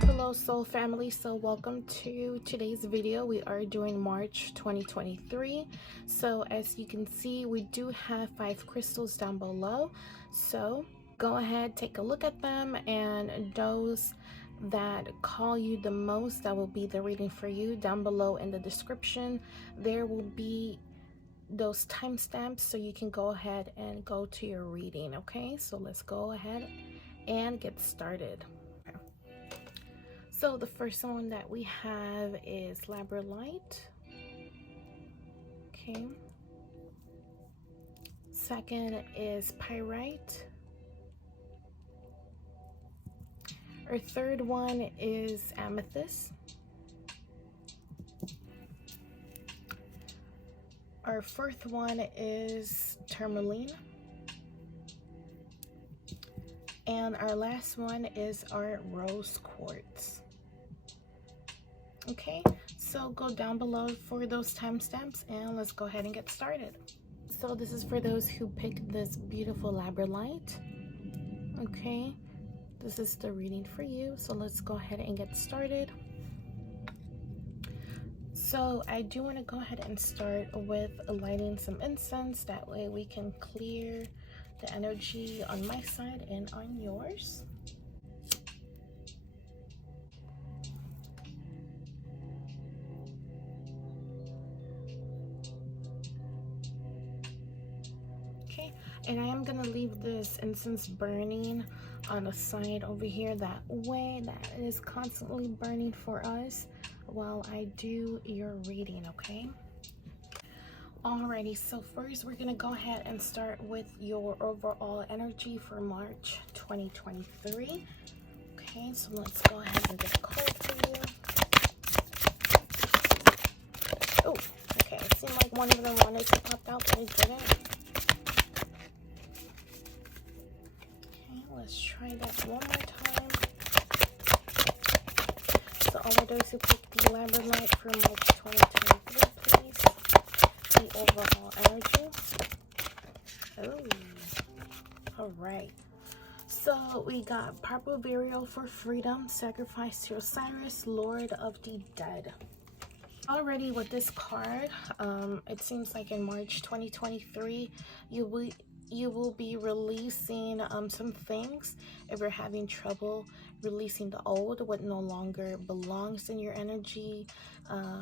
Hello soul family, so welcome to today's video. We are doing March 2023. So as you can see, we do have 5 crystals down below, so go ahead, take a look at them, and those that call you the most, that will be the reading for you. Down below in the description there will be those timestamps so you can go ahead and go to your reading. Okay, so let's go ahead and get started. So the first one that we have is Laborite. Okay. Second is Pyrite. Our third one is Amethyst. Our fourth one is Tourmaline. And our last one is our Rose Quartz. Okay, so go down below for those timestamps and let's go ahead and get started. So this is for those who picked this beautiful Laborite. Okay, this is the reading for you, so let's go ahead and get started. So I do want to go ahead and start with lighting some incense. That way we can clear the energy on my side and on yours. Okay, and I am gonna leave this incense burning on the side over here, that way that it is constantly burning for us while I do your reading. Okay, alrighty, so first we're gonna go ahead and start with your overall energy for March 2023. Okay, so let's go ahead and get a card for you. Oh, okay, it seemed like one of them wanted to pop out, but it didn't. Okay, let's try that one more time. So all of those who picked the Laborite for March 2023, please, the overall energy. Oh, all right. So we got Purple Burial for freedom, sacrifice to Osiris, Lord of the Dead. Already with this card, it seems like in March 2023, you will be releasing some things. If you're having trouble releasing the old, what no longer belongs in your energy,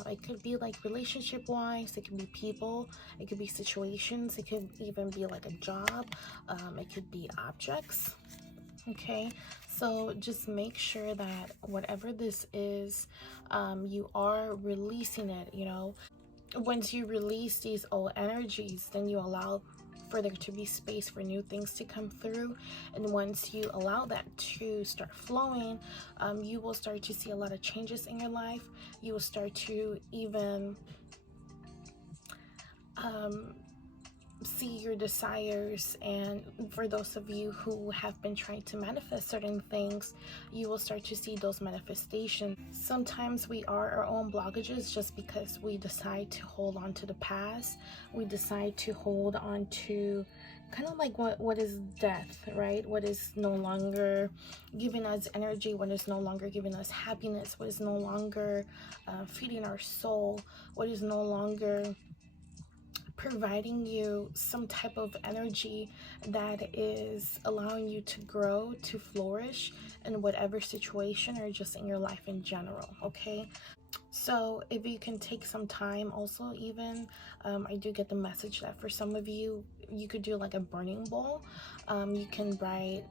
it could be like relationship wise, it could be people, it could be situations, it could even be like a job, it could be objects. Okay, so just make sure that whatever this is, you are releasing it. You know, once you release these old energies, then you allow for there to be space for new things to come through. And once you allow that to start flowing, you will start to see a lot of changes in your life. You will start to even see your desires, and for those of you who have been trying to manifest certain things, you will start to see those manifestations. Sometimes we are our own blockages just because we decide to hold on to the past. We decide to hold on to kind of like what is death, right? What is no longer giving us energy, what is no longer giving us happiness, what is no longer feeding our soul, what is no longer providing you some type of energy that is allowing you to grow, to flourish in whatever situation or just in your life in general. Okay, so if you can take some time also, even I do get the message that for some of you, you could do like a burning bowl. You can write,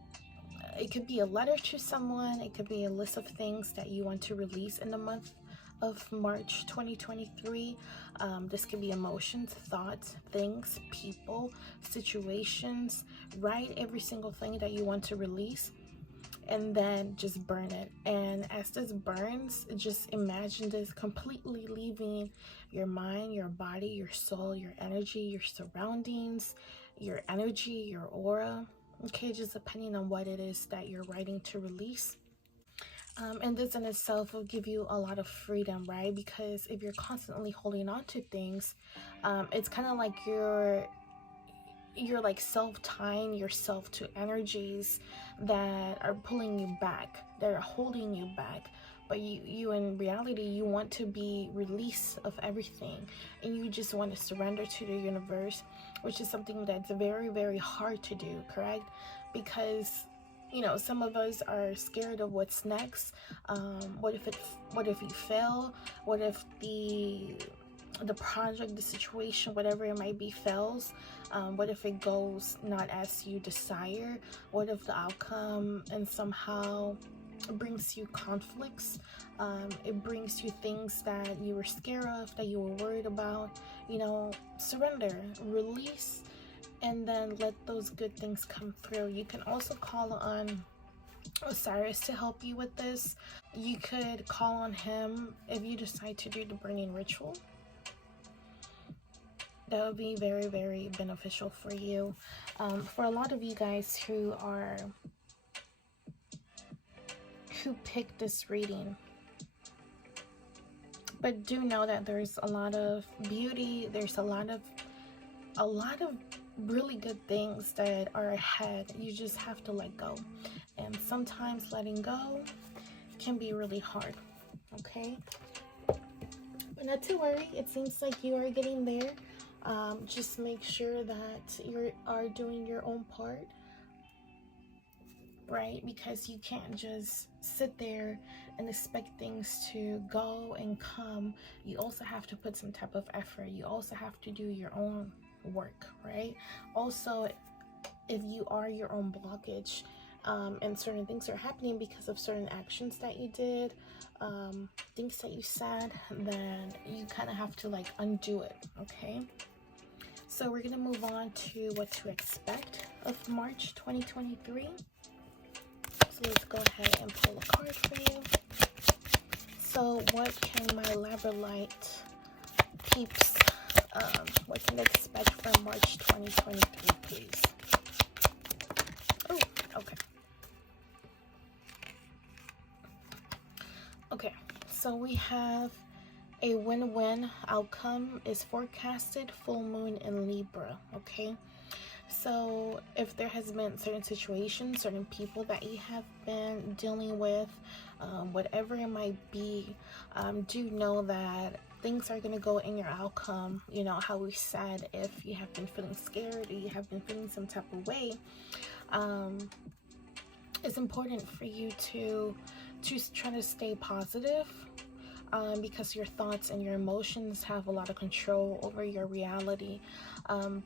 it could be a letter to someone, it could be a list of things that you want to release in the month of March 2023. This could be emotions, thoughts, things, people, situations. Write every single thing that you want to release and then just burn it. And as this burns, just imagine this completely leaving your mind, your body, your soul, your energy, your surroundings, your energy, your aura. Okay, just depending on what it is that you're writing to release. And this in itself will give you a lot of freedom, right? Because if you're constantly holding on to things, it's kind of like you're like self-tying yourself to energies that are pulling you back, that are holding you back. But you in reality, you want to be released of everything, and you just want to surrender to the universe, which is something that's very, very hard to do, correct? Because, you know, some of us are scared of what's next. What if you fail? What if the project, the situation, whatever it might be, fails? What if it goes not as you desire? What if the outcome and somehow brings you conflicts? It brings you things that you were scared of, that you were worried about. You know, surrender, release, and then let those good things come through. You can also call on Osiris to help you with this. You could call on him if you decide to do the burning ritual. That would be very, very beneficial for you. For a lot of you guys who picked this reading, but do know that there's a lot of beauty, there's a lot of really good things that are ahead. You just have to let go, and sometimes letting go can be really hard, okay? But not to worry, it seems like you are getting there. Just make sure that you are doing your own part, right? Because you can't just sit there and expect things to go and come. You also have to put some type of effort. You also have to do your own work, right? Also, if you are your own blockage, and certain things are happening because of certain actions that you did, things that you said, then you kind of have to like undo it, okay? So we're gonna move on to what to expect of March 2023. So let's go ahead and pull a card for you. So what can my Laborite peeps, what can they expect from March 2023, please? Oh, okay. Okay, so we have a win-win outcome is forecasted, full moon in Libra, okay? So if there has been certain situations, certain people that you have been dealing with, whatever it might be, do know that things are going to go in your outcome. You know how we said, if you have been feeling scared or you have been feeling some type of way, it's important for you to try to stay positive, because your thoughts and your emotions have a lot of control over your reality.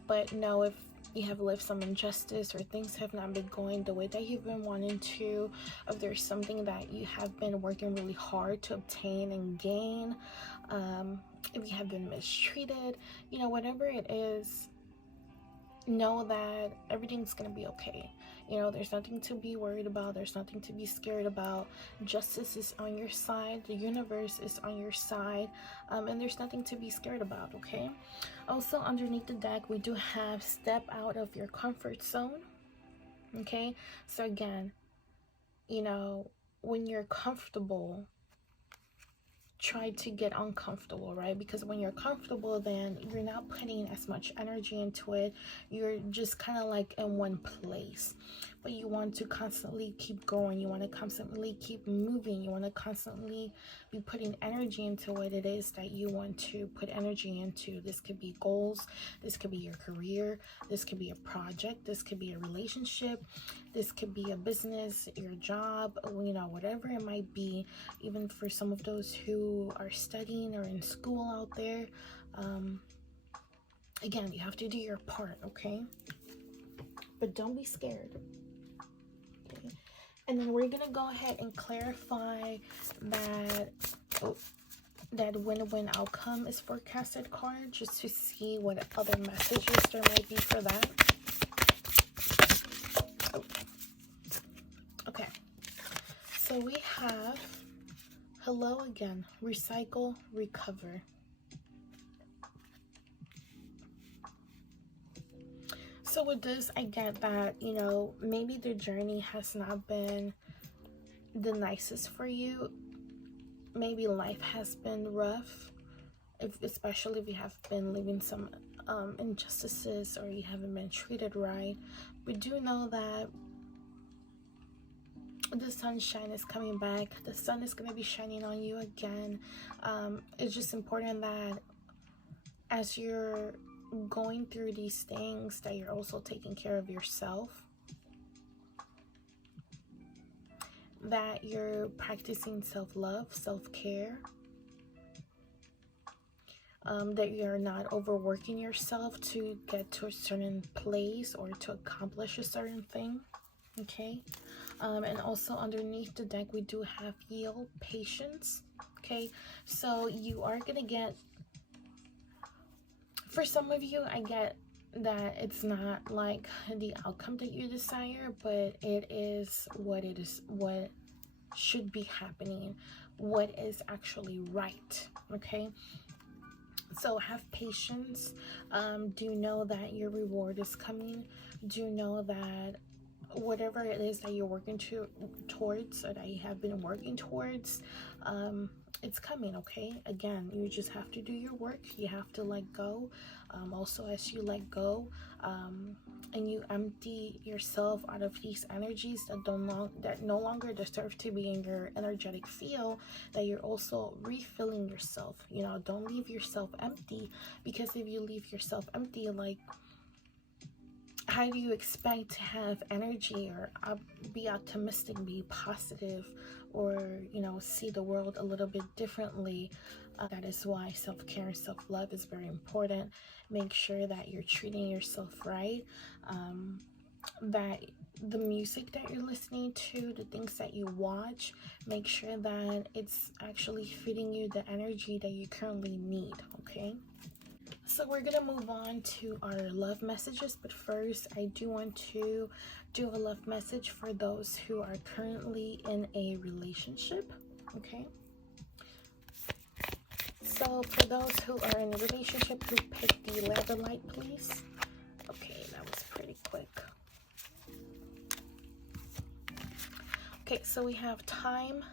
But no, if you have lived some injustice or things have not been going the way that you've been wanting to, if there's something that you have been working really hard to obtain and gain, if you have been mistreated, you know, whatever it is, know that everything's gonna be okay. You know, there's nothing to be worried about, there's nothing to be scared about. Justice is on your side, the universe is on your side, and there's nothing to be scared about, okay? Also, underneath the deck, we do have step out of your comfort zone, okay? So again, you know, when you're comfortable, try to get uncomfortable, right? Because when you're comfortable, then you're not putting as much energy into it. You're just kind of like in one place. But you want to constantly keep going. You want to constantly keep moving. You want to constantly be putting energy into what it is that you want to put energy into. This could be goals. This could be your career. This could be a project. This could be a relationship. This could be a business, your job, you know, whatever it might be. Even for some of those who are studying or in school out there, again, you have to do your part, okay? But don't be scared. Okay? And then we're gonna go ahead and clarify that that win-win outcome is forecasted card, just to see what other messages there might be for that. Okay, so we have hello again, recycle, recover. So with this, I get that, you know, maybe the journey has not been the nicest for you. Maybe life has been rough, especially if you have been living some injustices or you haven't been treated right, we do know that the sunshine is coming back. The sun is going to be shining on you again. It's just important that as you're going through these things, that you're also taking care of yourself, that you're practicing self-love, self-care, that you're not overworking yourself to get to a certain place or to accomplish a certain thing. Okay, and also underneath the deck we do have yield, patience. Okay, so you are gonna get, for some of you, I get that it's not like the outcome that you desire, but it is, what should be happening, what is actually right. Okay, so have patience. Do know that your reward is coming. Do know that whatever it is that you're working towards, or that you have been working towards, it's coming. Okay, again, you just have to do your work. You have to let go. Also, as you let go, and you empty yourself out of these energies that no longer deserve to be in your energetic field, that you're also refilling yourself. You know, don't leave yourself empty, because if you leave yourself empty, like, how do you expect to have energy or be optimistic, be positive, or, you know, see the world a little bit differently? That is why self-care and self-love is very important. Make sure that you're treating yourself right, that the music that you're listening to, the things that you watch, make sure that it's actually feeding you the energy that you currently need. Okay, so we're gonna move on to our love messages, but first I do want to do a love message for those who are currently in a relationship. Okay, so for those who are in a relationship, who picked the Laborite, please. Okay, that was pretty quick. Okay, so we have time.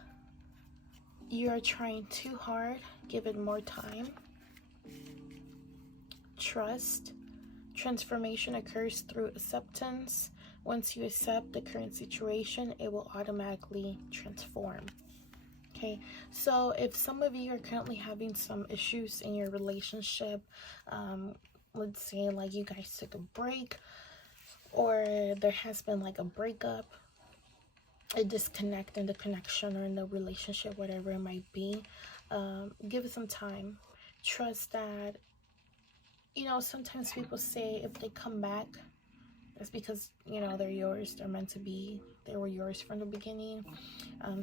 You are trying too hard, give it more time. Trust. Transformation occurs through acceptance. Once you accept the current situation, it will automatically transform. Okay, so if some of you are currently having some issues in your relationship, let's say like you guys took a break, or there has been like a breakup, a disconnect in the connection or in the relationship, whatever it might be, give it some time. Trust that, you know, sometimes people say if they come back, that's because, you know, they're yours, they're meant to be, they were yours from the beginning.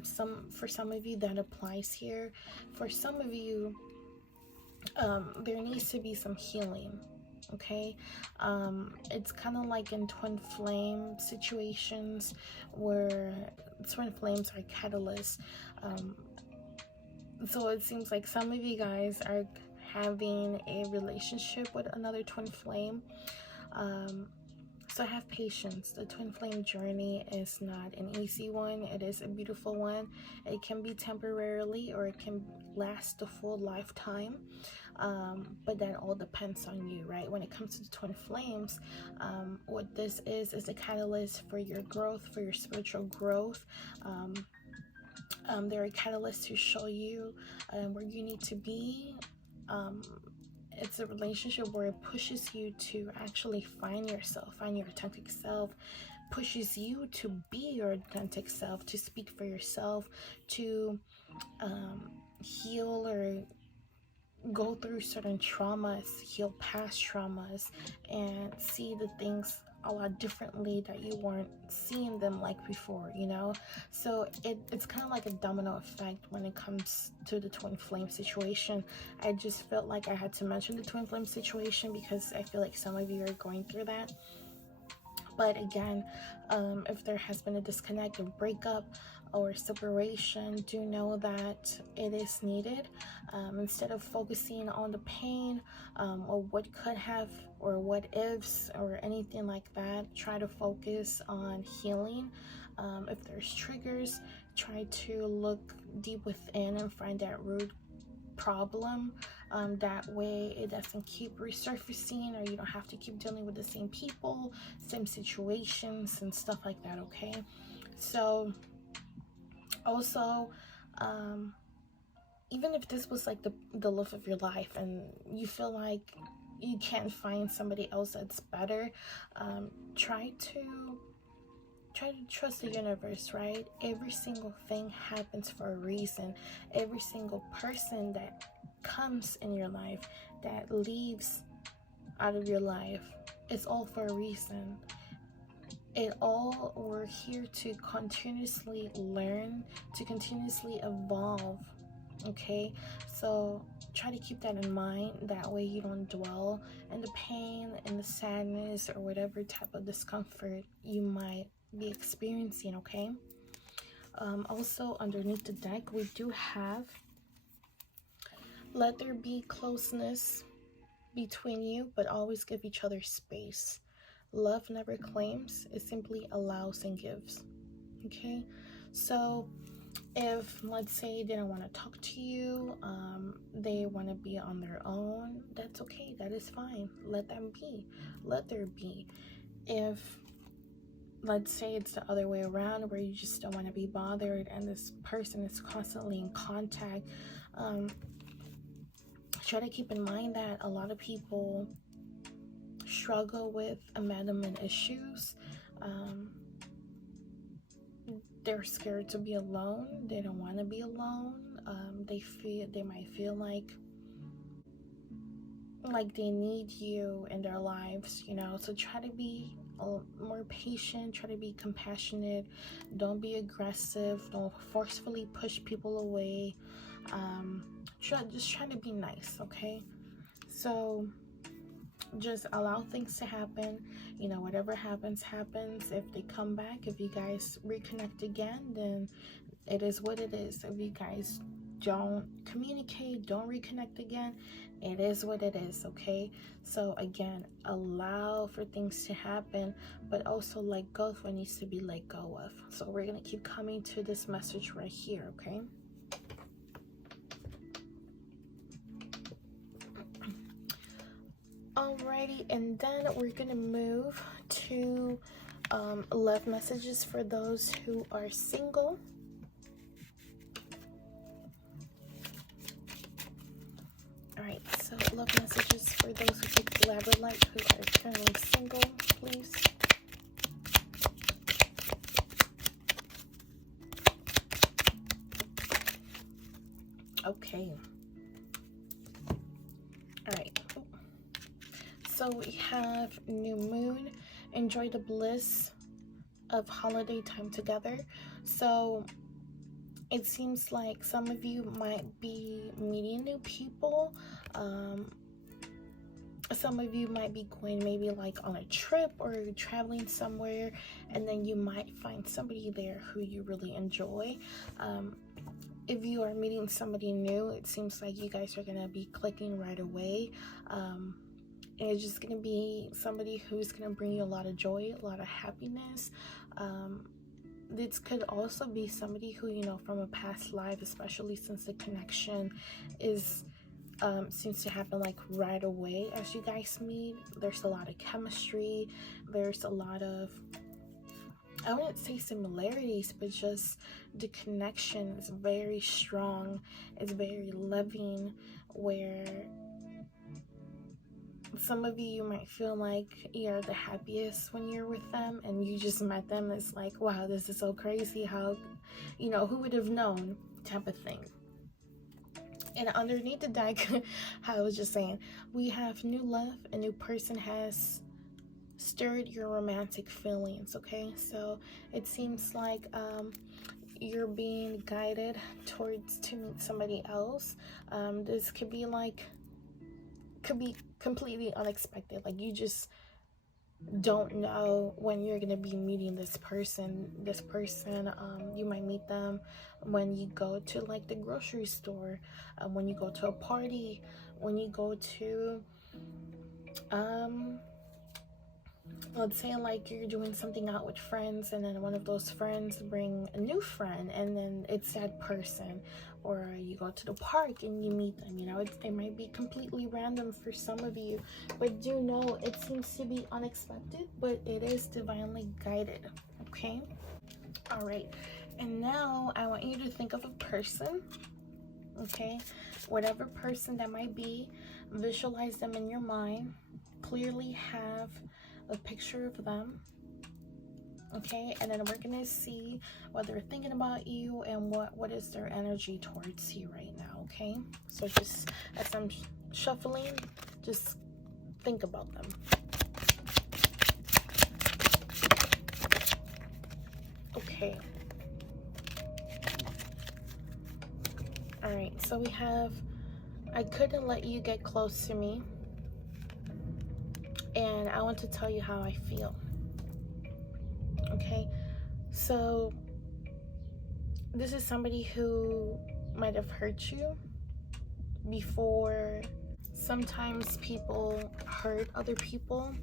For some of you that applies here. For some of you, there needs to be some healing. Okay, it's kind of like in twin flame situations, where twin flames are catalysts. So it seems like some of you guys are having a relationship with another twin flame. So have patience. The twin flame journey is not an easy one. It is a beautiful one. It can be temporarily, or it can last the full lifetime. But that all depends on you, right? When it comes to the twin flames, what this is a catalyst for your growth, for your spiritual growth. They're a catalyst to show you where you need to be. It's a relationship where it pushes you to actually find yourself, find your authentic self, pushes you to be your authentic self, to speak for yourself, to heal or go through certain traumas, heal past traumas, and see the things a lot differently that you weren't seeing them like before, you know? So it's kind of like a domino effect when it comes to the twin flame situation. I just felt like I had to mention the twin flame situation because I feel like some of you are going through that. But again, if there has been a disconnect, a breakup, or separation, do know that it is needed. Instead of focusing on the pain, or what could have, or what ifs, or anything like that, try to focus on healing. If there's triggers, try to look deep within and find that root problem, That way it doesn't keep resurfacing, or you don't have to keep dealing with the same people, same situations and stuff like that. Okay, so also, even if this was like the love of your life and you feel like you can't find somebody else that's better, try to trust the universe, right? Every single thing happens for a reason. Every single person that comes in your life, that leaves out of your life, it's all for a reason. We're here to continuously learn, to continuously evolve. Okay, so try to keep that in mind. That way you don't dwell in the pain and the sadness or whatever type of discomfort you might be experiencing. Okay, also underneath the deck we do have, let there be closeness between you, but always give each other space. Love never claims, it simply allows and gives. Okay, so if, let's say, they don't want to talk to you, they want to be on their own, that's okay, that is fine. Let them be, let there be. If, let's say, it's the other way around, where you just don't want to be bothered and this person is constantly in contact, try to keep in mind that a lot of people struggle with abandonment issues. They're scared to be alone, they don't want to be alone. They might feel like they need you in their lives, you know. So try to be more patient, try to be compassionate, don't be aggressive, don't forcefully push people away. Just try to be nice. Okay, so just allow things to happen, you know. Whatever happens happens. If they come back, if you guys reconnect again, then it is what it is. If you guys don't communicate, don't reconnect again, it is what it is. Okay, so again, allow for things to happen, but also let go of what needs to be let go of. So we're gonna keep coming to this message right here. Okay, alrighty, and then we're gonna move to love messages for those who are single. Alright, so love messages for those who pick Laborite who are currently single, please. Okay. Alright. So we have new moon. Enjoy the bliss of holiday time together. So it seems like some of you might be meeting new people. Some of you might be going maybe like on a trip or traveling somewhere, and then you might find somebody there who you really enjoy. If you are meeting somebody new, it seems like you guys are going to be clicking right away. And it's just going to be somebody who's going to bring you a lot of joy, a lot of happiness. This could also be somebody who, you know, from a past life, especially since the connection is seems to happen like right away as you guys meet. There's a lot of chemistry, there's a lot of, I wouldn't say similarities, but just the connection is very strong, it's very loving, where some of you might feel like you're the happiest when you're with them, and you just met them. It's like, wow, this is so crazy, how, you know, who would have known, type of thing. And underneath the deck, I was just saying, we have new love. A new person has stirred your romantic feelings. Okay, so it seems like you're being guided towards to meet somebody else. This could be completely unexpected. Like, you just don't know when you're gonna be meeting this person. You might meet them when you go to like the grocery store, when you go to a party, when you go to let's say like you're doing something out with friends, and then one of those friends bring a new friend, and then it's that person. Or you go to the park and you meet them, you know, it might be completely random for some of you, but do know it seems to be unexpected, but it is divinely guided. Okay, all right, and now I want you to think of a person. Okay, whatever person that might be, visualize them in your mind, clearly have a picture of them. Okay, and then we're gonna see what they're thinking about you and what is their energy towards you right now. Okay, so just as I'm shuffling, just think about them. Okay, all right, so we have, I couldn't let you get close to me, and I want to tell you how I feel. Okay, so this is somebody who might have hurt you before. Sometimes people hurt other people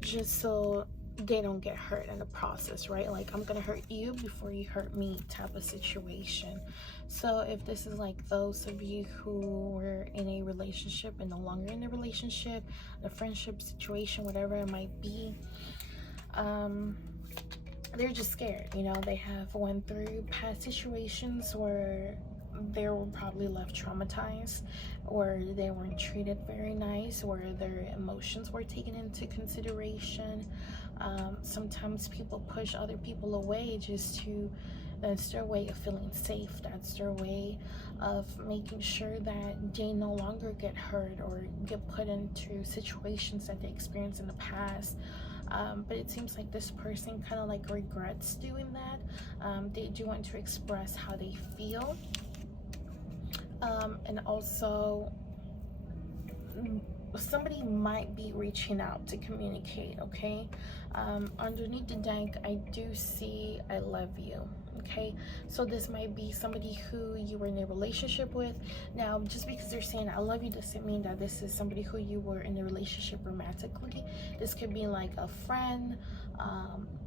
just so they don't get hurt in the process, right? Like, I'm gonna hurt you before you hurt me type of situation. So if this is like those of you who were in a relationship and no longer in a relationship, a friendship situation, whatever it might be, they're just scared, you know. They have went through past situations where they were probably left traumatized, or they weren't treated very nice, or their emotions were taken into consideration. Sometimes people push other people away just to, that's their way of feeling safe. That's their way of making sure that they no longer get hurt or get put into situations that they experienced in the past. But it seems like this person kind of like regrets doing that. They do want to express how they feel. And also somebody might be reaching out to communicate. Okay, underneath the deck I do see I love you. Okay, so this might be somebody who you were in a relationship with. Now, just because they're saying I love you doesn't mean that this is somebody who you were in a relationship romantically. This could be like a friend,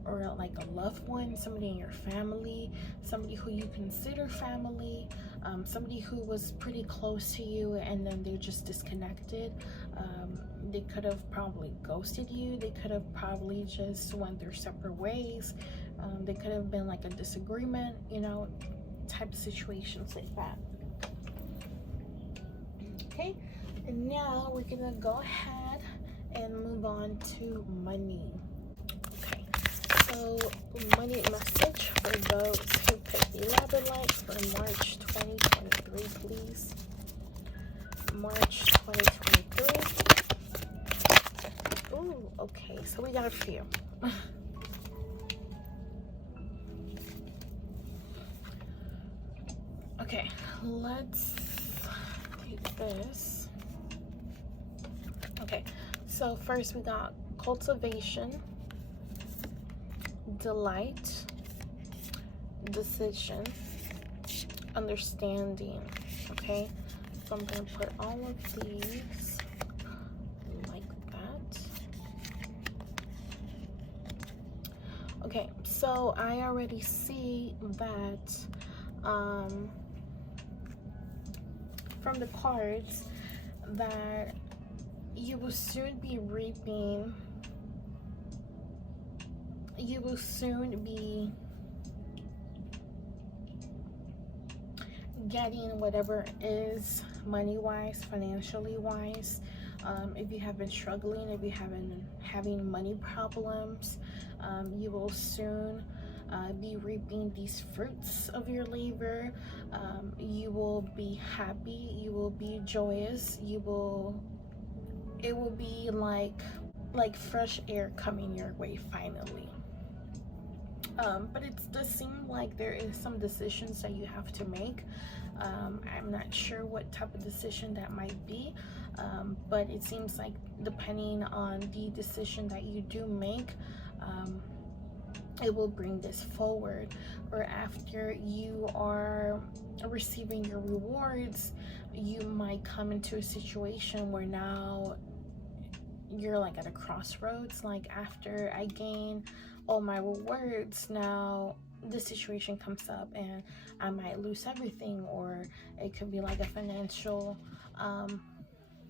or like a loved one, somebody in your family, somebody who you consider family, somebody who was pretty close to you and then they're just disconnected. They could have probably ghosted you. They could have probably just went their separate ways. They could have been like a disagreement, you know, type of situations like that. Okay, and now we're gonna go ahead and move on to money. Okay, so money message for those who picked the Laborite for March 2023, please. March 2023. Ooh, okay, so we got a few. Okay, let's do this. Okay, so first we got cultivation, delight, decision, understanding. Okay, so I'm going to put all of these like that. Okay, so I already see that from the cards that you will soon be reaping, you will soon be getting whatever is money-wise, financially-wise. If you have been struggling, if you have been having money problems, you will soon be reaping these fruits of your labor. You will be happy, you will be joyous, it will be like fresh air coming your way finally. But it does seem like there is some decisions that you have to make. I'm not sure what type of decision that might be, but it seems like depending on the decision that you do make, it will bring this forward. Or after you are receiving your rewards, you might come into a situation where now you're like at a crossroads, like after I gain all my rewards, now this situation comes up and I might lose everything, or it could be like a financial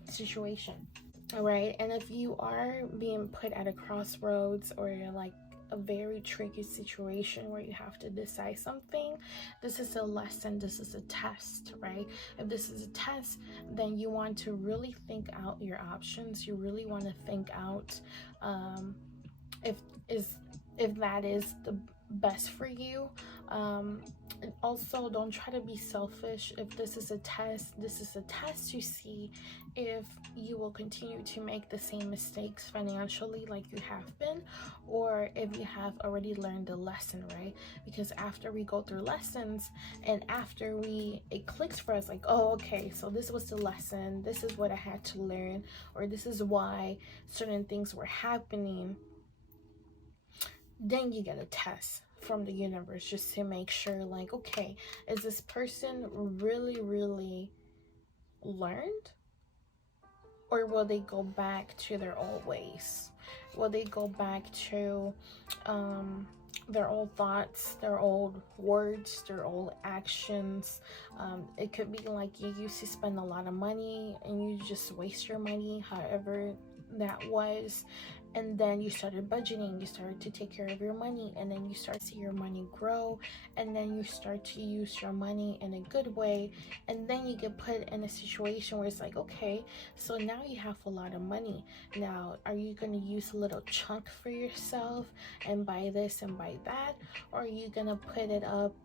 situation. All right, and if you are being put at a crossroads, or like a very tricky situation where you have to decide something, this is a lesson, this is a test, right? If this is a test, then you want to really think out your options. You really want to think out if that is the best for you. And also, don't try to be selfish. If this is a test to see if you will continue to make the same mistakes financially like you have been, or if you have already learned the lesson, right? Because after we go through lessons, and after it clicks for us, like, oh, okay, so this was the lesson, this is what I had to learn, or this is why certain things were happening, then you get a test from the universe just to make sure, like, okay, is this person really learned, or will they go back to their old ways? Will they go back to their old thoughts, their old words, their old actions? It could be like you used to spend a lot of money and you just waste your money, however that was, and then you started budgeting, you started to take care of your money, and then you start to see your money grow, and then you start to use your money in a good way, and then you get put in a situation where it's like, okay, so now you have a lot of money. Now, are you going to use a little chunk for yourself and buy this and buy that, or are you going to put it up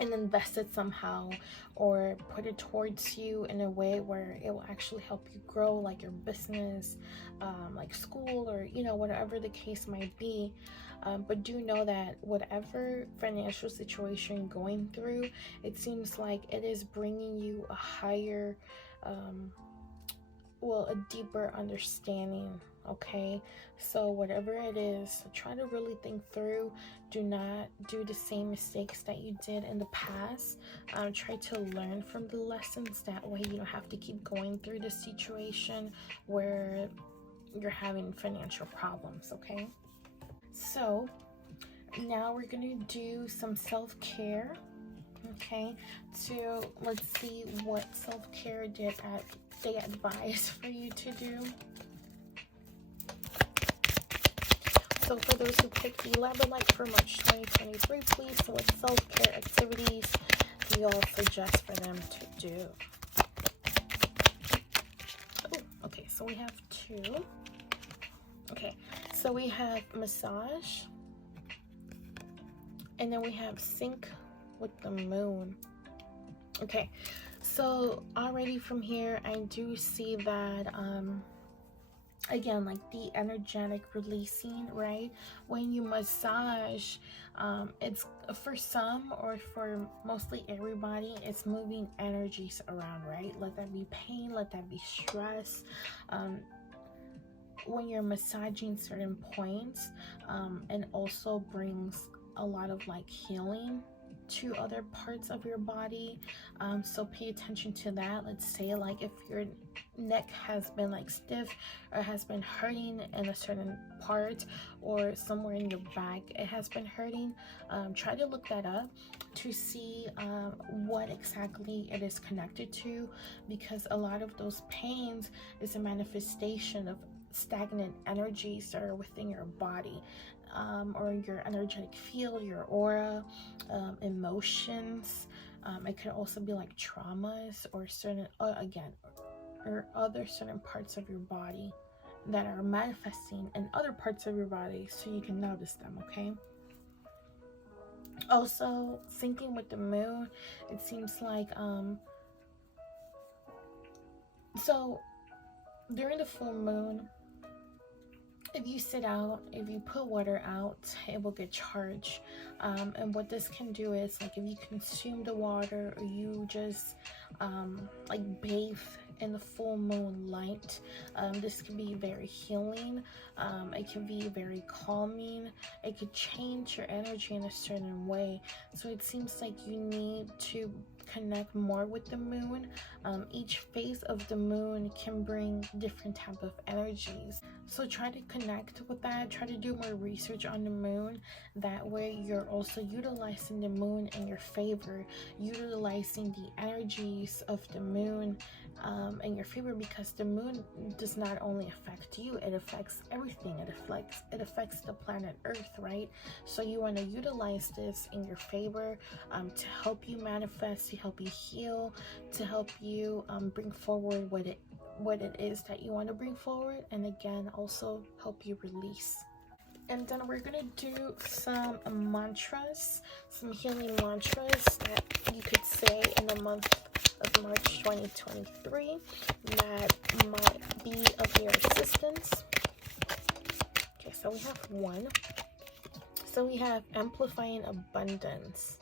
and invest it somehow, or put it towards you in a way where it will actually help you grow, like your business, like school, or whatever the case might be. But do know that whatever financial situation you're going through, it seems like it is bringing you a higher a deeper understanding. Okay, so whatever it is, try to really think through. Do not do the same mistakes that you did in the past. Try to learn from the lessons. That way you don't have to keep going through the situation where you're having financial problems. Okay, so now we're gonna do some self-care. Okay, so let's see what self-care they advise for you to do. So for those who picked the Laborite for March 2023, please, what self-care activities do you all suggest for them to do? Oh, okay, so we have 2. Okay, so we have massage, and then we have sync with the moon. Okay, so already from here, I do see that again, like the energetic releasing, right? When you massage, it's for some, or for mostly everybody, it's moving energies around, right? Let that be pain, let that be stress. When you're massaging certain points, and also brings a lot of like healing to other parts of your body, so pay attention to that. Let's say, like, if your neck has been like stiff or has been hurting in a certain part, or somewhere in your back it has been hurting, try to look that up to see what exactly it is connected to, because a lot of those pains is a manifestation of stagnant energies that are within your body, or your energetic field, your aura, emotions. It could also be like traumas, or certain or other certain parts of your body that are manifesting in other parts of your body, so you can notice them. Okay, also syncing with the moon, it seems like so during the full moon, if you sit out, if you put water out, it will get charged. And what this can do is, like, if you consume the water, or you just like bathe in the full moon light, this can be very healing. It can be very calming. It could change your energy in a certain way. So it seems like you need to connect more with the moon. Each phase of the moon can bring different type of energies, so try to connect with that. Try to do more research on the moon. That way you're also utilizing the moon in your favor, utilizing the energies of the moon in your favor, because the moon does not only affect you, it affects everything. It affects the planet Earth, right? So you want to utilize this in your favor, to help you manifest, to help you heal, to help you bring forward what it is that you want to bring forward, and again also help you release. And then we're gonna do some mantras, some healing mantras that you could say in the month of March 2023 that might be of your assistance. Okay, so we have one. So we have amplifying abundance.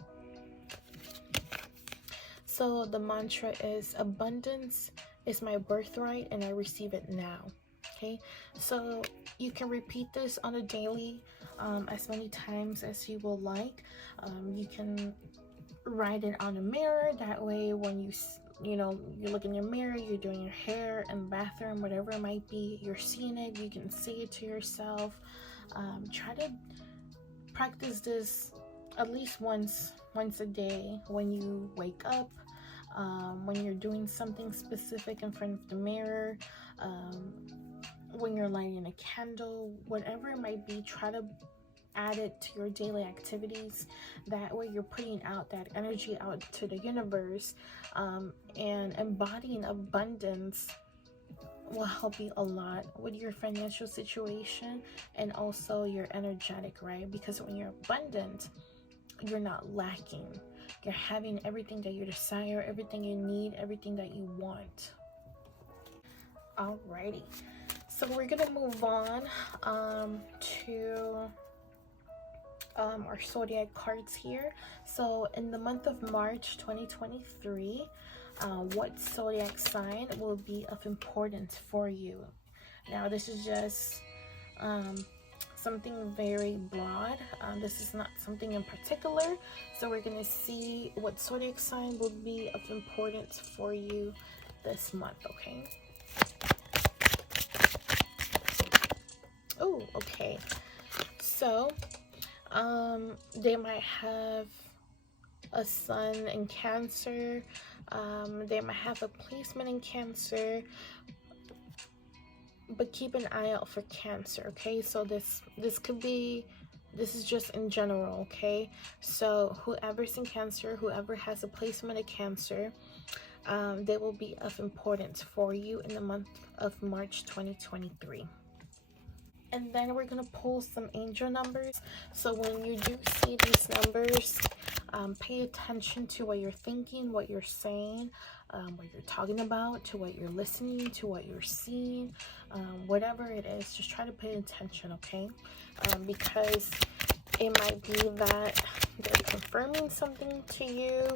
So the mantra is, abundance is my birthright and I receive it now. Okay, so you can repeat this on a daily, as many times as you will like. You can write it on a mirror. That way when you look in your mirror, you're doing your hair in the bathroom, whatever it might be, you're seeing it, you can say it to yourself. Try to practice this at least once a day when you wake up, when you're doing something specific in front of the mirror, when you're lighting a candle, whatever it might be. Try to add it to your daily activities. That way you're putting out that energy out to the universe, and embodying abundance will help you a lot with your financial situation and also your energetic, right? Because when you're abundant, you're not lacking. You're having everything that you desire, everything you need, everything that you want. Alrighty, so we're gonna move on to our zodiac cards here. So in the month of March 2023, what zodiac sign will be of importance for you? Now this is just something very broad. This is not something in particular, so we're gonna see what zodiac sign will be of importance for you this month. Okay. Oh, okay. So they might have a sun in Cancer. They might have a placement in Cancer, but keep an eye out for Cancer. Okay, so this is just in general. Okay, so whoever's in Cancer, whoever has a placement in Cancer, they will be of importance for you in the month of March 2023. And then we're going to pull some angel numbers. So when you do see these numbers, pay attention to what you're thinking, what you're saying, what you're talking about, to what you're listening, to what you're seeing, whatever it is, just try to pay attention, okay? Because it might be that they're confirming something to you,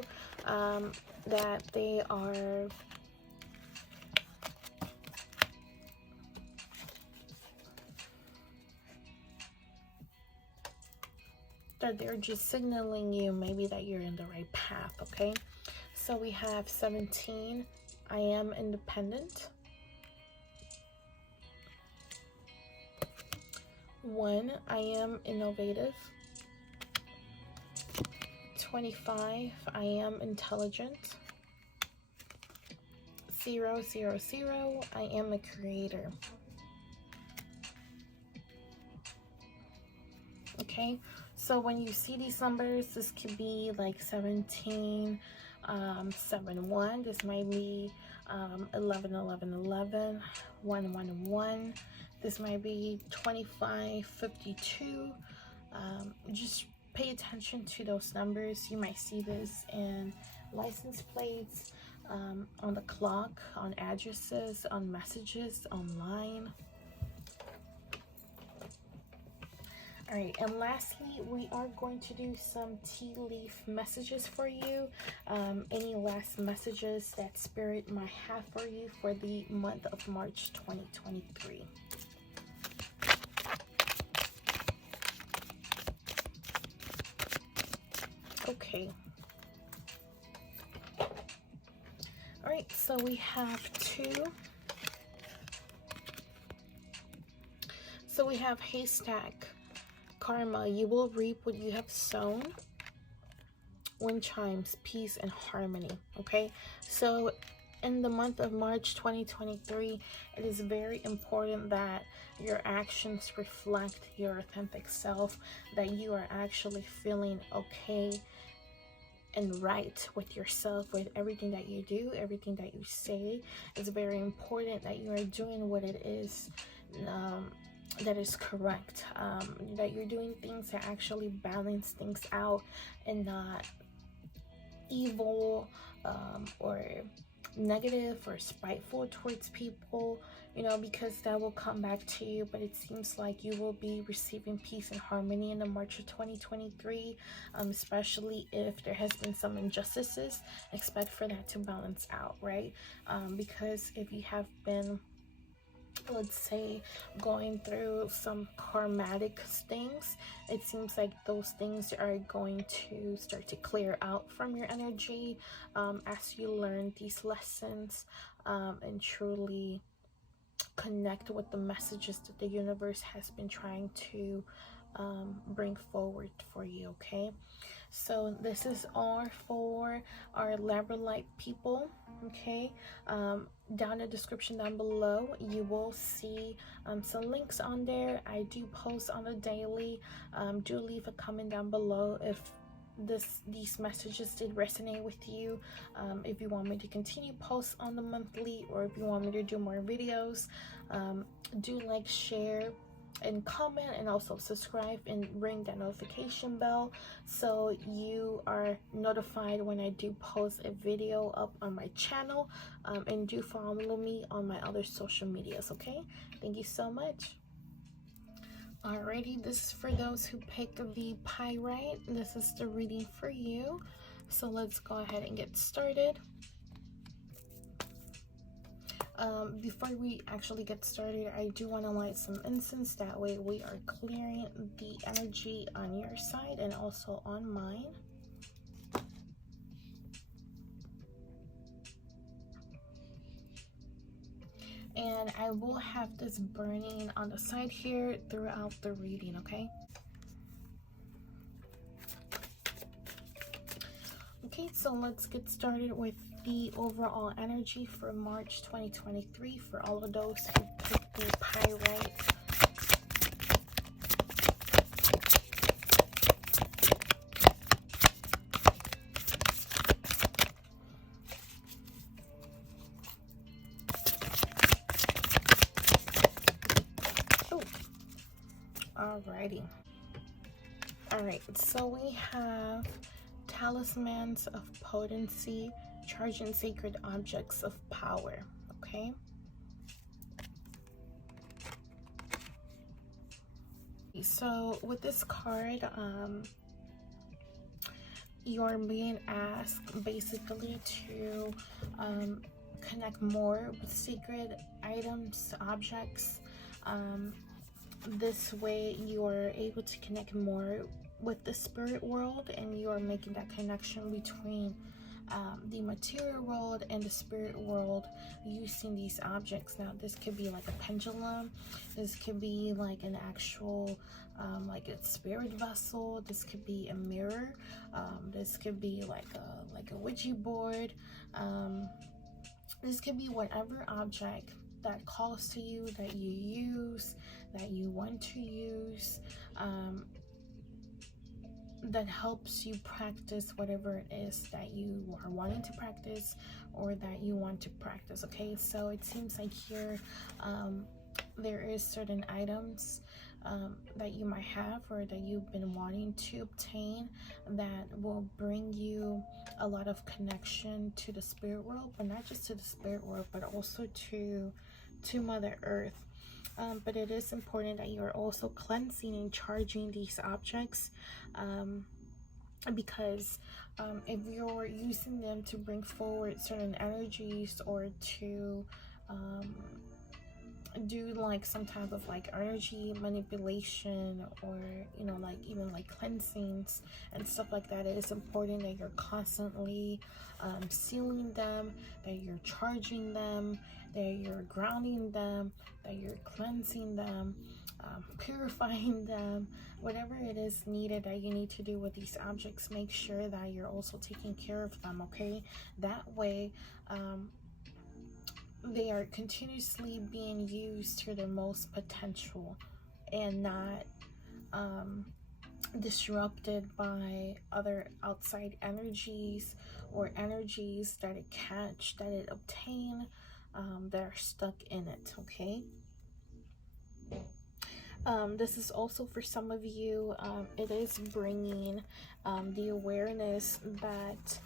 that they are they're just signaling you maybe that you're in the right path. Okay, so we have 17, I am independent. 1, I am innovative. 25, I am intelligent. 000, I am a creator. Okay, so when you see these numbers, this could be like 17, 7-1. This might be 11-11-11, 1-1-1. This might be 25-52. Just pay attention to those numbers. You might see this in license plates, on the clock, on addresses, on messages, online. All right, and lastly, we are going to do some tea leaf messages for you. Any last messages that Spirit might have for you for the month of March 2023. Okay. right, so we have two. So we have haystack karma. You will reap what you have sown. Wind chimes, peace and harmony. Okay, so in the month of March 2023, it is very important that your actions reflect your authentic self, that you are actually feeling okay and right with yourself, with everything that you do, everything that you say. It's very important that you are doing what it is that is correct, that you're doing things to actually balance things out and not evil or negative or spiteful towards people, you know, because that will come back to you. But it seems like you will be receiving peace and harmony in the March of 2023, especially if there has been some injustices. Expect for that to balance out, right? Because if you have been, let's say, going through some karmatic things, it seems like those things are going to start to clear out from your energy as you learn these lessons and truly connect with the messages that the universe has been trying to bring forward for you. Okay, so this is all for our Laborite people. Okay, down in the description down below you will see some links on there. I do post on a daily. Do leave a comment down below if these messages did resonate with you, if you want me to continue post on the monthly, or if you want me to do more videos. Do like, share and comment, and also subscribe and ring that notification bell so you are notified when I do post a video up on my channel, and do follow me on my other social medias. Okay, thank you so much. Alrighty, this is for those who pick the Pyrite. This is the reading for you, so let's go ahead and get started. Before we actually get started, I do want to light some incense. That way we are clearing the energy on your side and also on mine. And I will have this burning on the side here throughout the reading, okay? Okay, so let's get started with the overall energy for March 2023 for all of those who picked the Pyrite. Alrighty. Alright, so we have talismans of potency, charging sacred objects of power. Okay. So with this card, you're being asked basically to connect more with sacred items, objects. This way you are able to connect more with the spirit world, and you are making that connection between the material world and the spirit world using these objects. Now this could be like a pendulum, this could be like an actual like a spirit vessel, this could be a mirror, this could be like a Ouija board, this could be whatever object that calls to you, that you use, that you want to use, that helps you practice whatever it is that you are wanting to practice or that you want to practice. Okay, so it seems like here there is certain items that you might have or that you've been wanting to obtain that will bring you a lot of connection to the spirit world, but not just to the spirit world, but also to Mother Earth. But it is important that you are also cleansing and charging these objects, because if you're using them to bring forward certain energies or to do like some type of like energy manipulation, or you know, like even like cleansings and stuff like that, it is important that you're constantly sealing them, that you're charging them, that you're grounding them, that you're cleansing them, purifying them, whatever it is needed that you need to do with these objects. Make sure that you're also taking care of them, okay? That way they are continuously being used to their most potential and not disrupted by other outside energies, or energies that it catch, that it obtain, that are stuck in it, okay? This is also for some of you, it is bringing the awareness that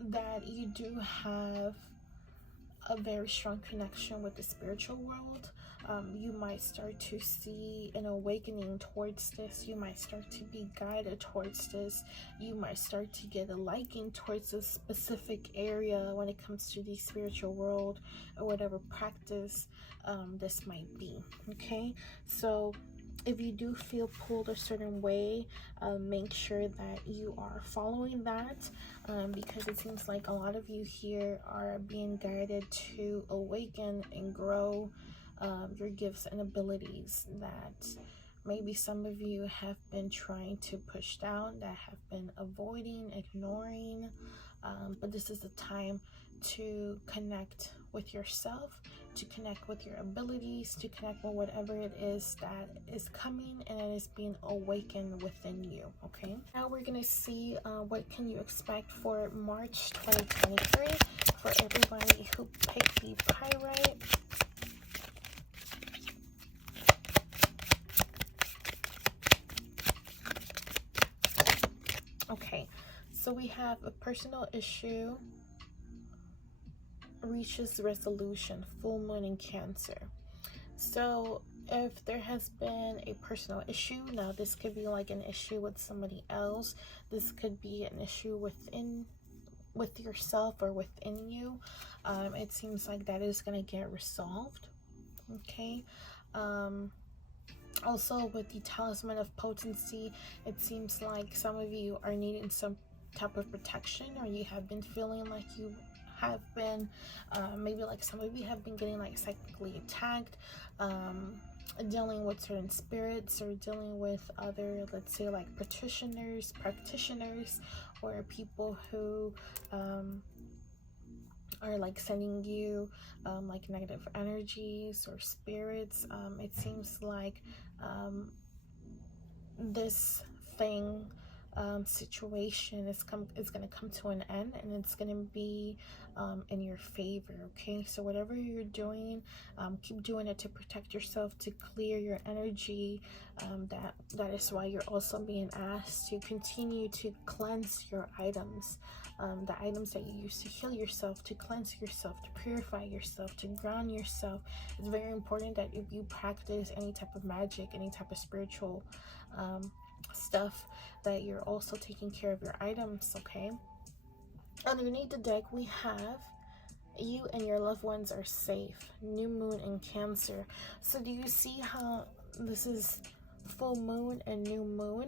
that you do have a very strong connection with the spiritual world. You might start to see an awakening towards this. You might start to be guided towards this. You might start to get a liking towards a specific area when it comes to the spiritual world, or whatever practice this might be, okay? So if you do feel pulled a certain way, make sure that you are following that, because it seems like a lot of you here are being guided to awaken and grow your gifts and abilities that maybe some of you have been trying to push down, that have been avoiding, ignoring, but this is the time to connect with yourself, to connect with your abilities, to connect with whatever it is that is coming and it is being awakened within you, okay? Now we're gonna see what can you expect for March 2023 for everybody who picked the Pyrite. Okay, so we have a personal issue reaches resolution, full moon in Cancer. So if there has been a personal issue, now this could be like an issue with somebody else, this could be an issue with yourself or within you, it seems like that is going to get resolved, okay? Also with the Talisman of Potency, it seems like some of you are needing some type of protection, or you have been feeling like you have been, maybe like some of you have been getting like psychically attacked, dealing with certain spirits, or dealing with other, let's say like practitioners, or people who are like sending you like negative energies or spirits. It seems like this thing, situation is going to come to an end, and it's going to be in your favor, okay? So whatever you're doing, keep doing it to protect yourself, to clear your energy. That is why you're also being asked to continue to cleanse your items, the items that you use to heal yourself, to cleanse yourself, to purify yourself, to ground yourself. It's very important that if you practice any type of magic, any type of spiritual stuff, that you're also taking care of your items, okay? Underneath the deck we have you and your loved ones are safe, new moon in Cancer. So do you see how this is full moon and new moon?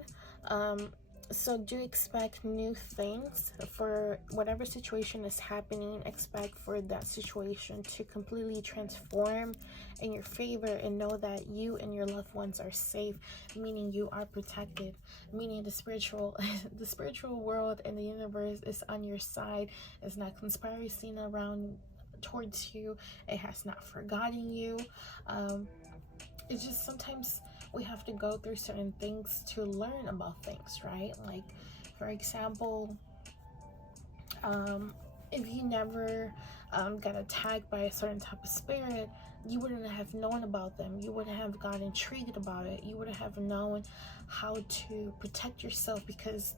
So do expect new things for whatever situation is happening. Expect for that situation to completely transform in your favor, and know that you and your loved ones are safe, meaning you are protected, meaning the spiritual world and the universe is on your side. It's not conspiring around towards you. It has not forgotten you. It's just sometimes we have to go through certain things to learn about things, right? Like, for example, if you never got attacked by a certain type of spirit, you wouldn't have known about them. You wouldn't have gotten intrigued about it. You wouldn't have known how to protect yourself, because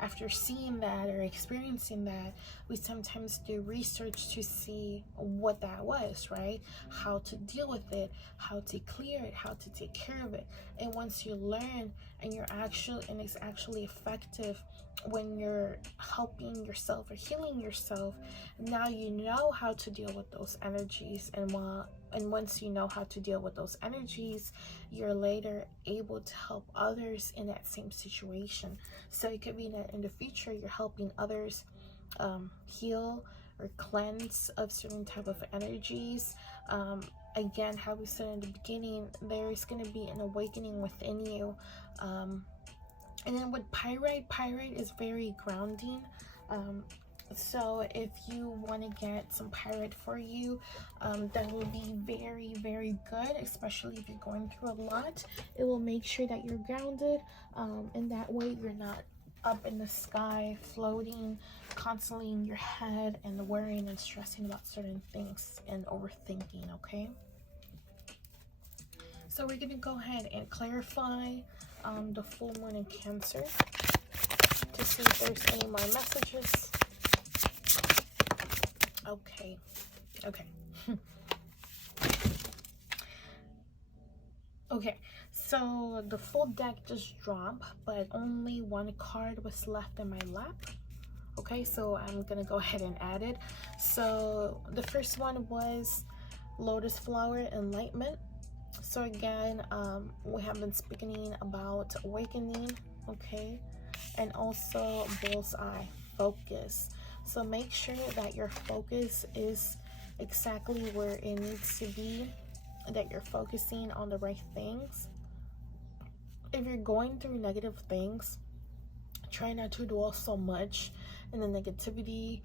after seeing that or experiencing that, we sometimes do research to see what that was, right? How to deal with it, how to clear it, how to take care of it. And once you learn and it's actually effective when you're helping yourself or healing yourself, now you know how to deal with those energies. And once you know how to deal with those energies, you're later able to help others in that same situation. So it could be that in the future you're helping others heal or cleanse of certain type of energies. Again, how we said in the beginning, there's going to be an awakening within you. And then with pyrite is very grounding. So if you want to get some pyrite for you, that will be very, very good, especially if you're going through a lot. It will make sure that you're grounded, and that way you're not up in the sky floating constantly in your head and worrying and stressing about certain things and overthinking. Okay, so we're gonna go ahead and clarify the full moon in Cancer to see if there's any more messages. Okay. Okay, so the full deck just dropped, but only one card was left in my lap. Okay, so I'm gonna go ahead and add it. So the first one was Lotus Flower Enlightenment. So again, we have been speaking about awakening, okay, and also Bullseye, focus. So make sure that your focus is exactly where it needs to be, that you're focusing on the right things. If you're going through negative things, try not to dwell so much in the negativity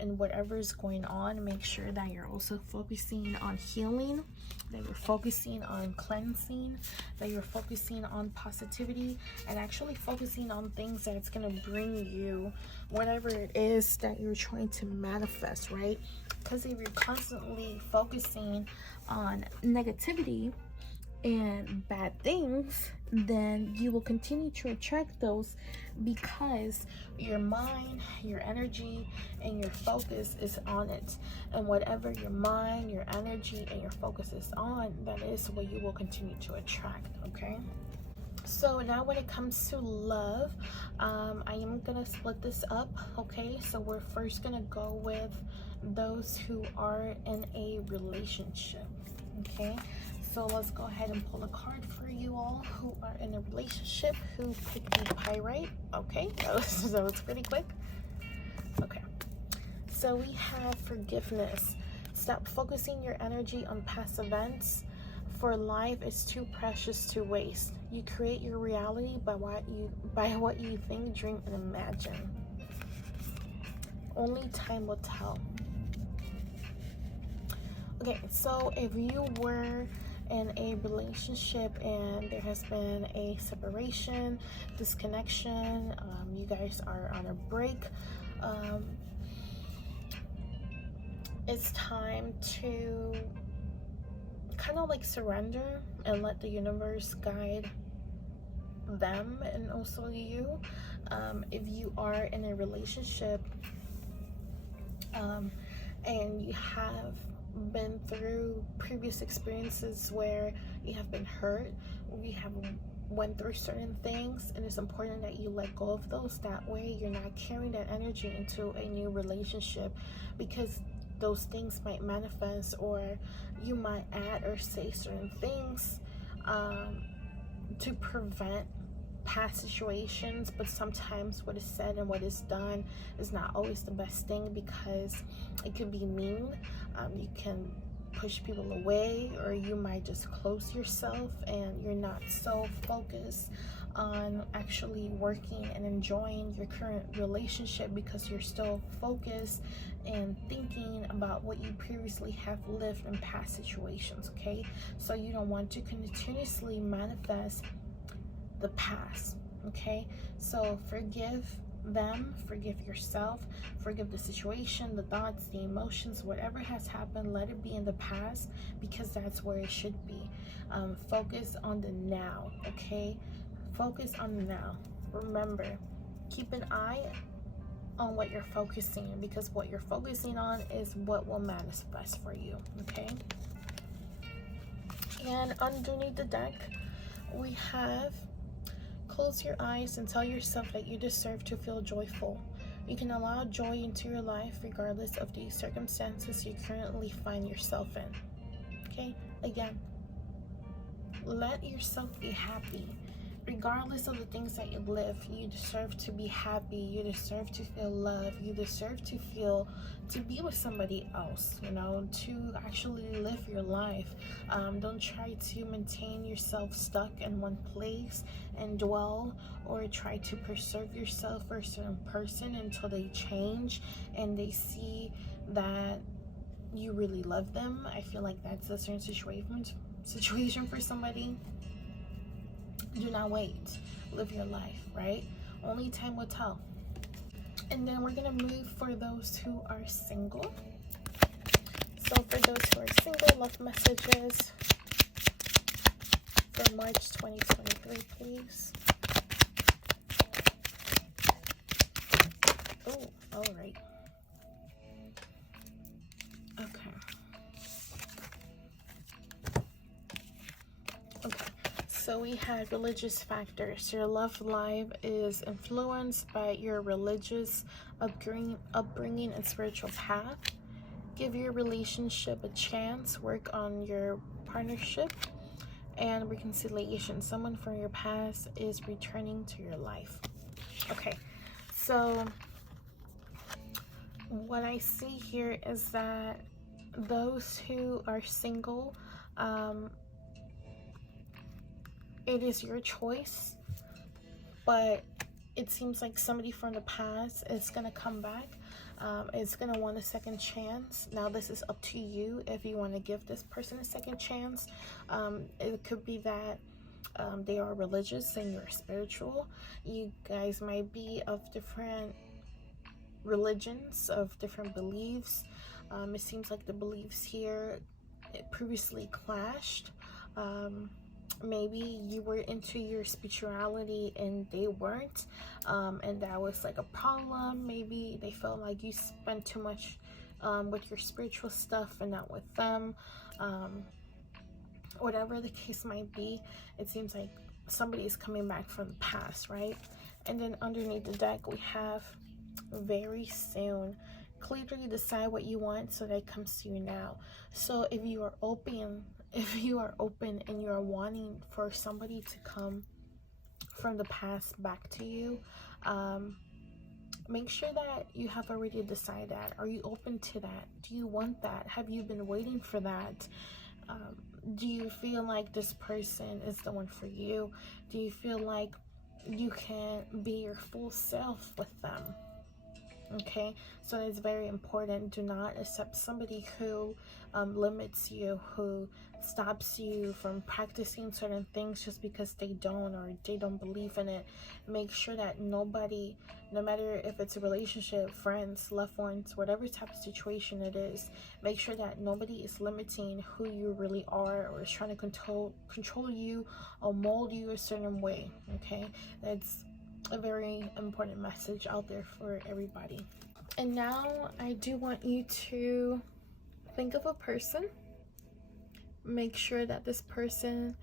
and whatever is going on. Make sure that you're also focusing on healing, that you're focusing on cleansing, that you're focusing on positivity, and actually focusing on things that's going to bring you whatever it is that you're trying to manifest, right? Because if you're constantly focusing on negativity and bad things, then you will continue to attract those, because your mind, your energy, and your focus is on it. And whatever your mind, your energy, and your focus is on, that is what you will continue to attract. Okay, so now when it comes to love, I am gonna split this up. Okay, so we're first gonna go with those who are in a relationship. Okay, so let's go ahead and pull a card for you all who are in a relationship, who picked the Pyrite. Okay, that was pretty quick. Okay, so we have forgiveness. Stop focusing your energy on past events, for life is too precious to waste. You create your reality by what you think, dream, and imagine. Only time will tell. Okay, so if you were in a relationship and there has been a separation, disconnection, you guys are on a break, it's time to kind of like surrender and let the universe guide them and also you. If you are in a relationship and you have been through previous experiences where you have been hurt, we have went through certain things, and it's important that you let go of those. That way you're not carrying that energy into a new relationship, because those things might manifest, or you might add or say certain things to prevent past situations. But sometimes what is said and what is done is not always the best thing, because it could be mean. You can push people away, or you might just close yourself and you're not so focused on actually working and enjoying your current relationship, because you're still focused and thinking about what you previously have lived in past situations. Okay, so you don't want to continuously manifest the past. Okay, so forgive them, forgive yourself, forgive the situation, the thoughts, the emotions, whatever has happened. Let it be in the past, because that's where it should be. Focus on the now. Okay, focus on the now. Remember, keep an eye on what you're focusing on, because what you're focusing on is what will manifest for you, okay? And underneath the deck, we have close your eyes and tell yourself that you deserve to feel joyful. You can allow joy into your life regardless of the circumstances you currently find yourself in, okay? Again, let yourself be happy. Regardless of the things that you live, you deserve to be happy. You deserve to feel love. You deserve to be with somebody else, you know, to actually live your life. Don't try to maintain yourself stuck in one place and dwell, or try to preserve yourself for a certain person until they change and they see that you really love them. I feel like that's a certain situation for somebody. Do not wait. Live your life, right? Only time will tell. And then we're gonna move for those who are single. So for those who are single, love messages for March 2023, please. Oh, all right. Okay. So we had religious factors. Your love life is influenced by your religious upbringing and spiritual path. Give your relationship a chance. Work on your partnership and reconciliation. Someone from your past is returning to your life. Okay, so what I see here is that those who are single, it is your choice, but it seems like somebody from the past is gonna come back. It's gonna want a second chance. Now this is up to you if you want to give this person a second chance. It could be that they are religious and you're spiritual. You guys might be of different religions, of different beliefs. It seems like the beliefs here previously clashed. Maybe you were into your spirituality and they weren't, and that was like a problem. Maybe they felt like you spent too much with your spiritual stuff and not with them. Whatever the case might be, it seems like somebody is coming back from the past, right? And then underneath the deck, we have very soon. Clearly decide what you want so that it comes to you now. So if you are open and you are wanting for somebody to come from the past back to you, make sure that you have already decided that. Are you open to that? Do you want that? Have you been waiting for that? Do you feel like this person is the one for you? Do you feel like you can be your full self with them? Okay, so it's very important. Do not accept somebody who limits you, who stops you from practicing certain things just because they don't, or they don't believe in it. Make sure that nobody, no matter if it's a relationship, friends, loved ones, whatever type of situation it is, make sure that nobody is limiting who you really are or is trying to control you or mold you a certain way. Okay, that's a very important message out there for everybody. And now I do want you to think of a person. Make sure that this person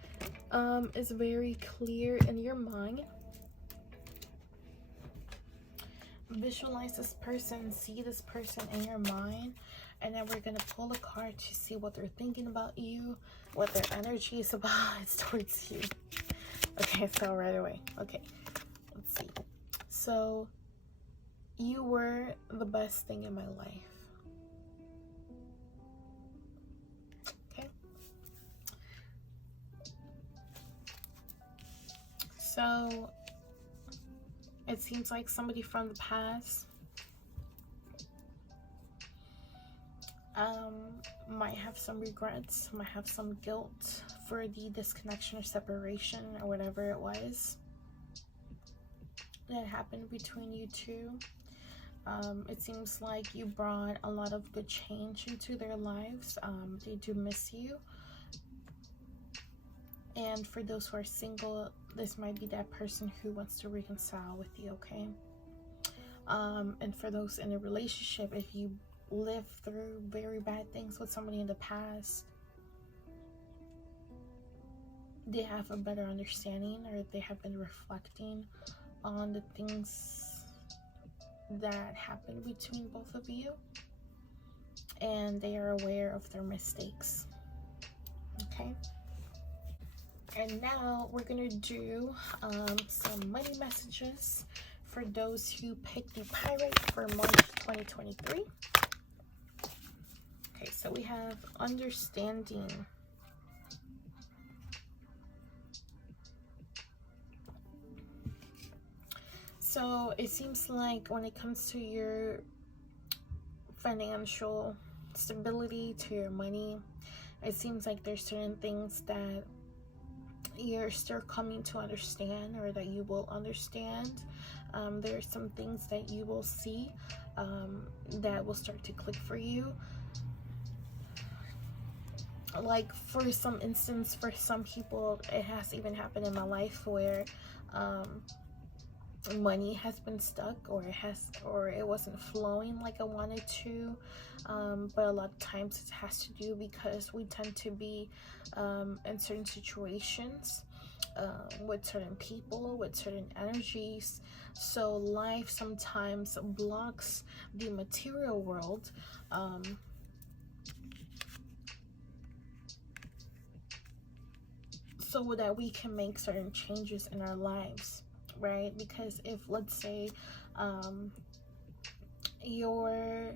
is very clear in your mind. Visualize this person, see this person in your mind, and then we're gonna pull a card to see what they're thinking about you, what their energy is about towards you. Okay, so right away. Okay, let's see. So, you were the best thing in my life. Okay. So, it seems like somebody from the past might have some regrets, might have some guilt for the disconnection or separation or whatever it was that happened between you two. It seems like you brought a lot of good change into their lives. They do miss you. And for those who are single, this might be that person who wants to reconcile with you, okay? And for those in a relationship, if you lived through very bad things with somebody in the past, they have a better understanding, or they have been reflecting on the things that happened between both of you, and they are aware of their mistakes. Okay, and now we're gonna do some money messages for those who picked the Pyrite for March 2023. Okay, so we have understanding. So it seems like when it comes to your financial stability, to your money, it seems like there's certain things that you're still coming to understand, or that you will understand. There are some things that you will see that will start to click for you. Like, for some instance, for some people, it has even happened in my life where money has been stuck, or it wasn't flowing like I wanted to, but a lot of times it has to do because we tend to be in certain situations with certain people, with certain energies. So life sometimes blocks the material world so that we can make certain changes in our lives, right? Because if, let's say, you're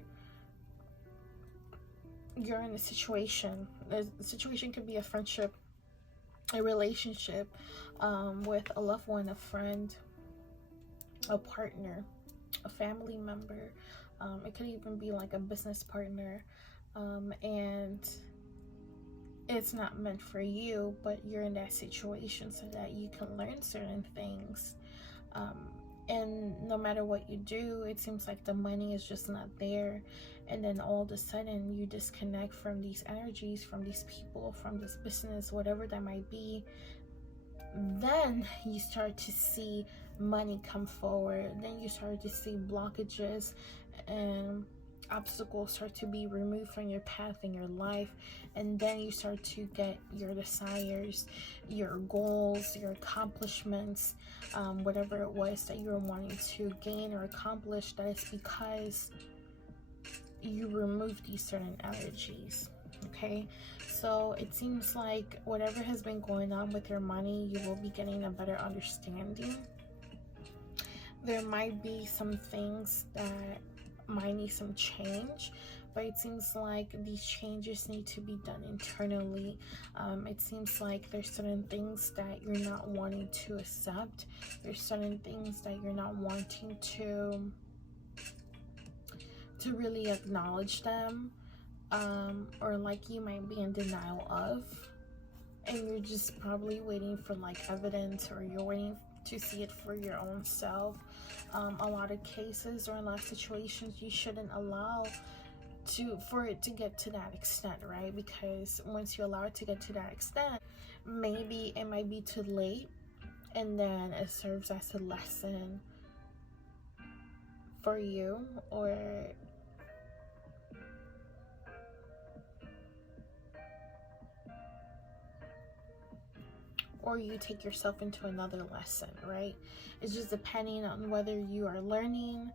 in a situation, the situation could be a friendship, a relationship, with a loved one, a friend, a partner, a family member, it could even be like a business partner, and it's not meant for you, but you're in that situation so that you can learn certain things. And no matter what you do, it seems like the money is just not there. And then all of a sudden you disconnect from these energies, from these people, from this business, whatever that might be. Then you start to see money come forward. Then you start to see blockages and obstacles start to be removed from your path in your life, and then you start to get your desires, your goals, your accomplishments, whatever it was that you're wanting to gain or accomplish. That is because you remove these certain energies. Okay, so it seems like whatever has been going on with your money, you will be getting a better understanding. There might be some things that might need some change, but it seems like these changes need to be done internally. It seems like there's certain things that you're not wanting to accept. There's certain things that you're not wanting to really acknowledge them, or like you might be in denial of, and you're just probably waiting for like evidence, or you're waiting to see it for your own self. A lot of cases, or in a lot of situations, you shouldn't allow for it to get to that extent, right? Because once you allow it to get to that extent, maybe it might be too late, and then it serves as a lesson for you, or you take yourself into another lesson, right? It's just depending on whether you are learning,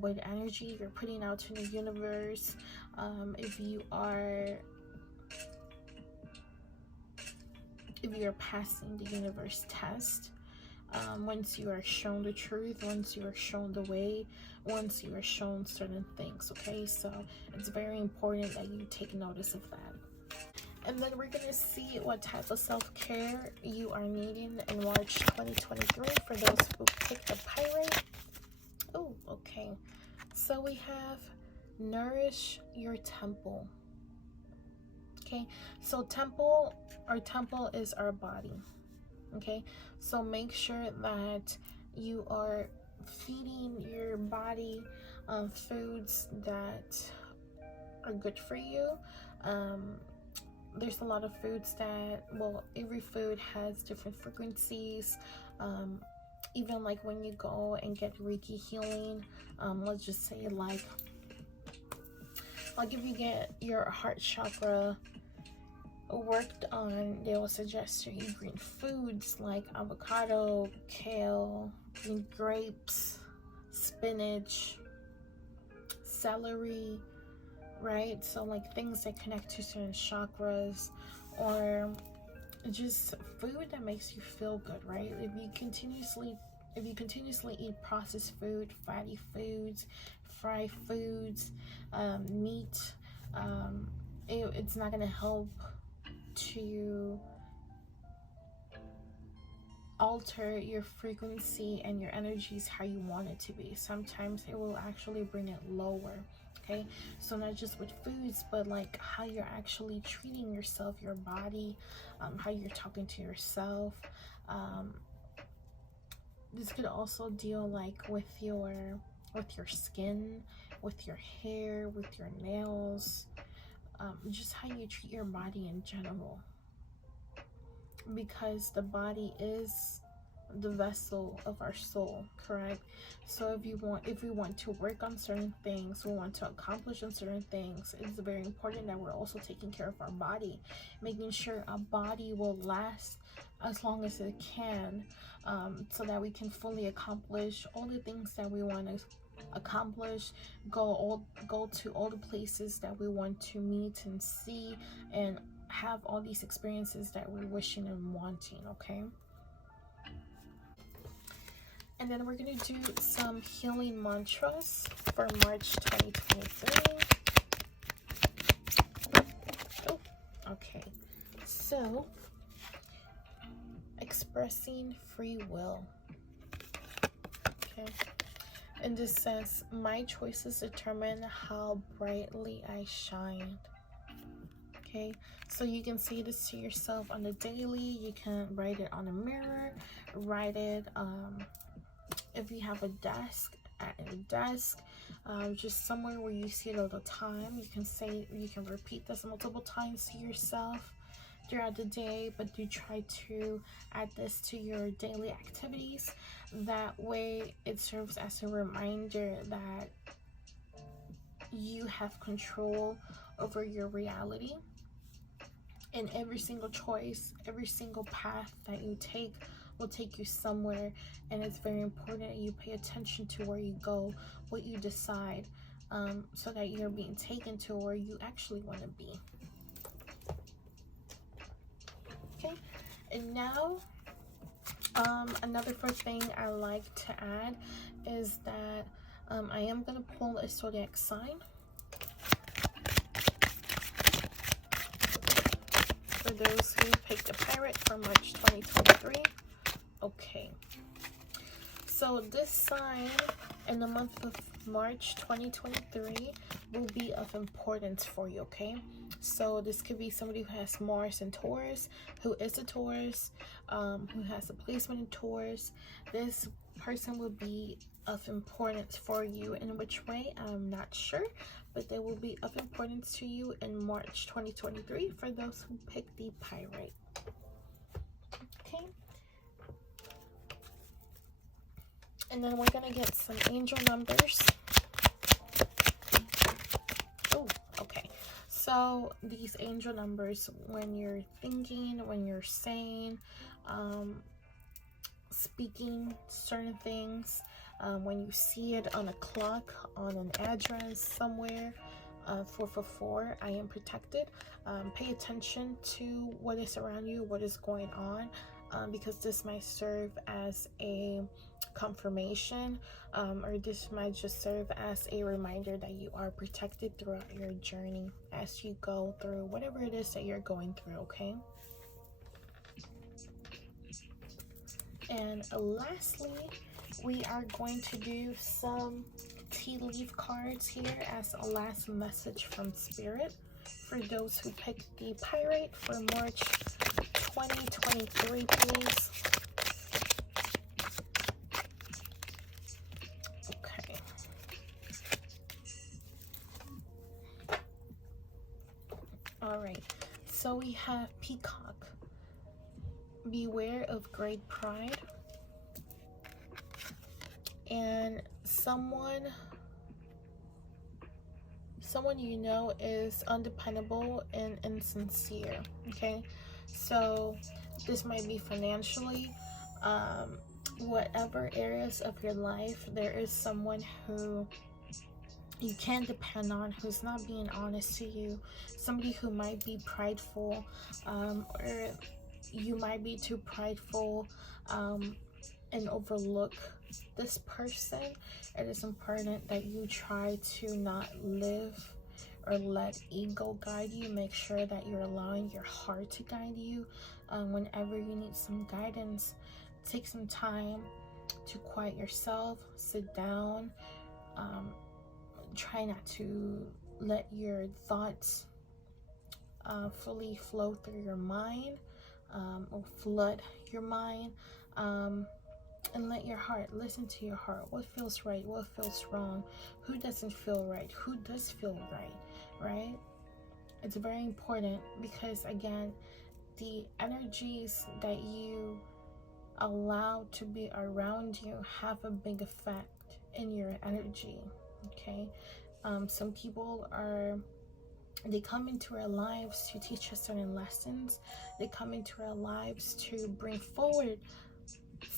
what energy you're putting out to the universe, if you're passing the universe test, once you are shown the truth, once you are shown the way, once you are shown certain things. Okay, so it's very important that you take notice of that. And then we're going to see what type of self-care you are needing in March 2023 for those who picked the Pyrite. Oh, okay. So we have nourish your temple. Okay, so our temple is our body. Okay, so make sure that you are feeding your body foods that are good for you. There's a lot of foods that, well, every food has different frequencies, even like when you go and get Reiki healing, let's just say like if you get your heart chakra worked on, they will suggest you eat green foods like avocado, kale, green grapes, spinach, celery, right? So like things that connect to certain chakras, or just food that makes you feel good, right? If you continuously eat processed food, fatty foods, fried foods, meat, it's not going to help to alter your frequency and your energies how you want it to be. Sometimes it will actually bring it lower. Okay, so not just with foods, but like how you're actually treating yourself, your body, how you're talking to yourself. This could also deal like with your skin, with your hair, with your nails, just how you treat your body in general, because the body is the vessel of our soul, correct? So if we want to work on certain things, we want to accomplish on certain things, it's very important that we're also taking care of our body, making sure our body will last as long as it can, so that we can fully accomplish all the things that we want to accomplish, go to all the places that we want to meet and see, and have all these experiences that we're wishing and wanting. Okay, and then we're going to do some healing mantras for March 2023. Oh, okay. So, expressing free will. Okay. And this says, my choices determine how brightly I shine. Okay. So you can say this to yourself on the daily. You can write it on a mirror. Write it, if you have a desk, at a desk, just somewhere where you see it all the time. You can repeat this multiple times to yourself throughout the day, but do try to add this to your daily activities. That way it serves as a reminder that you have control over your reality, and every single choice, every single path that you take will take you somewhere, and it's very important that you pay attention to where you go, what you decide, so that you're being taken to where you actually want to be. Okay, and now another first thing I like to add is that I am going to pull a zodiac sign for those who picked a Pyrite for March 2023. Okay, so this sign in the month of March 2023 will be of importance for you. Okay, so this could be somebody who has Mars in Taurus, who is a Taurus, who has a placement in Taurus. This person will be of importance for you. In which way, I'm not sure, but they will be of importance to you in March 2023 for those who pick the Pyrite. Okay, and then we're gonna get some angel numbers. Oh, okay. So these angel numbers, when you're thinking, when you're saying, speaking certain things, when you see it on a clock, on an address somewhere, 444, I am protected. Pay attention to what is around you, what is going on, because this might serve as a confirmation, or this might just serve as a reminder that you are protected throughout your journey as you go through whatever it is that you're going through. Okay, and lastly, we are going to do some tea leaf cards here as a last message from Spirit for those who picked the Pyrite for March 2023, please. Okay. All right. So we have Peacock. Beware of great pride. and someone you know is undependable and insincere. Okay, so this might be financially, whatever areas of your life, there is someone who you can depend on, who's not being honest to you, somebody who might be prideful, or you might be too prideful and overlook this person. It is important that you try to not live or let ego guide you. Make sure that you're allowing your heart to guide you. Whenever you need some guidance, take some time to quiet yourself, sit down, try not to let your thoughts fully flow through your mind, or flood your mind, and let your heart, listen to your heart. What feels right? What feels wrong? Who doesn't feel right? Who does feel right? It's very important, because again, the energies that you allow to be around you have a big effect in your energy. Okay, some people they come into our lives to teach us certain lessons. They come into our lives to bring forward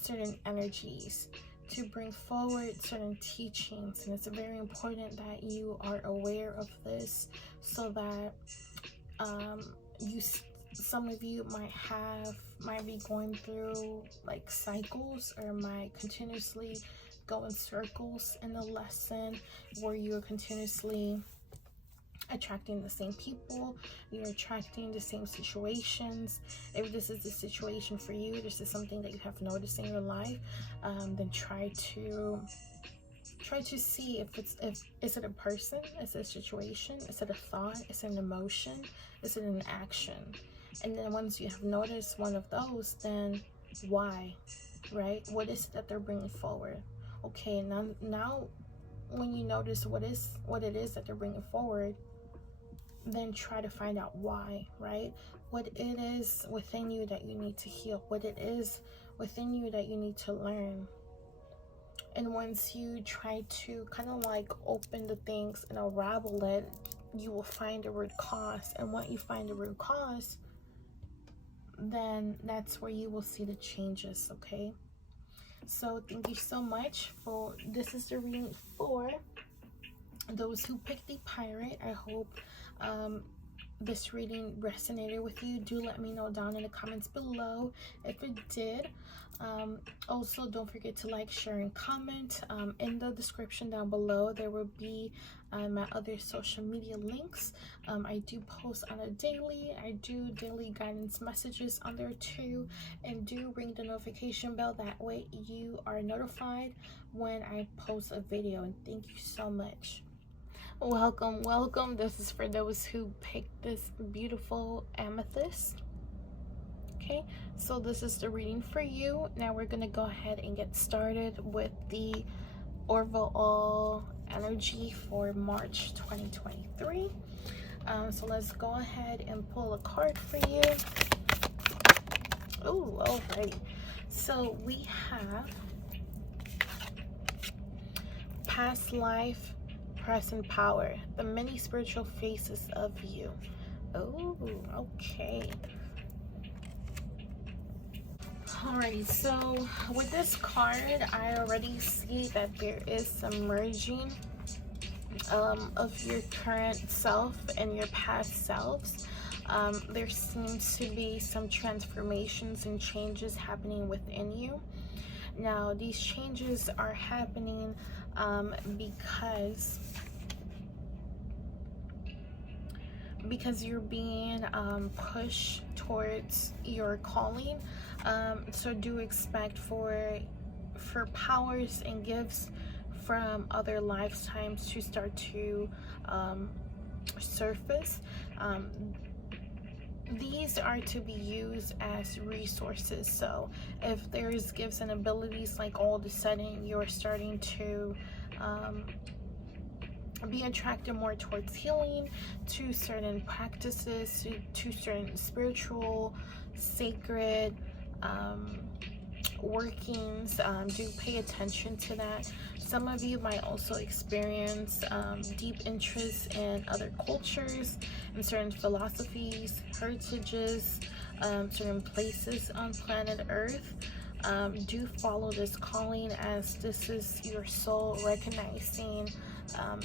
certain energies, to bring forward certain teachings, and it's very important that you are aware of this, so that some of you might be going through like cycles, or might continuously go in circles in the lesson, where you're continuously attracting the same people, you're attracting the same situations. If this is the situation for you, this is something that you have noticed in your life, then try to see if is it a person, is it a situation, is it a thought, is it an emotion, is it an action? And then once you have noticed one of those, then why, right? What is it that they're bringing forward? Okay, now when you notice what it is that they're bringing forward, then try to find out why, right? What it is within you that you need to heal, what it is within you that you need to learn. And once you try to kind of like open the things and unravel it, you will find the root cause. And when you find the root cause, then that's where you will see the changes. Okay, so thank you so much for this. Is the reading for those who picked the Pyrite. I hope this reading resonated with you. Do let me know down in the comments below if it did. Also, don't forget to like, share, and comment. In the description down below, there will be my other social media links. I do post on a daily. I do daily guidance messages on there too, and do ring the notification bell. That way you are notified when I post a video. And thank you so much. Welcome. This is for those who picked this beautiful amethyst. Okay, so this is the reading for you. Now we're gonna go ahead and get started with the overall energy for March 2023. So let's go ahead and pull a card for you. Oh, all right. So we have past life, present power, the many spiritual faces of you. Oh, okay. Alrighty, so with this card, I already see that there is some merging of your current self and your past selves. There seems to be some transformations and changes happening within you. Now, these changes are happening because you're being pushed towards your calling. So do expect for powers and gifts from other lifetimes to start to surface. These are to be used as resources. So if there's gifts and abilities, like all of a sudden you're starting to be attracted more towards healing, to certain practices, to certain spiritual, sacred workings. Do pay attention to that. Some of you might also experience deep interest in other cultures and certain philosophies, heritages, certain places on planet Earth. Do follow this calling, as this is your soul recognizing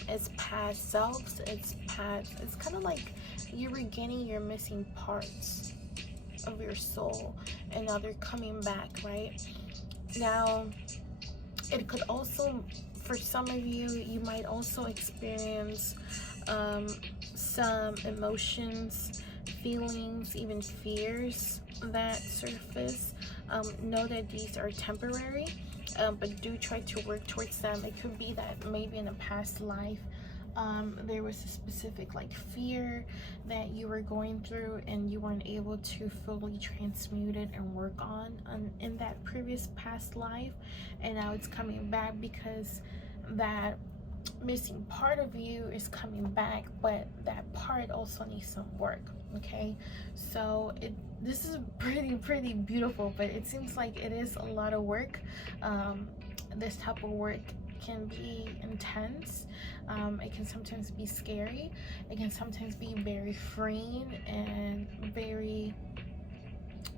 its past selves, its kind of like you're regaining your missing parts of your soul, and now they're coming back, right? Now, it could also, for some of you, you might also experience some emotions, feelings, even fears that surface. Know that these are temporary, but do try to work towards them. It could be that maybe in a past life there was a specific like fear that you were going through and you weren't able to fully transmute it and work on in that previous past life, and now it's coming back because that missing part of you is coming back, but that part also needs some work. Okay, so this is pretty beautiful, but it seems like it is a lot of work. This type of work can be intense. It can sometimes be scary. It can sometimes be very freeing and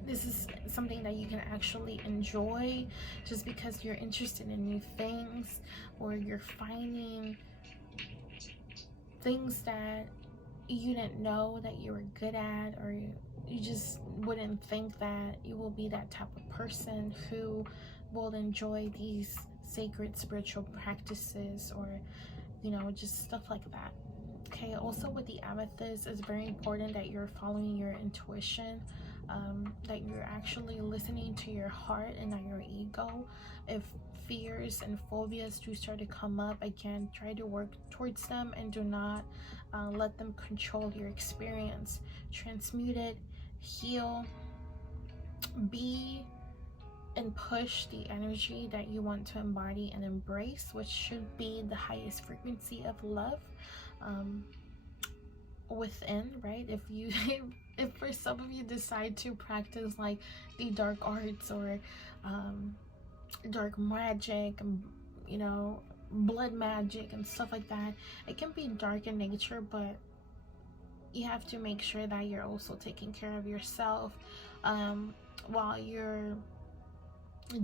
this is something that you can actually enjoy just because you're interested in new things, or you're finding things that you didn't know that you were good at, or you just wouldn't think that you will be that type of person who will enjoy these sacred spiritual practices, or just stuff like that. Okay, also with the amethyst, it's very important that you're following your intuition, that you're actually listening to your heart and not your ego. If fears and phobias do start to come up, again, try to work towards them and do not let them control your experience. Transmute it, heal, be and push the energy that you want to embody and embrace, which should be the highest frequency of love within, right? If for some of you decide to practice like the dark arts or dark magic, blood magic and stuff like that, it can be dark in nature, but you have to make sure that you're also taking care of yourself while you're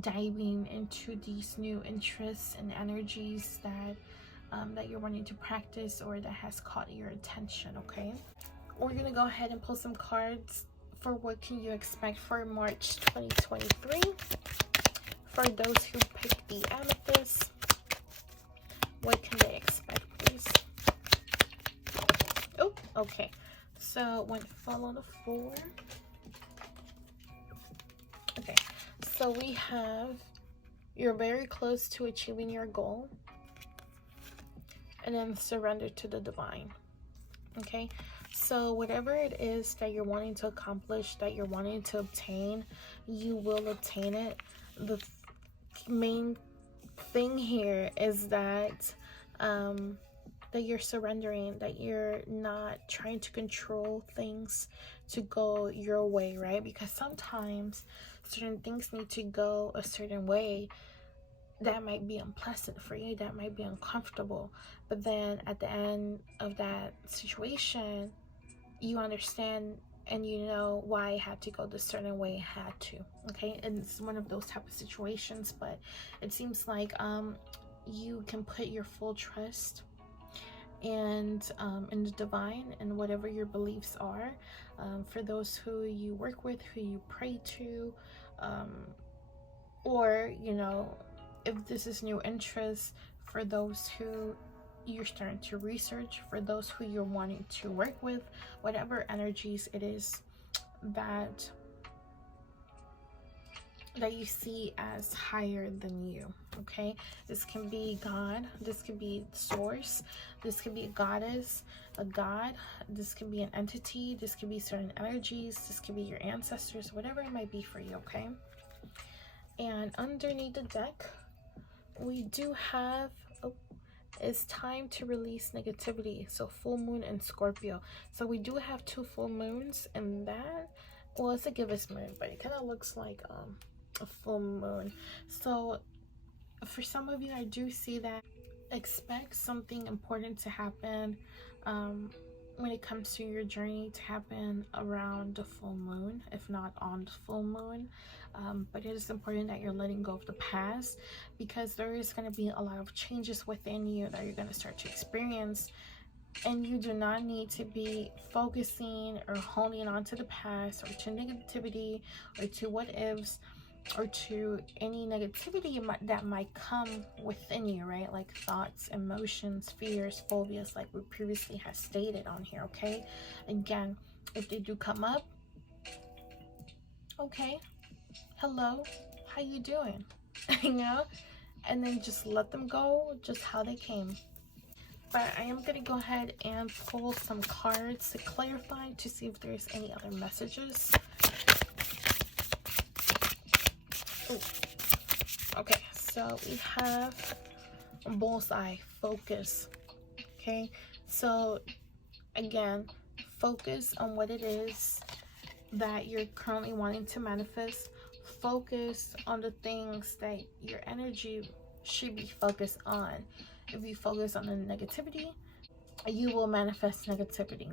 diving into these new interests and energies that you're wanting to practice or that has caught your attention. Okay, we're gonna go ahead and pull some cards for what can you expect for March 2023 for those who picked the amethyst. What can they expect, please? Oh, okay, so one fell on the floor. Okay, so we have you're very close to achieving your goal, and then surrender to the divine. Okay, so whatever it is that you're wanting to accomplish, that you're wanting to obtain, you will obtain it. The main thing here is that that you're surrendering, that you're not trying to control things to go your way, right? Because sometimes certain things need to go a certain way that might be unpleasant for you, that might be uncomfortable, but then at the end of that situation you understand and you know why it had to go the certain way it had to. Okay, and it's one of those type of situations, but it seems like you can put your full trust and in the divine and whatever your beliefs are, for those who you work with, who you pray to, or if this is new interest, for those who you're starting to research, for those who you're wanting to work with, whatever energies it is that you see as higher than you. Okay, this can be God, this could be source, this could be a goddess, a god, this could be an entity, this could be certain energies, this could be your ancestors, whatever it might be for you. Okay, and underneath the deck we do have it's time to release negativity. So full moon and Scorpio. So we do have 2 full moons, and that, well, it's a gibbous moon, but it kind of looks like full moon. So for some of you, I do see that expect something important to happen when it comes to your journey to happen around the full moon, if not on the full moon. But it is important that you're letting go of the past, because there is going to be a lot of changes within you that you're going to start to experience, and you do not need to be focusing or holding on to the past or to negativity or to what ifs or to any negativity that might come within you, right? Like thoughts, emotions, fears, phobias, like we previously have stated on here. Okay, again, if they do come up, okay, hello, how you doing? You know, and then just let them go just how they came. But I am going to go ahead and pull some cards to clarify, to see if there's any other messages. Ooh. Okay, so we have bullseye, focus. Okay, so again, focus on what it is that you're currently wanting to manifest. Focus on the things that your energy should be focused on. If you focus on the negativity, you will manifest negativity.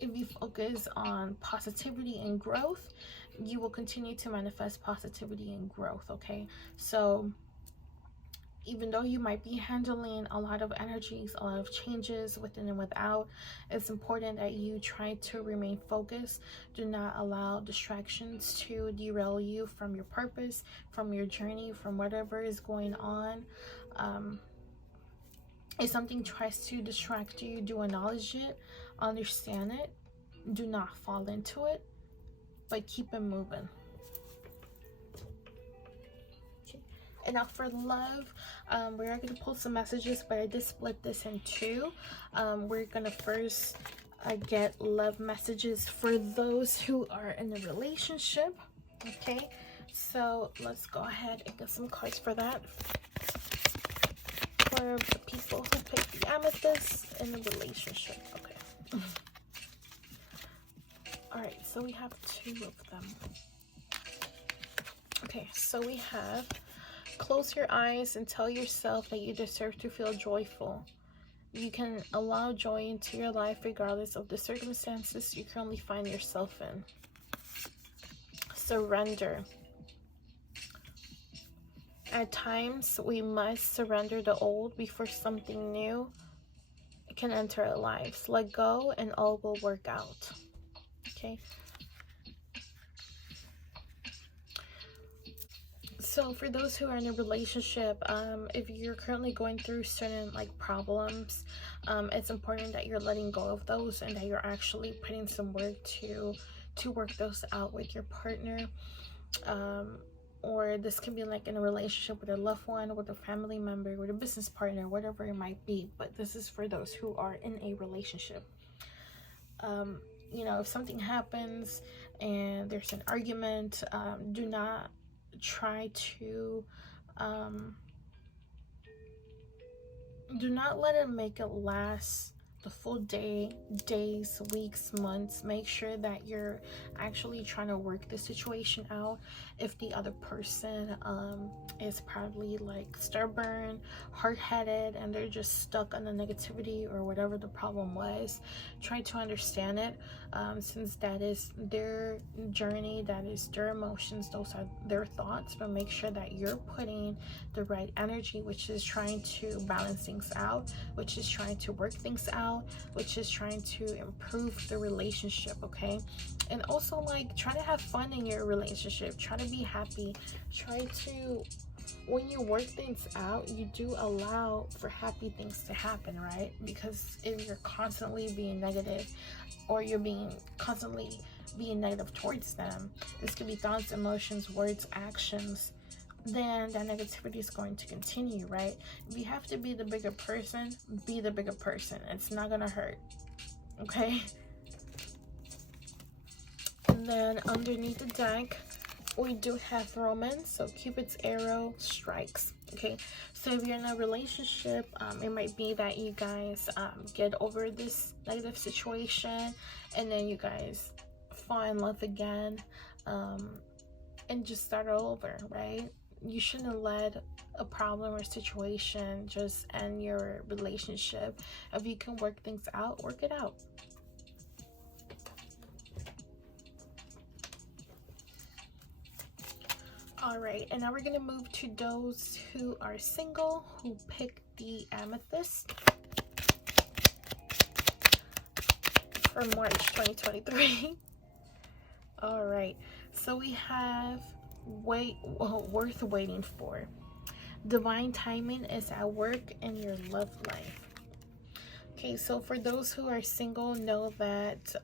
If you focus on positivity and growth, you will continue to manifest positivity and growth. Okay, so even though you might be handling a lot of energies, a lot of changes within and without, it's important that you try to remain focused. Do not allow distractions to derail you from your purpose, from your journey, from whatever is going on. If something tries to distract you, do acknowledge it, understand it, do not fall into it, but keep it moving. Okay. And now for love, we're going to pull some messages, but I did split this in two. We're going to first get love messages for those who are in a relationship. Okay, so let's go ahead and get some cards for that. For the people who pick the amethyst in a relationship. Okay. All right, so we have two of them. Okay, so we have close your eyes and tell yourself that you deserve to feel joyful. You can allow joy into your life regardless of the circumstances you currently find yourself in. Surrender. At times, we must surrender the old before something new can enter our lives. Let go and all will work out. Okay. So for those who are in a relationship, if you're currently going through certain like problems, it's important that you're letting go of those and that you're actually putting some work to work those out with your partner. Or this can be like in a relationship with a loved one, with a family member, with a business partner, whatever it might be. But this is for those who are in a relationship. You know, if something happens and there's an argument, do not try to do not let it make it last the full day, days, weeks, months. Make sure that you're actually trying to work the situation out. If the other person is probably like stubborn, hard-headed, and they're just stuck on the negativity or whatever the problem was, try to understand it, since that is their journey, that is their emotions, those are their thoughts. But make sure that you're putting the right energy, which is trying to balance things out, which is trying to work things out, which is trying to improve the relationship. Okay, and also like try to have fun in your relationship, try to be happy, try to, when you work things out, you do allow for happy things to happen, right? Because if you're constantly being negative, or you're constantly being negative towards them, this could be thoughts, emotions, words, actions, then that negativity is going to continue, right? If you have to be the bigger person, be the bigger person. It's not gonna hurt, okay? And then underneath the deck, we do have romance, so Cupid's arrow strikes. Okay, so if you're in a relationship, it might be that you guys get over this negative situation, and then you guys fall in love again. and just start all over, right? You shouldn't let a problem or situation just end your relationship. If you can work things out, work it out. All right, and now we're gonna move to those who are single, who pick the Amethyst for March 2023. All right, so we have worth waiting for. Divine timing is at work in your love life. Okay, so for those who are single, know that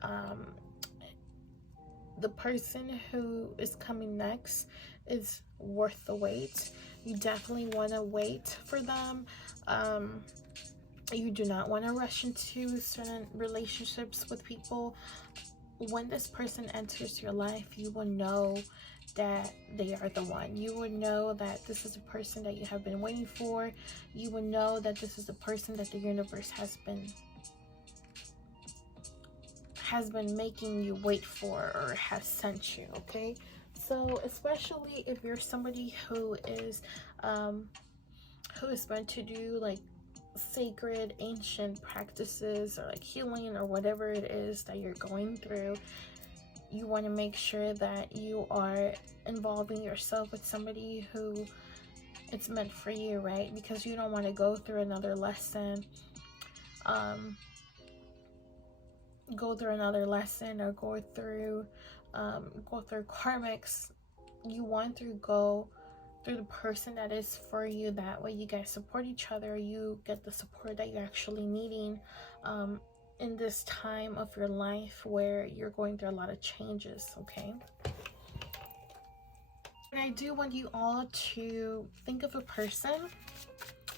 the person who is coming next is worth the wait. You definitely want to wait for them. You do not want to rush into certain relationships with people. When this person enters your life, you will know that they are the one. You will know that this is a person that you have been waiting for. You will know that this is the person that the universe has been making you wait for, or has sent you. Okay, so especially if you're somebody who is meant to do like sacred ancient practices, or like healing, or whatever it is that you're going through, you want to make sure that you are involving yourself with somebody who it's meant for you, right? Because you don't want to go through another lesson, or go through karmics. You want to go through the person that is for you. That way you guys support each other. You get the support that you're actually needing in this time of your life where you're going through a lot of changes. Okay, and I do want you all to think of a person.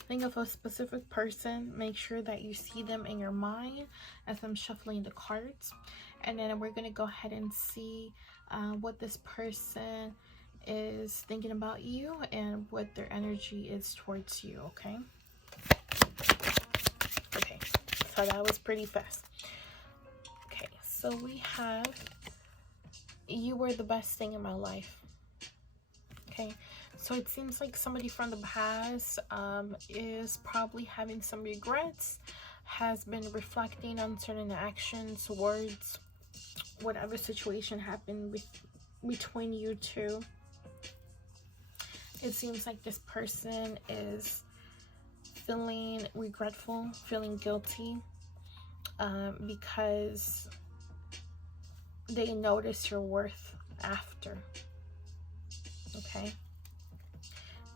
Think of a specific person. Make sure that you see them in your mind as I'm shuffling the cards. And then we're going to go ahead and see what this person is thinking about you and what their energy is towards you, okay? Okay, so that was pretty fast. Okay, so we have, you were the best thing in my life. Okay, so it seems like somebody from the past is probably having some regrets, has been reflecting on certain actions, words, whatever situation happened between you two. It seems like this person is feeling regretful, feeling guilty, because they notice your worth after. Okay,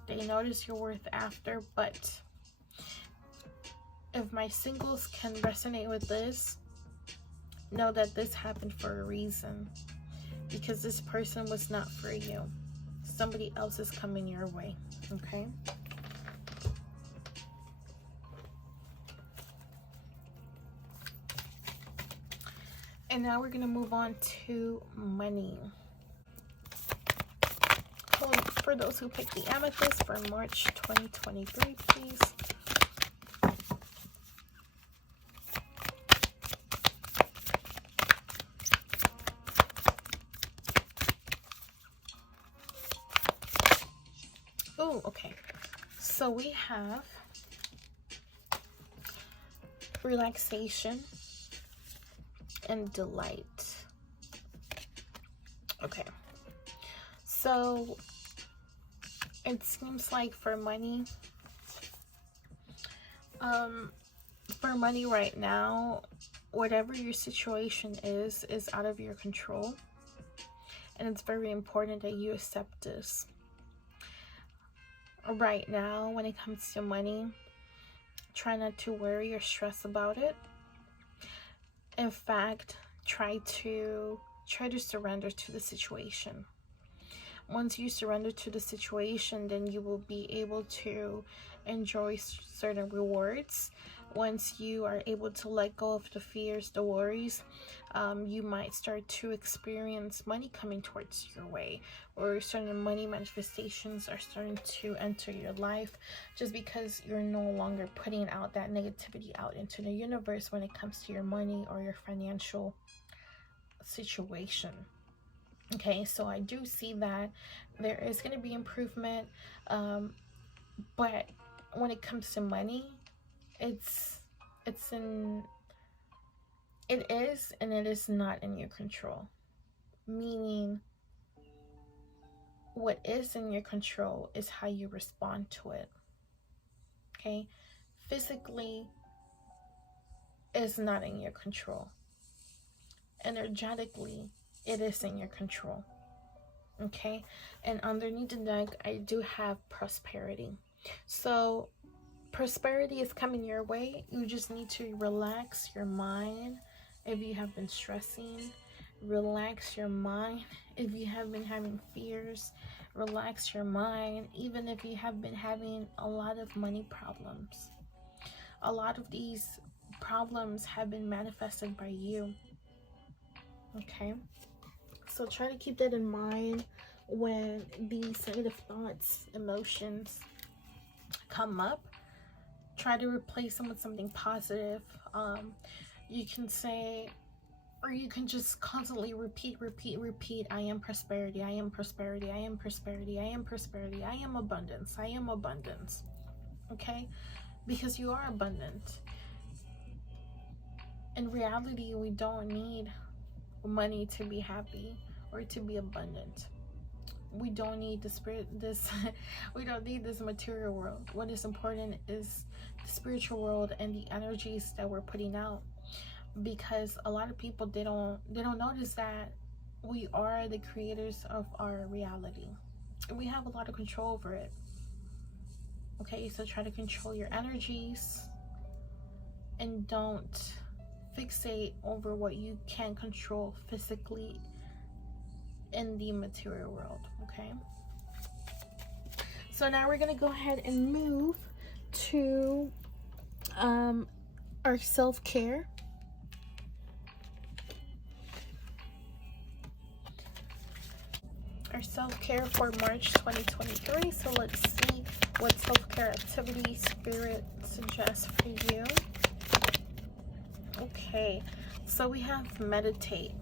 they notice your worth after. But if my singles can resonate with this, know that this happened for a reason, because this person was not for you. Somebody else is coming your way. Okay, and now we're gonna move on to money. For those who picked the Amethyst for March 2023, please. Oh, okay. So we have relaxation and delight. Okay. So it seems like for money right now, whatever your situation is out of your control, and it's very important that you accept this. Right now, when it comes to money, try not to worry or stress about it. In fact, try to surrender to the situation. Once you surrender to the situation, then you will be able to enjoy certain rewards. Once you are able to let go of the fears, the worries, you might start to experience money coming towards your way, or certain money manifestations are starting to enter your life, just because you're no longer putting out that negativity out into the universe when it comes to your money or your financial situation. Okay, so I do see that there is going to be improvement, but when it comes to money, it's in it is and it is not in your control. Meaning, what is in your control is how you respond to it. Okay, physically is not in your control. Energetically, it is in your control. Okay, and underneath the deck, I do have prosperity. So prosperity is coming your way. You just need to relax your mind. If you have been stressing, relax your mind. If you have been having fears, relax your mind. Even if you have been having a lot of money problems, a lot of these problems have been manifested by you. Okay, so try to keep that in mind when these negative thoughts, emotions come up. Try to replace them with something positive. You can say, or you can just constantly repeat, I am prosperity, I am prosperity, I am prosperity, I am prosperity, I am abundance, I am abundance. Okay, because you are abundant. In reality, we don't need money to be happy or to be abundant. We don't need we don't need this material world. What is important is the spiritual world and the energies that we're putting out, because a lot of people, they don't notice that we are the creators of our reality and we have a lot of control over it. Okay, so try to control your energies and don't fixate over what you can control physically in the material world. Okay, so now we're gonna go ahead and move to our self-care. Our self-care for March 2023. So let's see what self-care activity Spirit suggests for you. Okay, so we have meditate.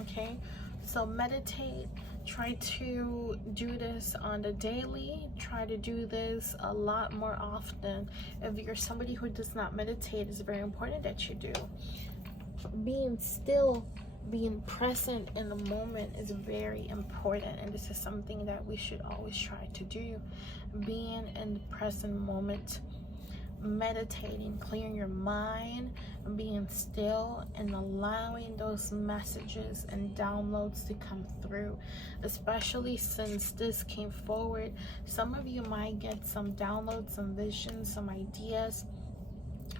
Okay, so meditate. Try to do this on the daily. Try to do this a lot more often. If you're somebody who does not meditate, it's very important that you do. Being still, being present in the moment is very important, and this is something that we should always try to do. Being in the present moment, meditating, clearing your mind, being still, and allowing those messages and downloads to come through. Especially since this came forward, some of you might get some downloads, some visions, some ideas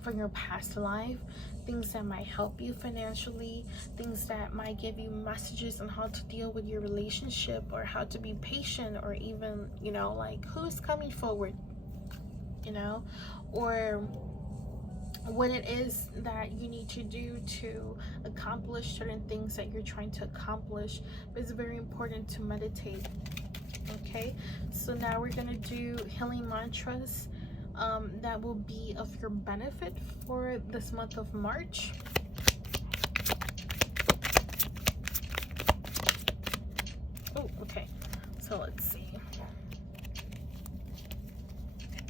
from your past life, things that might help you financially, things that might give you messages on how to deal with your relationship, or how to be patient, or even, you know, like who's coming forward, you know, or what it is that you need to do to accomplish certain things that you're trying to accomplish. But it's very important to meditate. Okay, so now we're gonna do healing mantras that will be of your benefit for this month of March. Oh, okay, so let's see.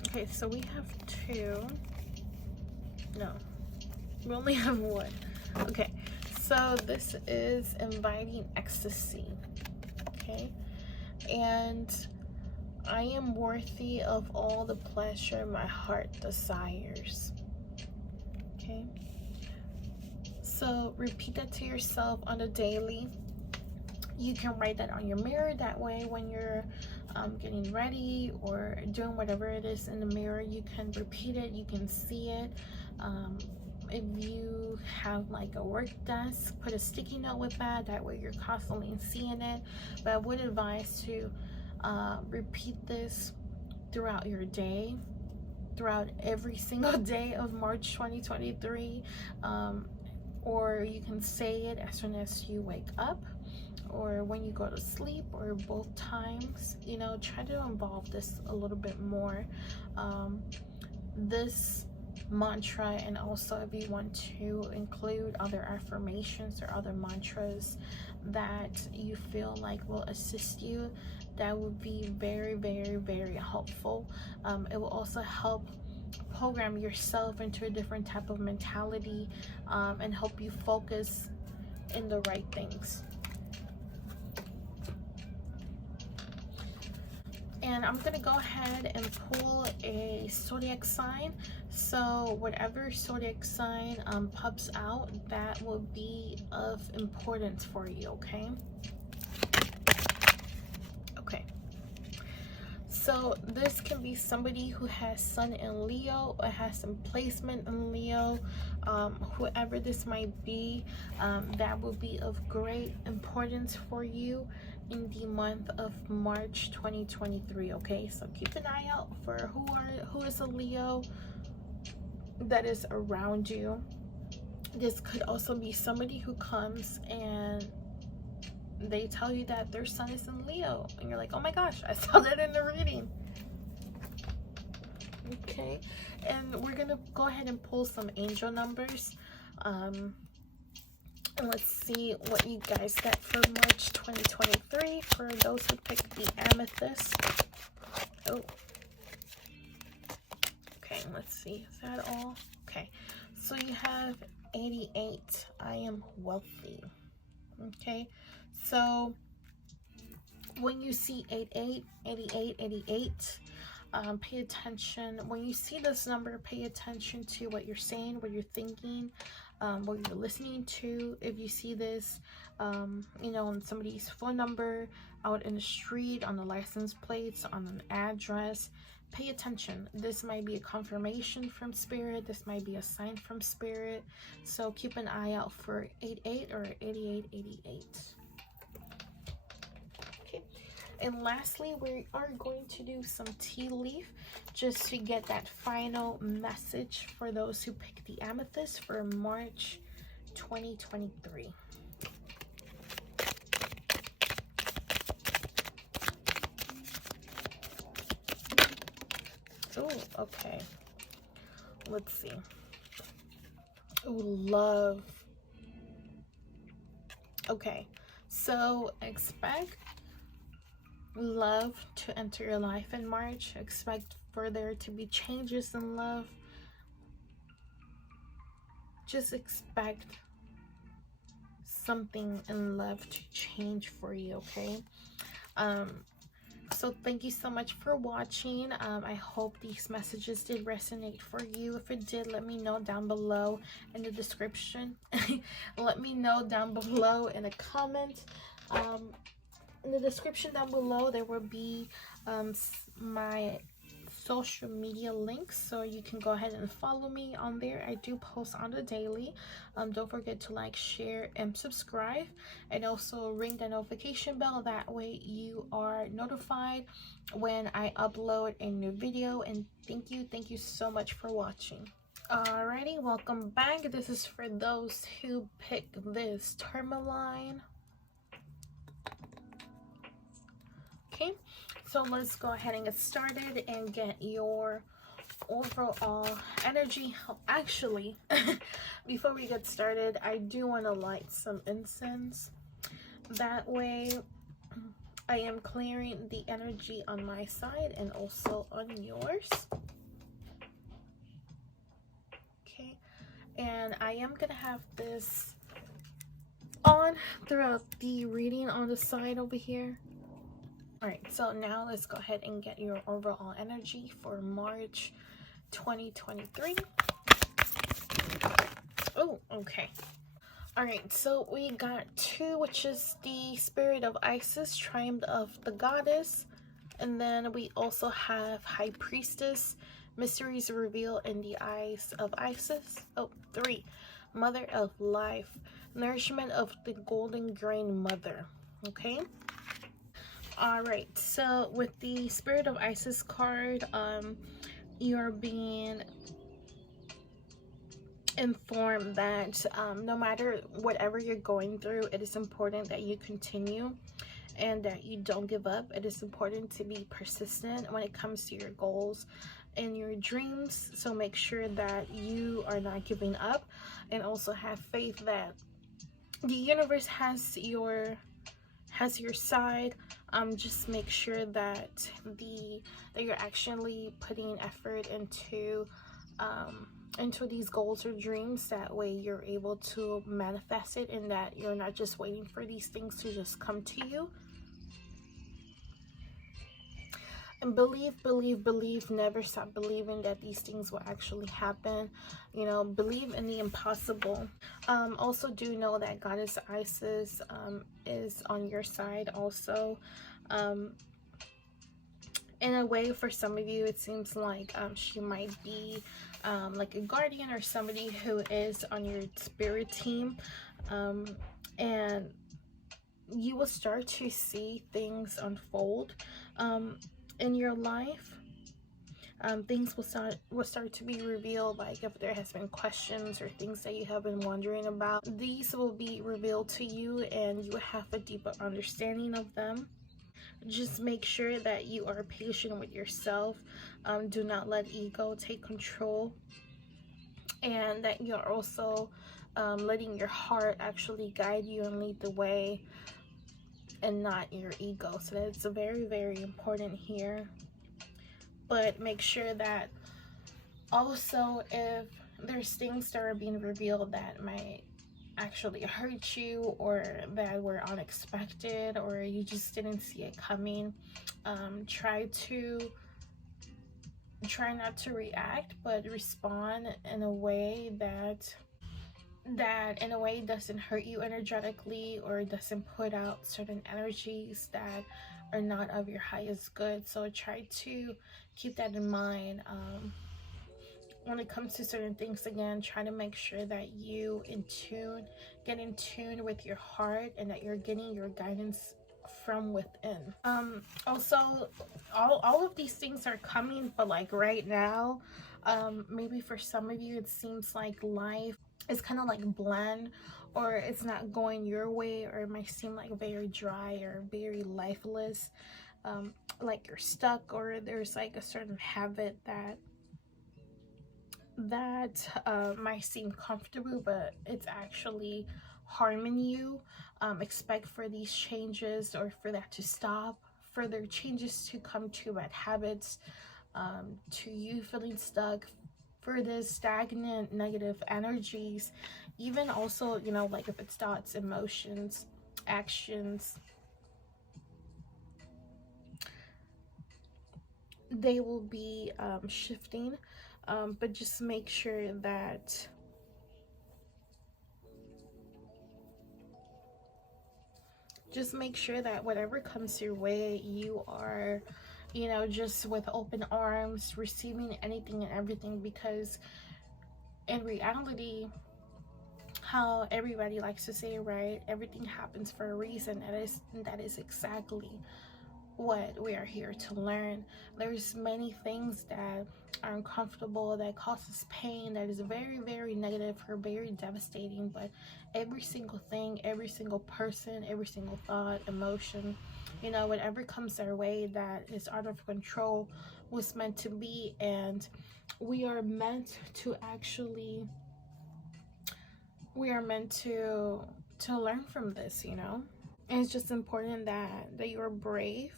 Okay, so we have two. No, we only have one. Okay, so this is inviting ecstasy. Okay, and I am worthy of all the pleasure my heart desires. Okay, so repeat that to yourself on a daily. You can write that on your mirror. That way, when you're getting ready or doing whatever it is in the mirror, you can repeat it, you can see it. If you have like a work desk, put a sticky note with that. That way you're constantly seeing it. But I would advise to repeat this throughout your day, throughout every single day of March 2023. Or you can say it as soon as you wake up, or when you go to sleep, or both times. You know, try to involve this a little bit more. This mantra, and also if you want to include other affirmations or other mantras, that you feel like will assist you, that would be very, very, very helpful. It will also help program yourself into a different type of mentality, and help you focus in the right things. And I'm gonna go ahead and pull a zodiac sign. So whatever zodiac sign pops out, that will be of importance for you. Okay. So this can be somebody who has sun in Leo or has some placement in Leo. Whoever this might be, that will be of great importance for you in the month of March 2023. Okay, so keep an eye out for who is a Leo that is around you. This could also be somebody who comes and they tell you that their sun is in Leo, and you're like, oh my gosh, I saw that in the reading. Okay, and we're gonna go ahead and pull some angel numbers, and let's see what you guys get for March 2023 for those who picked the Amethyst. Oh, okay, let's see, is that all? Okay, so you have 88, I am wealthy. Okay, so when you see 88, 88, 88, pay attention. When you see this number, pay attention to what you're saying, what you're thinking, what you're listening to. If you see this, you know, on somebody's phone number, out in the street, on the license plates, on an address, pay attention. This might be a confirmation from spirit. This might be a sign from spirit. So keep an eye out for 88 or 88, 88. Okay. And lastly, we are going to do some tea leaf just to get that final message for those who pick the Amethyst for March 2023. Oh, okay. Let's see. Oh, love. Okay, so expect love to enter your life in March. Expect for there to be changes in love. Just expect something in love to change for you, okay? So thank you so much for watching. I hope these messages did resonate for you. If it did, let me know down below in the description. Let me know down below in a comment. In the description down below, there will be my social media links, so you can go ahead and follow me on there. I do post on the daily. Don't forget to like, share, and subscribe, and also ring the notification bell. That way you are notified when I upload a new video. And thank you so much for watching. Alrighty, welcome back. This is for those who pick this Tourmaline. Okay, so let's go ahead and get started and get your overall energy. Actually, before we get started, I do want to light some incense. That way I am clearing the energy on my side and also on yours. Okay, and I am gonna have this on throughout the reading on the side over here. Alright, so now let's go ahead and get your overall energy for March 2023. Oh, okay. Alright, so we got 2, which is the Spirit of Isis, Triumph of the Goddess. And then we also have High Priestess, Mysteries Revealed in the Eyes of Isis. Oh, 3, Mother of Life, Nourishment of the Golden Grain Mother. Okay. Alright, so with the Spirit of Isis card, you're being informed that no matter whatever you're going through, it is important that you continue and that you don't give up. It is important to be persistent when it comes to your goals and your dreams. So make sure that you are not giving up, and also have faith that the universe has your side. Just make sure that you're actually putting effort into these goals or dreams. That way you're able to manifest it, and that you're not just waiting for these things to just come to you. And believe, never stop believing that these things will actually happen. You know, believe in the impossible. Also do know that Goddess Isis is on your side also. In a way, for some of you, it seems like she might be like a guardian or somebody who is on your spirit team. And you will start to see things unfold in your life. Things will start to be revealed, like if there has been questions or things that you have been wondering about, these will be revealed to you and you will have a deeper understanding of them. Just make sure that you are patient with yourself. Do not let ego take control, and that you're also letting your heart actually guide you and lead the way, and not your ego. So that's very, very important here. But make sure that also, if there's things that are being revealed that might actually hurt you, or that were unexpected, or you just didn't see it coming, try not to react, but respond in a way that doesn't hurt you energetically, or doesn't put out certain energies that are not of your highest good. So try to keep that in mind. When it comes to certain things, again, try to make sure that you get in tune with your heart, and that you're getting your guidance from within. Also, all of these things are coming, but like right now, maybe for some of you it seems like life is kind of like bland, or it's not going your way, or it might seem like very dry or very lifeless, like you're stuck, or there's like a certain habit that might seem comfortable, but it's actually harming you. Expect for these changes, or for that to stop, further changes to come to bad habits, to you feeling stuck, for this stagnant negative energies. Even also, you know, like if it's thoughts, emotions, actions, they will be shifting. But just make sure that whatever comes your way, you are, you know, just with open arms, receiving anything and everything. Because in reality, how everybody likes to say, right, everything happens for a reason. That is exactly what we are here to learn. There's many things that are uncomfortable, that causes pain, that is very, very negative, or very devastating. But every single thing, every single person, every single thought, emotion, you know, whatever comes our way that is out of control, was meant to be. And we are meant to learn from this, you know. And it's just important that you're brave,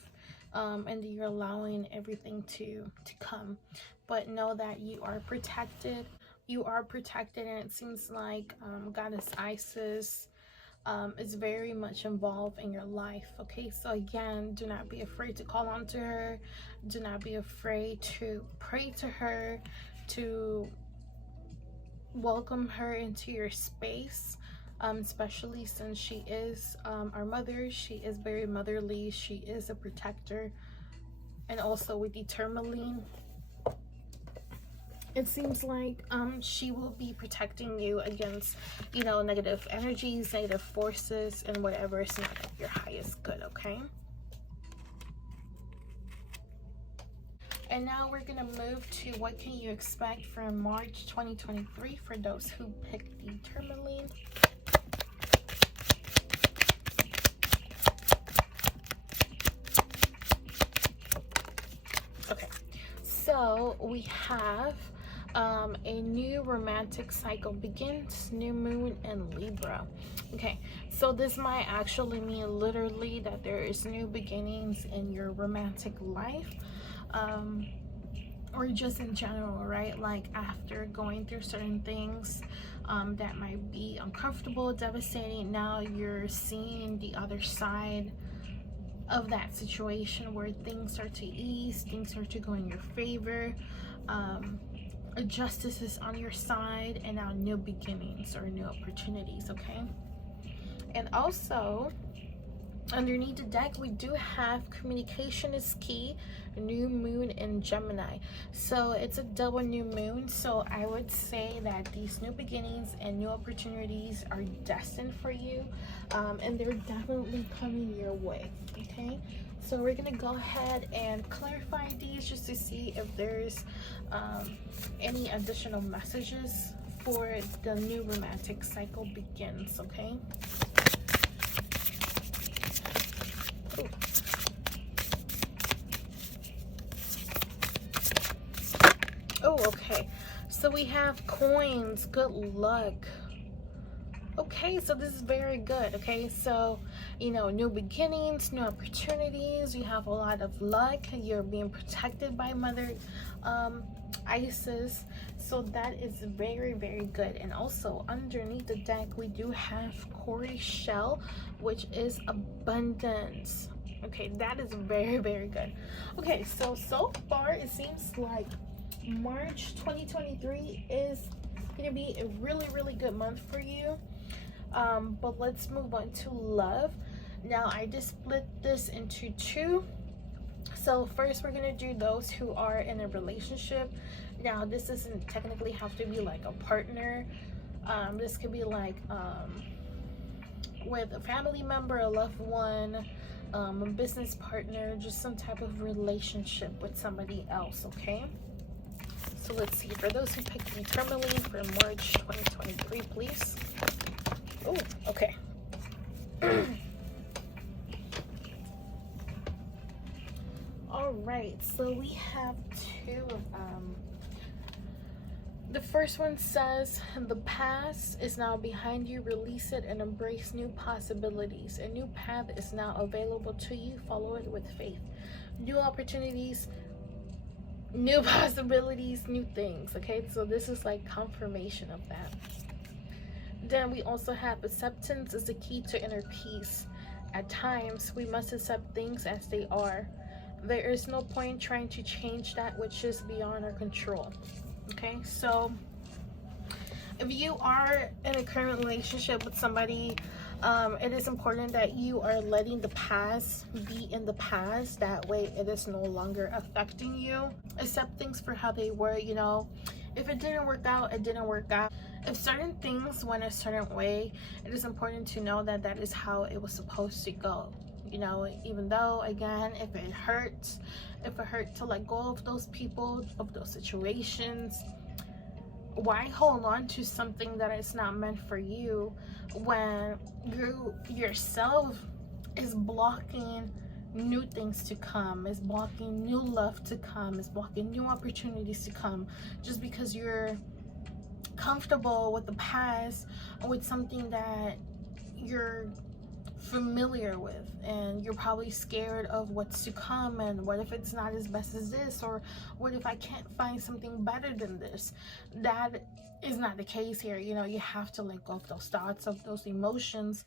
and that you're allowing everything to come. But know that you are protected. You are protected, and it seems like Goddess Isis is very much involved in your life. Okay, so again, do not be afraid to call on to her. Do not be afraid to pray to her, to welcome her into your space. Especially since she is our mother. She is very motherly. She is a protector. And also with the Tourmaline, it seems like she will be protecting you against, you know, negative energies, negative forces, and whatever is not at your highest good. Okay, and now we're gonna move to what can you expect from March 2023 for those who picked the Tourmaline. Okay, so we have A new romantic cycle begins. New moon in Libra. Okay, so this might actually mean literally that there is new beginnings in your romantic life, or just in general, right? Like after going through certain things that might be uncomfortable, devastating, now you're seeing the other side of that situation where things start to ease, things start to go in your favor. Justice is on your side, and now new beginnings or new opportunities. Okay, and also underneath the deck we do have communication is key. New moon in Gemini, so it's a double new moon, so I would say that these new beginnings and new opportunities are destined for you, and they're definitely coming your way. Okay, so we're gonna go ahead and clarify these just to see if there's any additional messages for the new romantic cycle begins. Okay. Ooh. Oh, okay, so we have coins, good luck. Okay, so this is very good. Okay, so you know, new beginnings, new opportunities, you have a lot of luck, you're being protected by Mother Isis, so that is very, very good. And also underneath the deck we do have Corey Shell, which is abundance. Okay, that is very, very good. Okay, so far it seems like March 2023 is gonna be a really, really good month for you. But let's move on to love. Now I just split this into two. So first we're gonna do those who are in a relationship. Now this doesn't technically have to be like a partner. This could be like with a family member, a loved one, a business partner, just some type of relationship with somebody else. Okay, so let's see, for those who picked the Tourmaline for March 2023, please. Oh, okay. All right, so we have two of them. The first one says, the past is now behind you, release it and embrace new possibilities. A new path is now available to you, follow it with faith. New opportunities, new possibilities, new things. Okay, so this is like confirmation of that. Then we also have acceptance is the key to inner peace. At times we must accept things as they are. There is no point trying to change that which is beyond our control. Okay, so if you are in a current relationship with somebody, it is important that you are letting the past be in the past. That way it is no longer affecting you. Accept things for how they were. You know, if it didn't work out, it didn't work out. If certain things went a certain way, it is important to know that that is how it was supposed to go. You know, even though, again, if it hurts to let go of those people, of those situations, why hold on to something that is not meant for you when you yourself is blocking new things to come, is blocking new love to come, is blocking new opportunities to come, just because you're comfortable with the past or with something that you're familiar with, and you're probably scared of what's to come, and what if it's not as best as this, or what if I can't find something better than this. That is not the case here. You know, you have to let go of those thoughts, of those emotions,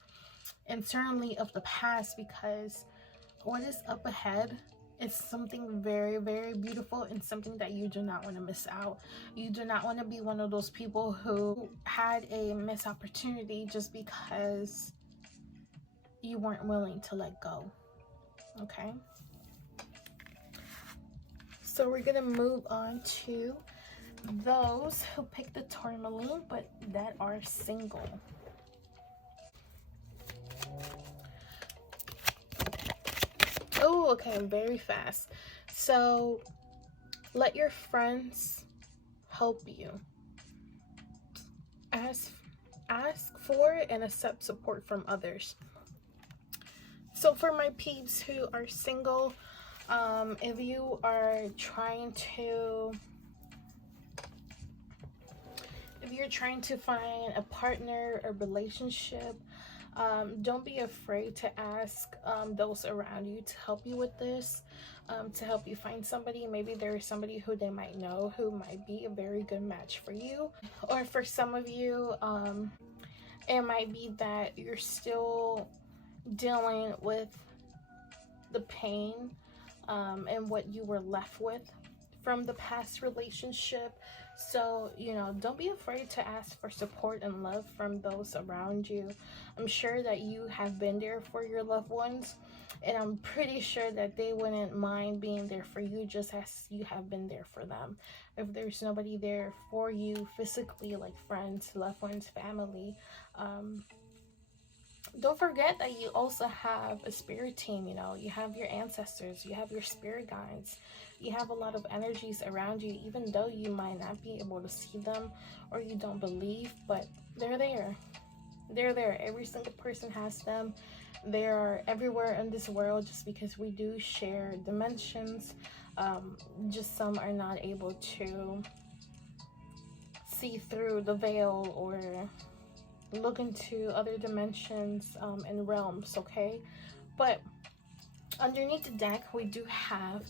and certainly of the past, because what is up ahead is something very, very beautiful, and something that you do not want to miss out. You do not want to be one of those people who had a missed opportunity just because you weren't willing to let go. Okay, so we're gonna move on to those who picked the Tourmaline but that are single. Oh, okay, very fast. So let your friends help you. Ask for and accept support from others. So for my peeps who are single, if you are trying to you're trying to find a partner, a relationship, don't be afraid to ask those around you to help you with this, to help you find somebody. Maybe there is somebody who they might know who might be a very good match for you. Or for some of you, it might be that you're still dealing with the pain and what you were left with from the past relationship. So, you know, don't be afraid to ask for support and love from those around you. I'm sure that you have been there for your loved ones, and I'm pretty sure that they wouldn't mind being there for you just as you have been there for them. If there's nobody there for you physically, like friends, loved ones, family, don't forget that you also have a spirit team. You know, you have your ancestors, you have your spirit guides, you have a lot of energies around you, even though you might not be able to see them or you don't believe, but they're there. They're there. Every single person has them. They are everywhere in this world, just because we do share dimensions. Just some are not able to see through the veil or look into other dimensions and realms, okay? But underneath the deck, we do have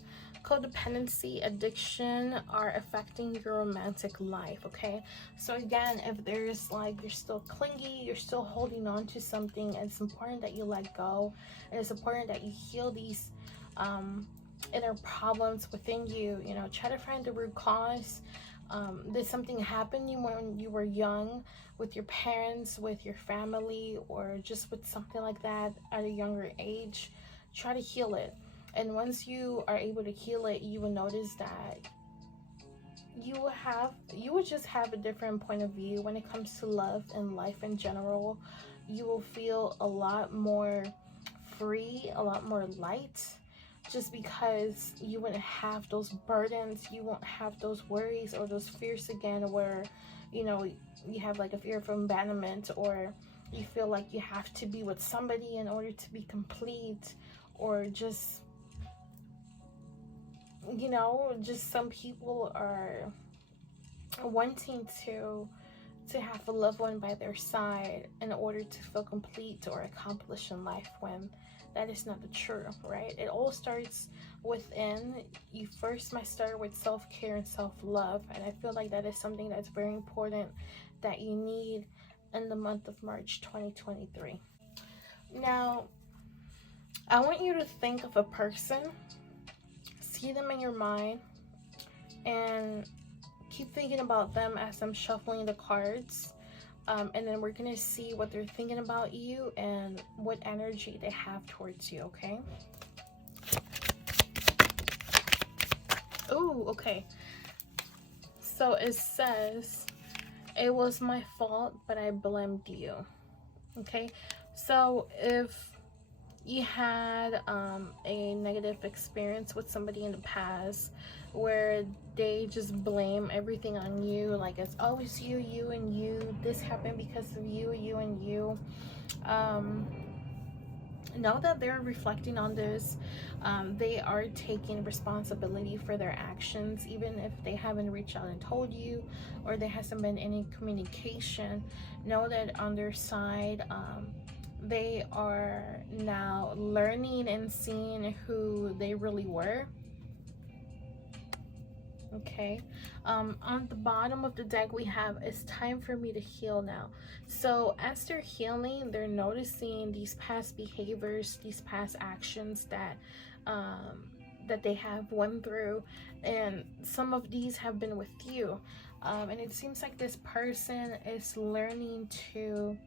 codependency, addiction are affecting your romantic life, okay? So again, if there's like, you're still clingy, you're still holding on to something, it's important that you let go, and it's important that you heal these inner problems within you. You know, try to find the root cause. Did something happen when you were young, with your parents, with your family, or just with something like that at a younger age? Try to heal it. And once you are able to heal it, you will notice that you will just have a different point of view when it comes to love and life in general. You will feel a lot more free, a lot more light, just because you wouldn't have those burdens. You won't have those worries or those fears again, where, you know, you have like a fear of abandonment, or you feel like you have to be with somebody in order to be complete, or just, you know, just some people are wanting to have a loved one by their side in order to feel complete or accomplished in life, when that is not the truth, right? It all starts within. You first must start with self-care and self-love, and I feel like that is something that's very important that you need in the month of March 2023. Now, I want you to think of a person, see them in your mind, and keep thinking about them as I'm shuffling the cards. And then we're gonna see what they're thinking about you and what energy they have towards you, okay? Oh, okay. So it says, it was my fault, but I blamed you. Okay, so if you had a negative experience with somebody in the past where they just blame everything on you, like it's always you and you, this happened because of you and you, know that they're reflecting on this. They are taking responsibility for their actions, even if they haven't reached out and told you, or there hasn't been any communication. Know that on their side, they are now learning and seeing who they really were. Okay, on the bottom of the deck we have, it's time for me to heal now. So as they're healing, they're noticing these past behaviors, these past actions that that they have went through, and some of these have been with you, and it seems like this person is learning to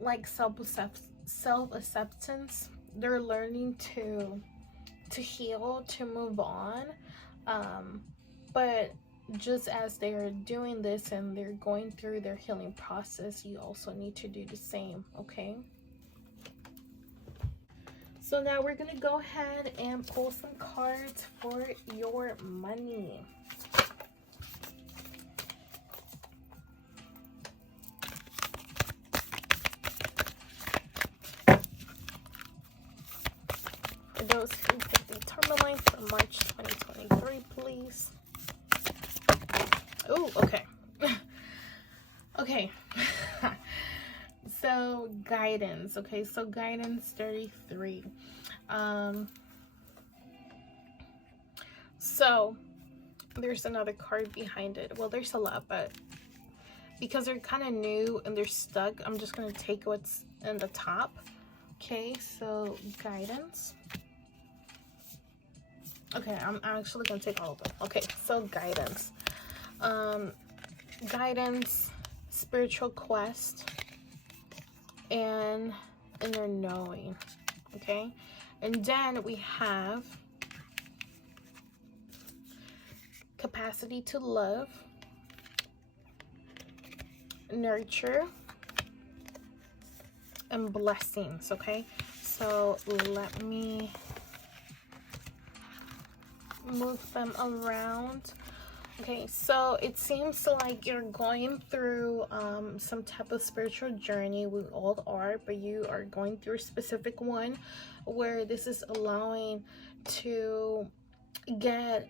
like self-acceptance. They're learning to heal, to move on, but just as they're doing this and they're going through their healing process, you also need to do the same, okay? So now we're gonna go ahead and pull some cards for your money. For those who picked the Tourmaline for March 2023, please. Oh, okay. Okay. So guidance. Okay, so guidance 33. So there's another card behind it. Well, there's a lot, but because they're kind of new and they're stuck, I'm just going to take what's in the top. Okay, so guidance. Okay, I'm actually going to take all of them. Okay, so guidance. Guidance, spiritual quest, and inner knowing. Okay, and then we have capacity to love, nurture, and blessings. Okay, so let me move them around. Okay, so it seems like you're going through some type of spiritual journey. We all are, but you are going through a specific one where this is allowing to get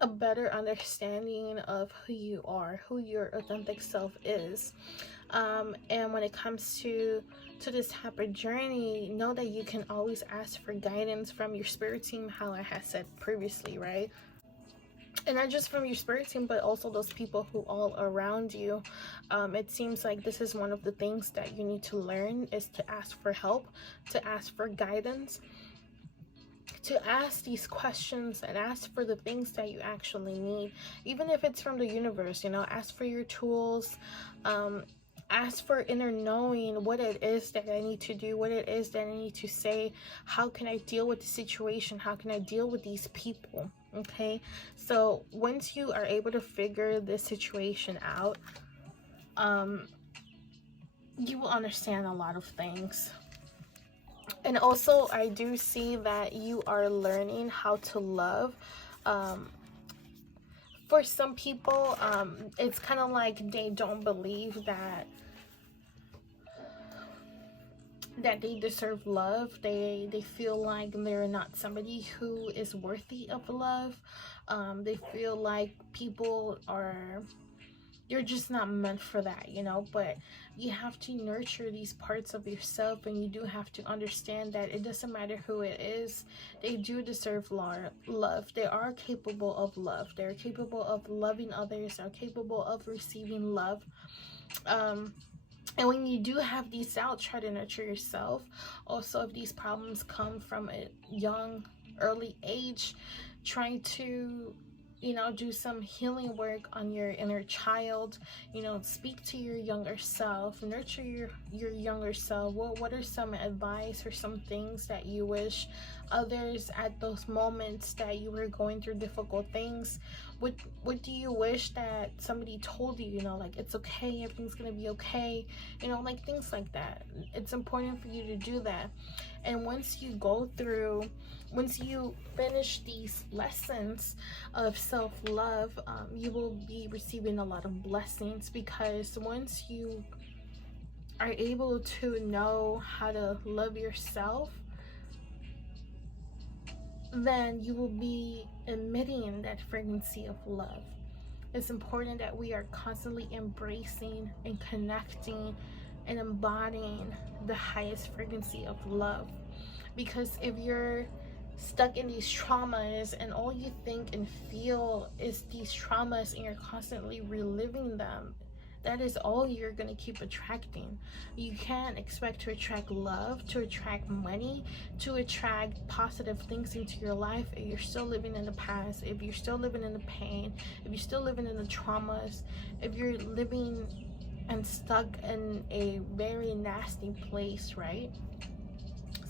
a better understanding of who you are, who your authentic self is. And when it comes to this type of journey, know that you can always ask for guidance from your spirit team, how I had said previously, right? And not just from your spirit team, but also those people who all around you. It seems like this is one of the things that you need to learn, is to ask for help, to ask for guidance, to ask these questions and ask for the things that you actually need. Even if it's from the universe, you know, ask for your tools, ask for inner knowing, what it is that I need to do, what it is that I need to say, how can I deal with the situation, how can I deal with these people. Okay, so once you are able to figure this situation out, you will understand a lot of things. And also, I do see that you are learning how to love. For some people, it's kind of like they don't believe that they deserve love. They feel like they're not somebody who is worthy of love. They feel like people are, you're just not meant for that, you know. But you have to nurture these parts of yourself, and you do have to understand that it doesn't matter who it is, they do deserve love. They are capable of love. They're capable of loving others. They're capable of receiving love. And when you do have these doubts, try to nurture yourself. Also, if these problems come from a young, early age, trying to, you know, do some healing work on your inner child. You know, speak to your younger self, nurture your younger self. What are some advice or some things that you wish others at those moments that you were going through difficult things? What do you wish that somebody told you? You know, like, it's okay, everything's gonna be okay, you know, like things like that. It's important for you to do that. And once you finish these lessons of self-love, you will be receiving a lot of blessings, because once you are able to know how to love yourself, then you will be emitting that frequency of love. It's important that we are constantly embracing and connecting and embodying the highest frequency of love. Because if you're stuck in these traumas and all you think and feel is these traumas, and you're constantly reliving them, that is all you're going to keep attracting. You can't expect to attract love, to attract money, to attract positive things into your life if you're still living in the past, if you're still living in the pain, if you're still living in the traumas, if you're living and stuck in a very nasty place, right?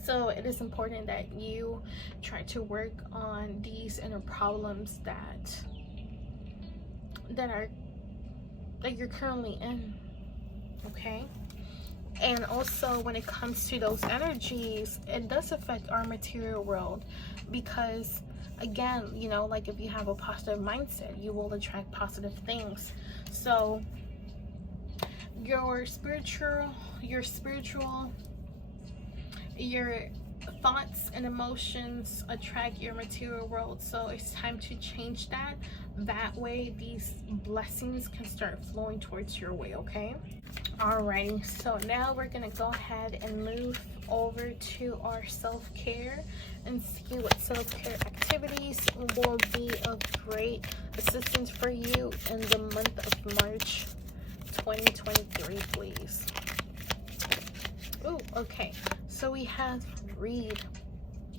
So it is important that you try to work on these inner problems that you're currently in. Okay, and also when it comes to those energies, it does affect our material world, because again, you know, like if you have a positive mindset, you will attract positive things. So your thoughts and emotions attract your material world, so it's time to change that. That way these blessings can start flowing towards your way, okay? Alrighty, so now we're gonna go ahead and move over to our self-care and see what self-care activities will be of great assistance for you in the month of March 2023, please. Oh, okay, so we have read.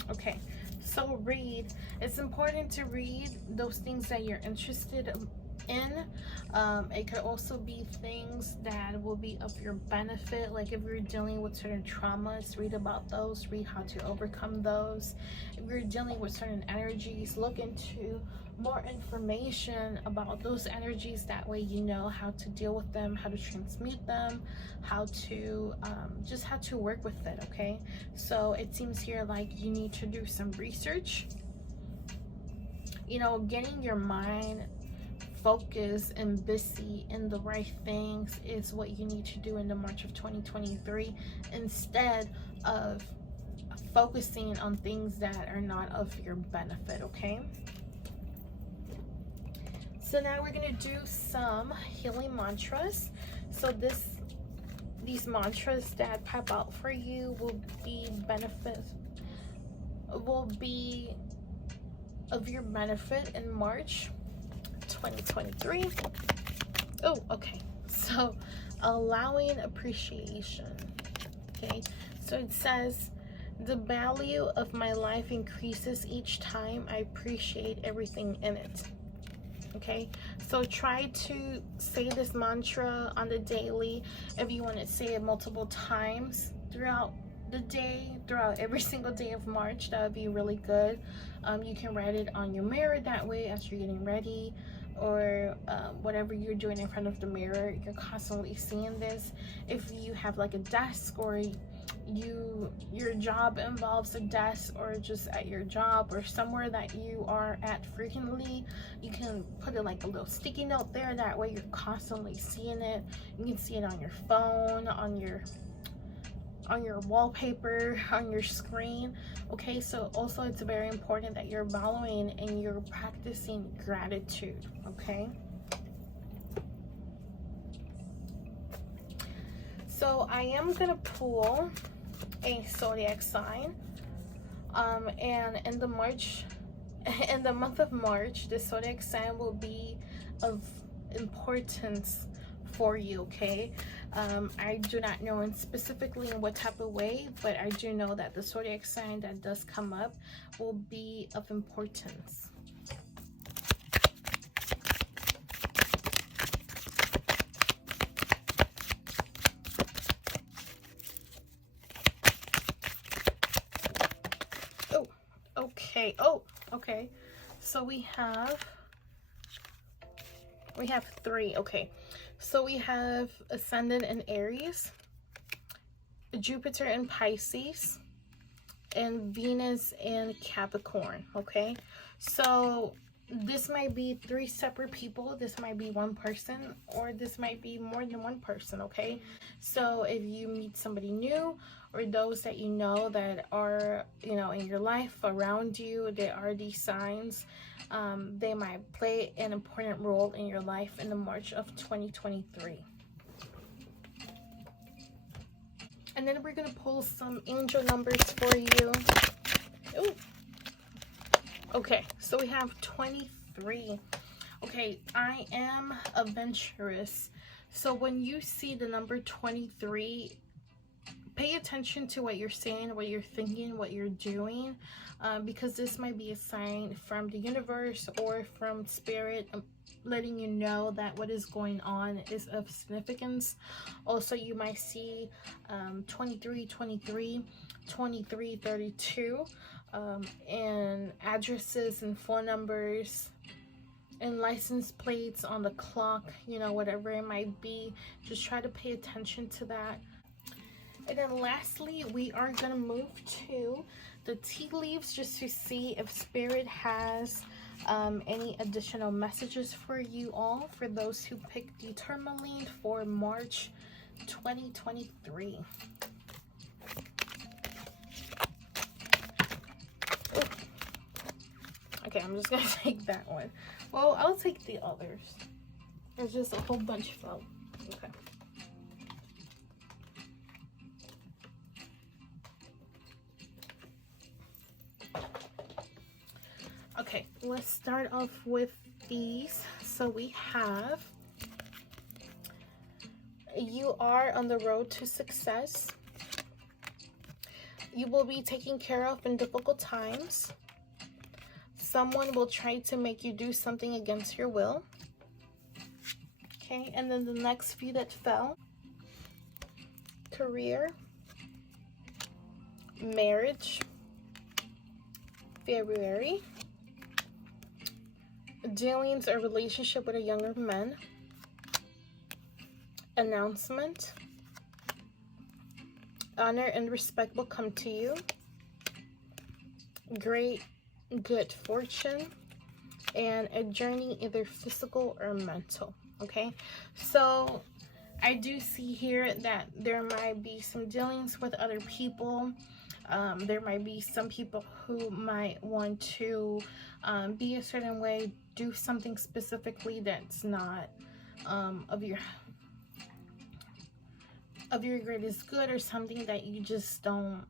Okay, so read. It's important to read those things that you're interested in. It could also be things that will be of your benefit, like if you're dealing with certain traumas, read about those, read how to overcome those. If you're dealing with certain energies, look into more information about those energies. That way you know how to deal with them, how to transmute them, how to just how to work with it, okay? So it seems here like you need to do some research, you know, getting your mind focused and busy in the right things is what you need to do in the March of 2023, instead of focusing on things that are not of your benefit, okay? So now we're gonna do some healing mantras. So these mantras that pop out for you will be of your benefit in March 2023. Oh, okay. So allowing appreciation. Okay, so it says, the value of my life increases each time I appreciate everything in it. Okay, so try to say this mantra on the daily. If you want to say it multiple times throughout the day, throughout every single day of March, that would be really good. You can write it on your mirror, that way as you're getting ready, or whatever you're doing in front of the mirror, you're constantly seeing this. If you have like a desk, or your job involves a desk, or just at your job or somewhere that you are at frequently, you can put it like a little sticky note there. That way you're constantly seeing it. You can see it on your phone, on your wallpaper, on your screen. Okay, so also it's very important that you're valuing and you're practicing gratitude, okay? So I am gonna pull a zodiac sign, and in the month of March, the zodiac sign will be of importance for you, okay? I do not know specifically in what type of way, but I do know that the zodiac sign that does come up will be of importance. Okay. Oh, okay. So we have 3. Okay. So we have Ascendant in Aries, Jupiter in Pisces, and Venus in Capricorn, okay? So this might be 3 separate people, this might be 1 person, or this might be more than 1 person, okay? So if you meet somebody new, or those that you know that are, you know, in your life around you, there are these signs. They might play an important role in your life in the March of 2023. And then we're gonna pull some angel numbers for you. Ooh. Okay, so we have 23. Okay, I am adventurous. So when you see the number 23, pay attention to what you're saying, what you're thinking, what you're doing, because this might be a sign from the universe or from spirit, letting you know that what is going on is of significance. Also, you might see 23, 23, 23, 32, and addresses and phone numbers and license plates on the clock, you know, whatever it might be. Just try to pay attention to that. And then lastly, we are going to move to the tea leaves just to see if Spirit has any additional messages for you all, for those who picked the Tourmaline for March 2023. Okay, I'm just gonna take that one. Well, I'll take the others. There's just a whole bunch fell. Okay. Okay, let's start off with these. So we have, you are on the road to success. You will be taken care of in difficult times. Someone will try to make you do something against your will. Okay, and then the next few that fell: career, marriage, February, dealings or relationship with a younger man, announcement, honor and respect will come to you, great good fortune, and a journey either physical or mental. Okay, so I do see here that there might be some dealings with other people. There might be some people who might want to be a certain way, do something specifically that's not of your greatest good, or something that you just don't,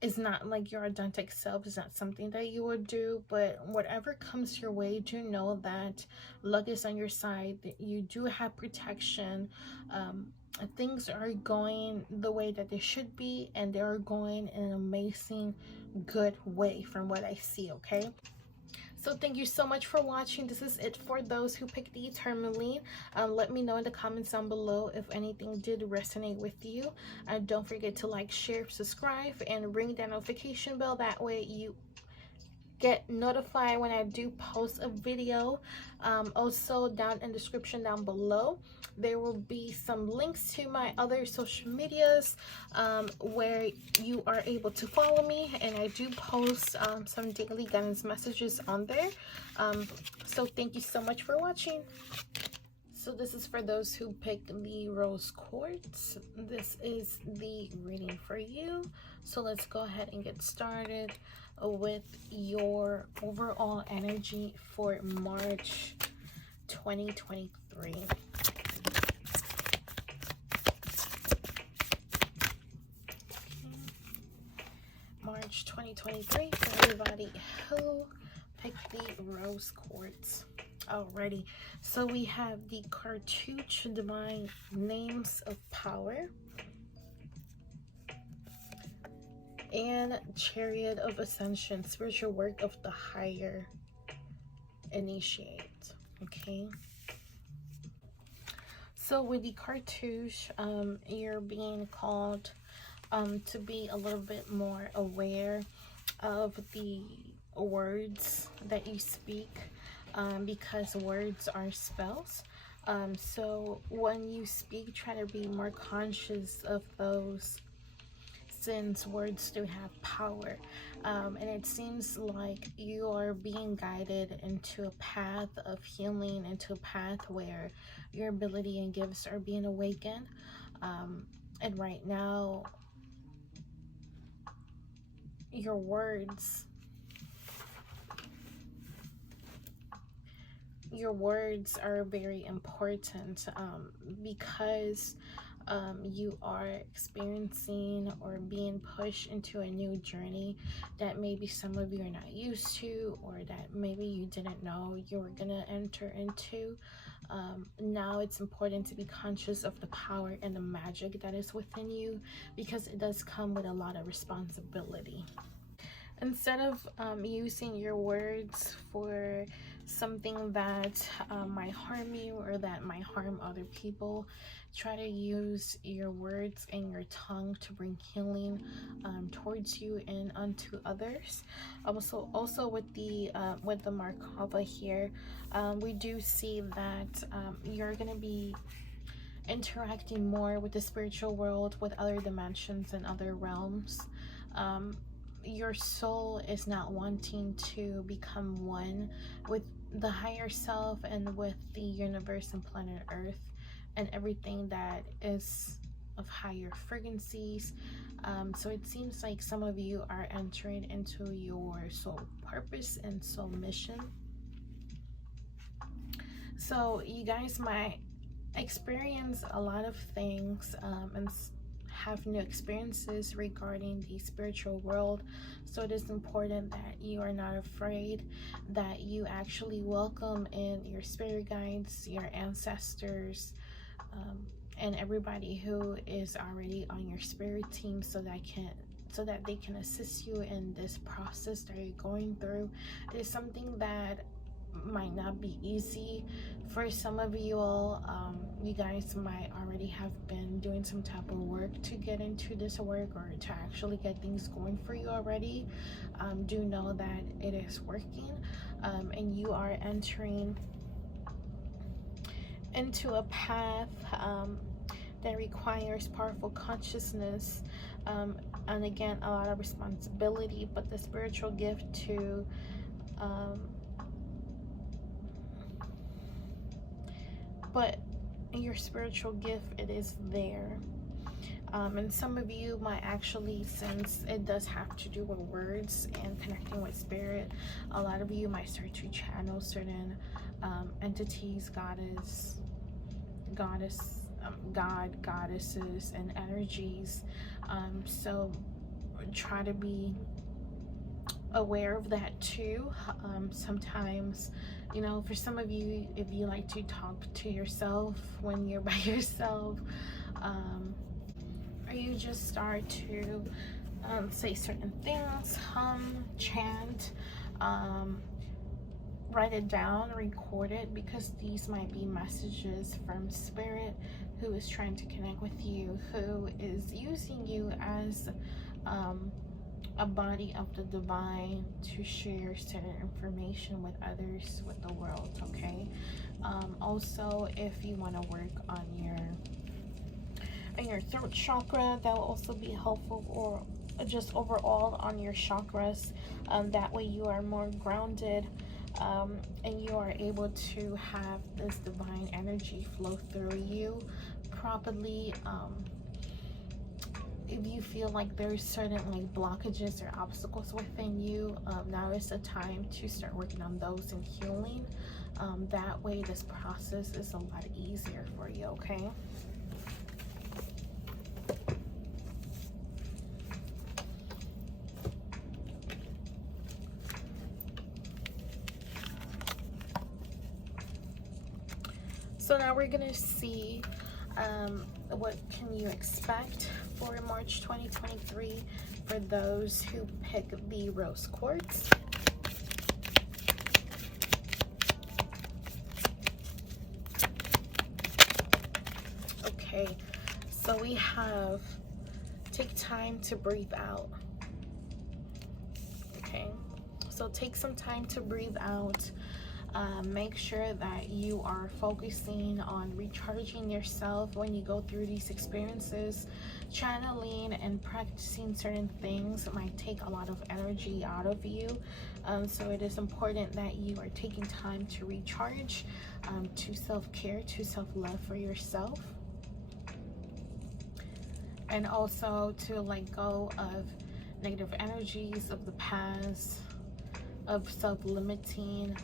is not like your authentic self, is not something that you would do. But whatever comes your way, do know that luck is on your side, that you do have protection. Things are going the way that they should be, and they are going in an amazing good way from what I see. Okay, so thank you so much for watching. This is it for those who picked the Tourmaline. Let me know in the comments down below if anything did resonate with you. And don't forget to like, share, subscribe, and ring that notification bell. That way you get notified when I do post a video. Also, down in the description down below, there will be some links to my other social medias where you are able to follow me, and I do post some daily guidance messages on there. So thank you so much for watching. So this is for those who picked the rose quartz. This is the reading for you. So let's go ahead and get started with your overall energy for March 2023. March 2023 for everybody who picked the rose quartz. Alrighty, so we have the Cartouche Divine Names of Power and Chariot of Ascension, spiritual work of the higher initiate. Okay, so with the Cartouche, you're being called to be a little bit more aware of the words that you speak, because words are spells. So when you speak, try to be more conscious of those, since words do have power. And it seems like you are being guided into a path of healing, into a path where your ability and gifts are being awakened. And right now, your words are very important, because you are experiencing or being pushed into a new journey that maybe some of you are not used to, or that maybe you didn't know you were gonna enter into. Now it's important to be conscious of the power and the magic that is within you, because it does come with a lot of responsibility. Instead of using your words for something that might harm you or that might harm other people, try to use your words and your tongue to bring healing towards you and unto others. Also with the Markova here, we do see that you're going to be interacting more with the spiritual world, with other dimensions and other realms. Your soul is not wanting to become one with the higher self and with the universe and planet Earth and everything that is of higher frequencies. So it seems like some of you are entering into your soul purpose and soul mission. So you guys might experience a lot of things and have new experiences regarding the spiritual world. So it is important that you are not afraid, that you actually welcome in your spirit guides, your ancestors, and everybody who is already on your spirit team, so that they can assist you in this process that you're going through. It is something that might not be easy for some of you all. You guys might already have been doing some type of work to get into this work, or to actually get things going for you already. Do know that it is working, and you are entering into a path that requires powerful consciousness, and again, a lot of responsibility, but the spiritual gift to but your spiritual gift, it is there. And some of you might actually, since it does have to do with words and connecting with spirit, a lot of you might start to channel certain entities, goddesses, and energies. So try to be aware of that too. Sometimes, you know, for some of you, if you like to talk to yourself when you're by yourself, or you just start to say certain things, hum, chant, write it down, record it, because these might be messages from spirit who is trying to connect with you, who is using you as a body of the divine to share certain information with others, with the world. Okay. Also, if you want to work on your throat chakra, that will also be helpful, or just overall on your chakras. That way you are more grounded, and you are able to have this divine energy flow through you properly. If you feel like there's certain like blockages or obstacles within you, now is the time to start working on those and healing. That way this process is a lot easier for you. Okay. So now we're gonna see what can you expect for March 2023 for those who pick the rose quartz. Okay, so we have take time to breathe out. Okay, so take some time to breathe out. Make sure that you are focusing on recharging yourself when you go through these experiences. Channeling and practicing certain things might take a lot of energy out of you. So it is important that you are taking time to recharge, to self-care, to self-love for yourself. And also to let go of negative energies of the past, of self-limiting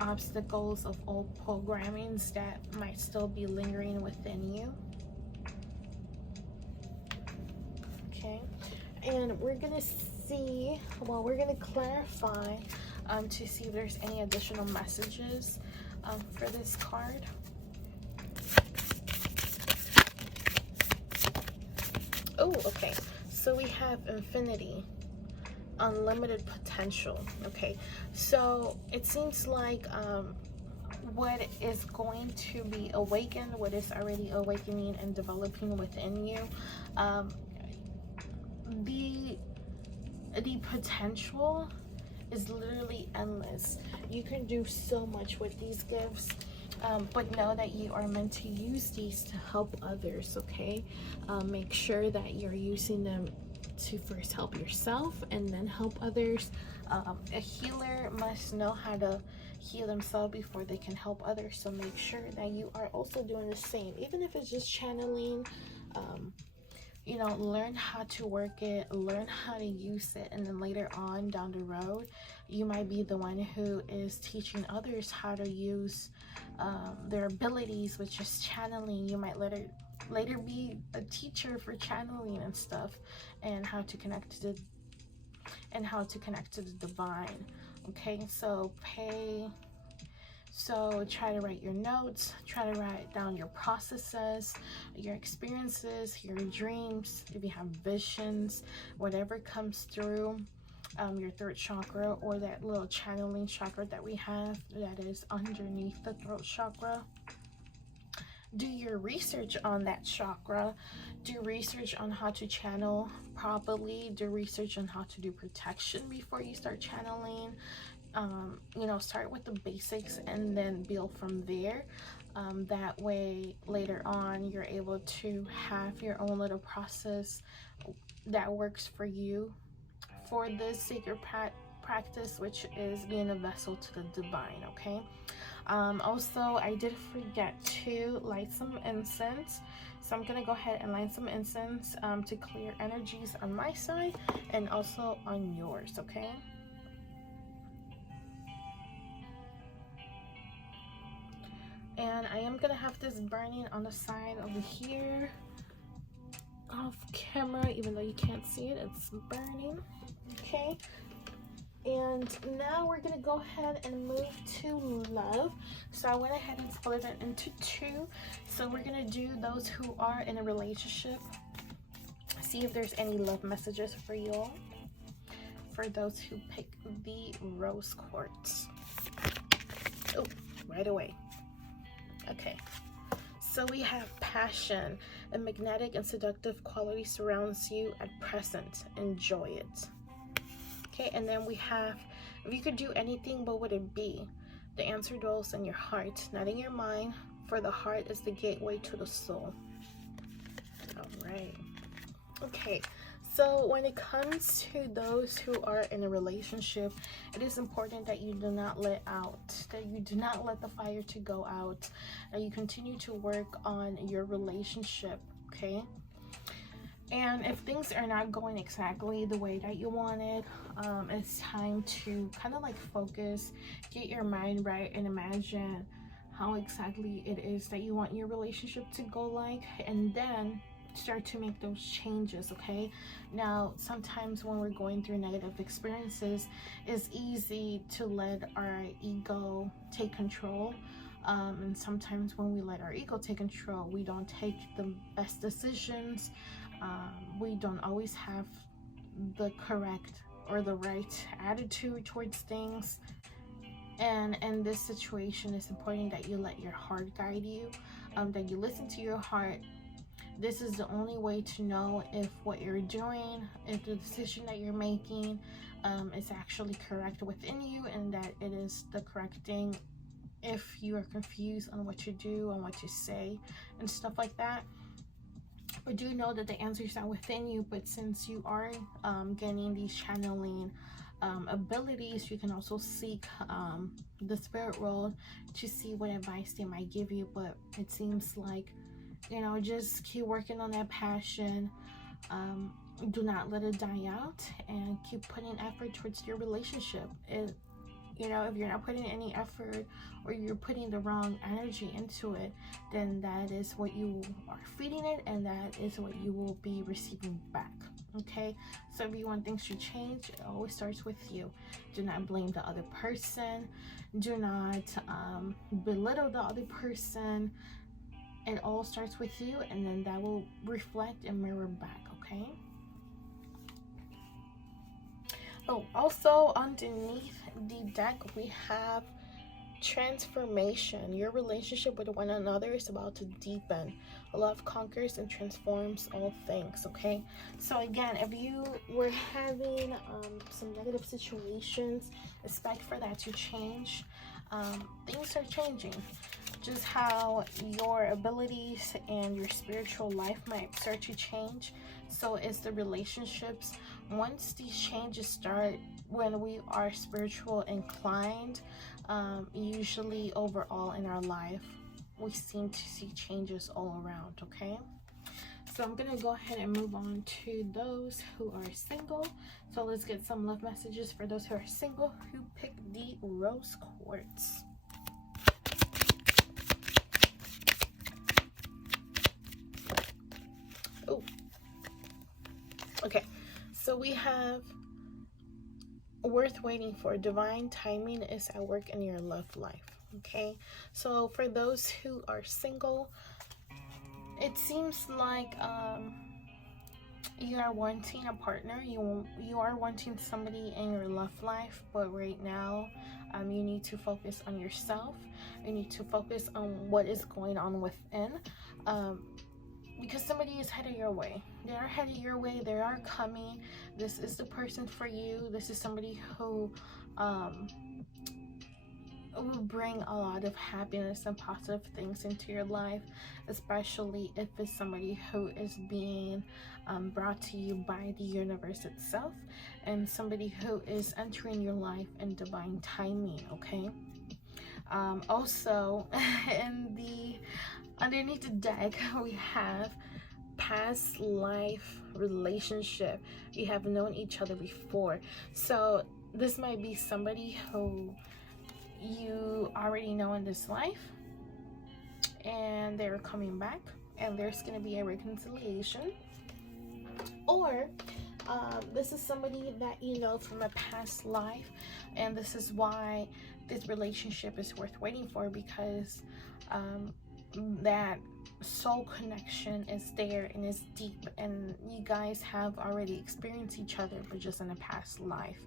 obstacles, of old programmings that might still be lingering within you. Okay, and we're gonna see, well, we're gonna clarify to see if there's any additional messages for this card. Oh, okay, so we have infinity, unlimited potential. Okay, so it seems like what is going to be awakened, what is already awakening and developing within you, the potential is literally endless. You can do so much with these gifts, but know that you are meant to use these to help others. Okay, make sure that you're using them to first help yourself and then help others. A healer must know how to heal themselves before they can help others, so make sure that you are also doing the same, even if it's just channeling, you know, learn how to work it, learn how to use it, and then later on down the road, you might be the one who is teaching others how to use their abilities, which is channeling. You might later be a teacher for channeling and stuff, and how to connect to the divine. Okay, so try to write your notes, try to write down your processes, your experiences, your dreams, if you have visions, whatever comes through your third chakra, or that little channeling chakra that we have that is underneath the throat chakra. Do your research on that chakra. Do research on how to channel properly. Do research on how to do protection before you start channeling. You know, start with the basics and then build from there. That way later on you're able to have your own little process that works for you for this sacred practice, which is being a vessel to the divine. Okay, also I did forget to light some incense, so I'm gonna go ahead and light some incense to clear energies on my side and also on yours. Okay, and I am gonna have this burning on the side over here off camera, even though you can't see it, it's burning. Okay, and now we're gonna go ahead and move to love. So I went ahead and split it into two. So we're gonna do those who are in a relationship, see if there's any love messages for you all, for those who pick the rose quartz. Oh, right away. Okay, so we have passion. A magnetic and seductive quality surrounds you at present. Enjoy it. Okay, and then we have, if you could do anything, what would it be? The answer dwells in your heart, not in your mind, for the heart is the gateway to the soul. All right. Okay, so when it comes to those who are in a relationship, it is important that you do not let the fire to go out, and you continue to work on your relationship. Okay, and if things are not going exactly the way that you wanted, it's time to kind of like focus, get your mind right, and imagine how exactly it is that you want your relationship to go like, and then start to make those changes. Okay, now sometimes when we're going through negative experiences, it's easy to let our ego take control, and sometimes when we let our ego take control, we don't take the best decisions. We don't always have the correct or the right attitude towards things, and in this situation it's important that you let your heart guide you, that you listen to your heart. This is the only way to know if what you're doing, if the decision that you're making is actually correct within you, and that it is the correct thing. If you are confused on what to do, on what to say and stuff like that, but do know that the answers are within you. But since you are getting these channeling abilities, you can also seek the spirit world to see what advice they might give you. But it seems like, you know, just keep working on that passion. Do not let it die out, and keep putting effort towards your relationship. You know, if you're not putting any effort, or you're putting the wrong energy into it, then that is what you are feeding it, and that is what you will be receiving back. Okay, so if you want things to change, it always starts with you. Do not blame the other person. Do not belittle the other person. It all starts with you, and then that will reflect and mirror back. Okay. Oh, also underneath the deck we have transformation. Your relationship with one another is about to deepen. Love conquers and transforms all things. Okay, so again, if you were having some negative situations, expect for that to change. Things are changing. Just how your abilities and your spiritual life might start to change, so it's the relationships. Once these changes start, when we are spiritual inclined, usually overall in our life, we seem to see changes all around. Okay, So I'm gonna go ahead and move on to those who are single. So let's get some love messages for those who are single who picked the rose quartz. Oh, okay. So we have worth waiting for. Divine timing is at work in your love life. Okay, so for those who are single, it seems like you are wanting a partner. You are wanting somebody in your love life, but right now you need to focus on yourself. You need to focus on what is going on within, because somebody is headed your way. They are headed your way. They are coming. This is the person for you. This is somebody who will bring a lot of happiness and positive things into your life, especially if it's somebody who is being brought to you by the universe itself, and somebody who is entering your life in divine timing. Okay, also in the underneath the deck we have past life relationship. You have known each other before, so this might be somebody who you already know in this life, and they're coming back, and there's going to be a reconciliation. Or this is somebody that you know from a past life, and this is why this relationship is worth waiting for, because that soul connection is there and is deep, and you guys have already experienced each other, but just in a past life.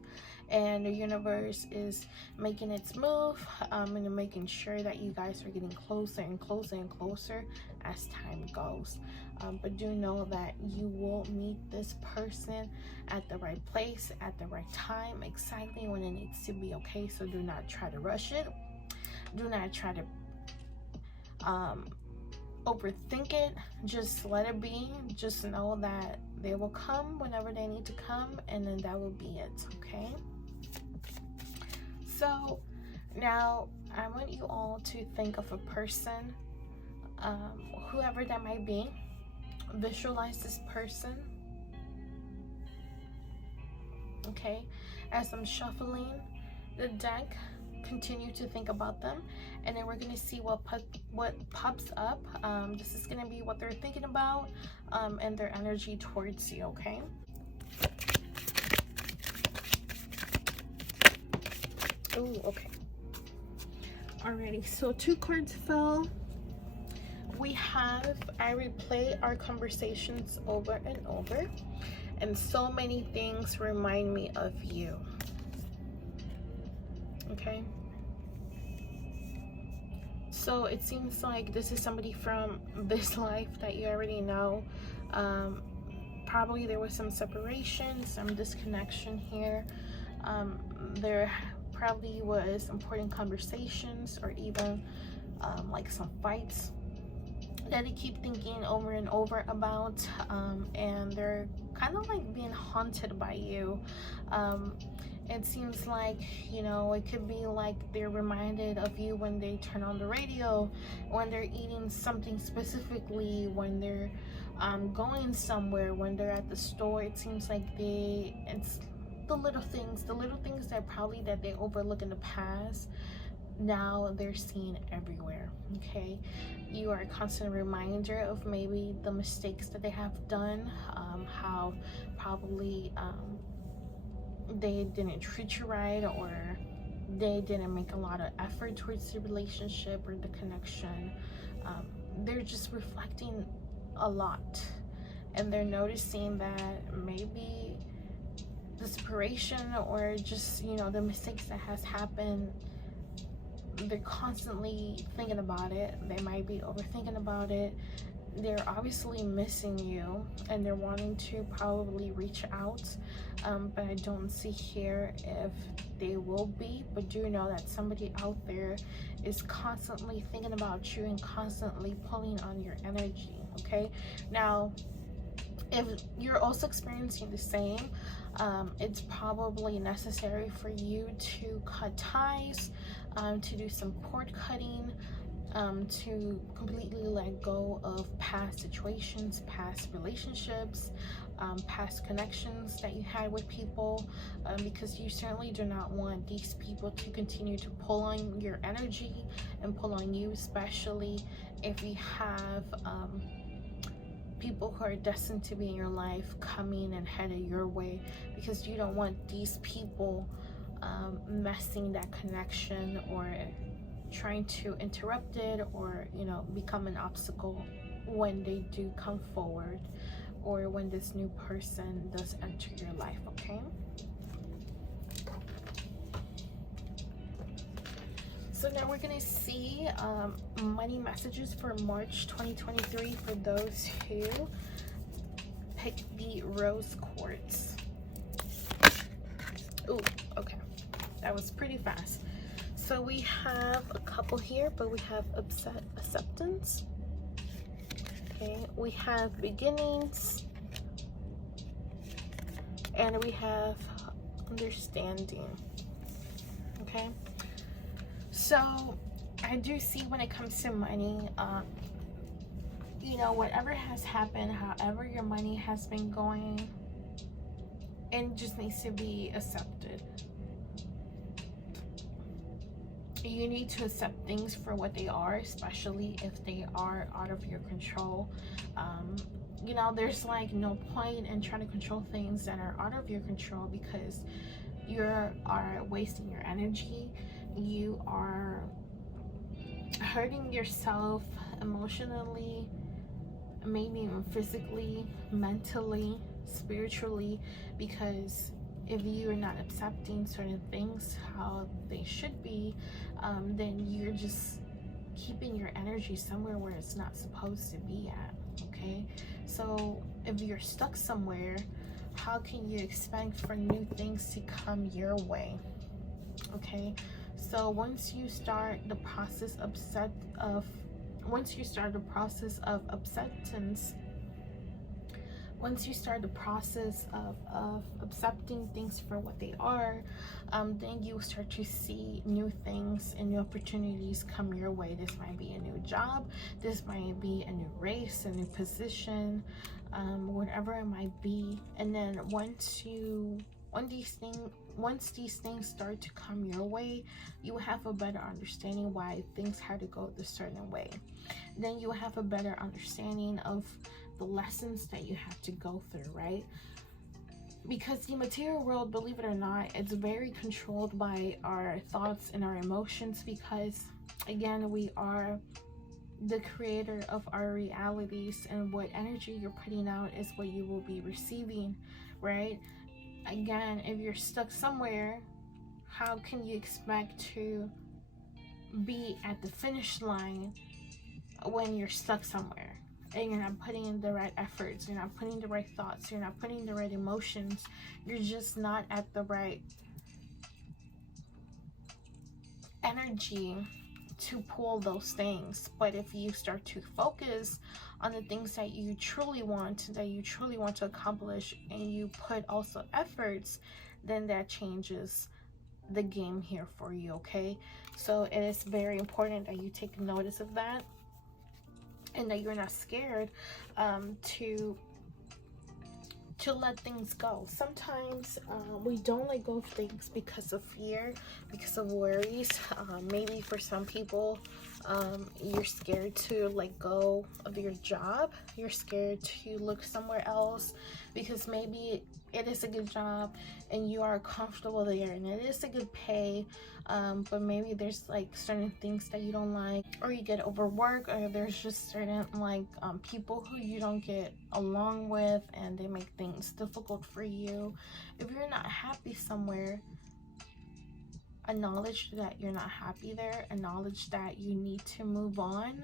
And the universe is making its move and making sure that you guys are getting closer and closer and closer as time goes. But do know that you will meet this person at the right place, at the right time, exactly when it needs to be. Okay, so do not try to rush it. Do not try to overthink it. Just let it be. Just know that they will come whenever they need to come, and then that will be it. Okay, so now I want you all to think of a person, whoever that might be. Visualize this person. Okay, as I'm shuffling the deck, continue to think about them, and then we're going to see what pops up. This is going to be what they're thinking about and their energy towards you. Okay, oh, okay, alrighty. So 2 cards fell. We have I replay our conversations over and over, and so many things remind me of you. Okay, so it seems like this is somebody from this life that you already know. Probably there was some separation, some disconnection here. There probably was important conversations, or even like some fights that they keep thinking over and over about, and they're kind of like being haunted by you. It seems like, you know, it could be like they're reminded of you when they turn on the radio, when they're eating something specifically, when they're going somewhere, when they're at the store. It seems like it's the little things that probably that they overlook in the past, now they're seen everywhere. Okay, you are a constant reminder of maybe the mistakes that they have done, how probably they didn't treat you right, or they didn't make a lot of effort towards the relationship or the connection. They're just reflecting a lot, and they're noticing that maybe the separation, or just, you know, the mistakes that has happened, they're constantly thinking about it. They might be overthinking about it. They're obviously missing you, and they're wanting to probably reach out, but I don't see here if they will be. But do know that somebody out there is constantly thinking about you and constantly pulling on your energy. Okay, now if you're also experiencing the same, it's probably necessary for you to cut ties, to do some cord cutting, to completely let go of past situations, past relationships, past connections that you had with people, because you certainly do not want these people to continue to pull on your energy and pull on you, especially if you have people who are destined to be in your life coming and headed your way, because you don't want these people messing that connection or trying to interrupt it, or become an obstacle when they do come forward, or when this new person does enter your life. Okay, so now we're gonna see money messages for March 2023 for those who pick the rose quartz. Ooh, okay, that was pretty fast. So we have a couple here, but we have acceptance. Okay, we have beginnings, and we have understanding. Okay, so I do see when it comes to money, whatever has happened, however your money has been going, it just needs to be accepted. You need to accept things for what they are, especially if they are out of your control. There's like no point in trying to control things that are out of your control, because you are wasting your energy. You are hurting yourself emotionally, maybe even physically, mentally, spiritually, because if you're not accepting certain things how they should be, then you're just keeping your energy somewhere where it's not supposed to be at. Okay, so if you're stuck somewhere, how can you expect for new things to come your way? Okay, so once you start the process of acceptance, once you start the process of accepting things for what they are, then you start to see new things and new opportunities come your way. This might be a new job, this might be a new race, a new position, whatever it might be. And then once these things start to come your way, you will have a better understanding why things had to go this certain way. Then you will have a better understanding of the lessons that you have to go through, right? Because the material world, believe it or not, it's very controlled by our thoughts and our emotions, because again, we are the creator of our realities, and what energy you're putting out is what you will be receiving, right? Again, if you're stuck somewhere, how can you expect to be at the finish line when you're stuck somewhere and you're not putting in the right efforts, you're not putting the right thoughts, you're not putting the right emotions, you're just not at the right energy to pull those things? But if you start to focus on the things that you truly want to accomplish, and you put also efforts, then that changes the game here for you. Okay, so it is very important that you take notice of that, and that you're not scared to let things go. Sometimes we don't let go of things because of fear, because of worries. Maybe for some people, you're scared to let go of your job. You're scared to look somewhere else because maybe it is a good job and you are comfortable there and it is a good pay, but maybe there's like certain things that you don't like, or you get overworked, or there's just certain people who you don't get along with and they make things difficult for you. If you're not happy somewhere, acknowledge that you're not happy there. Acknowledge that you need to move on,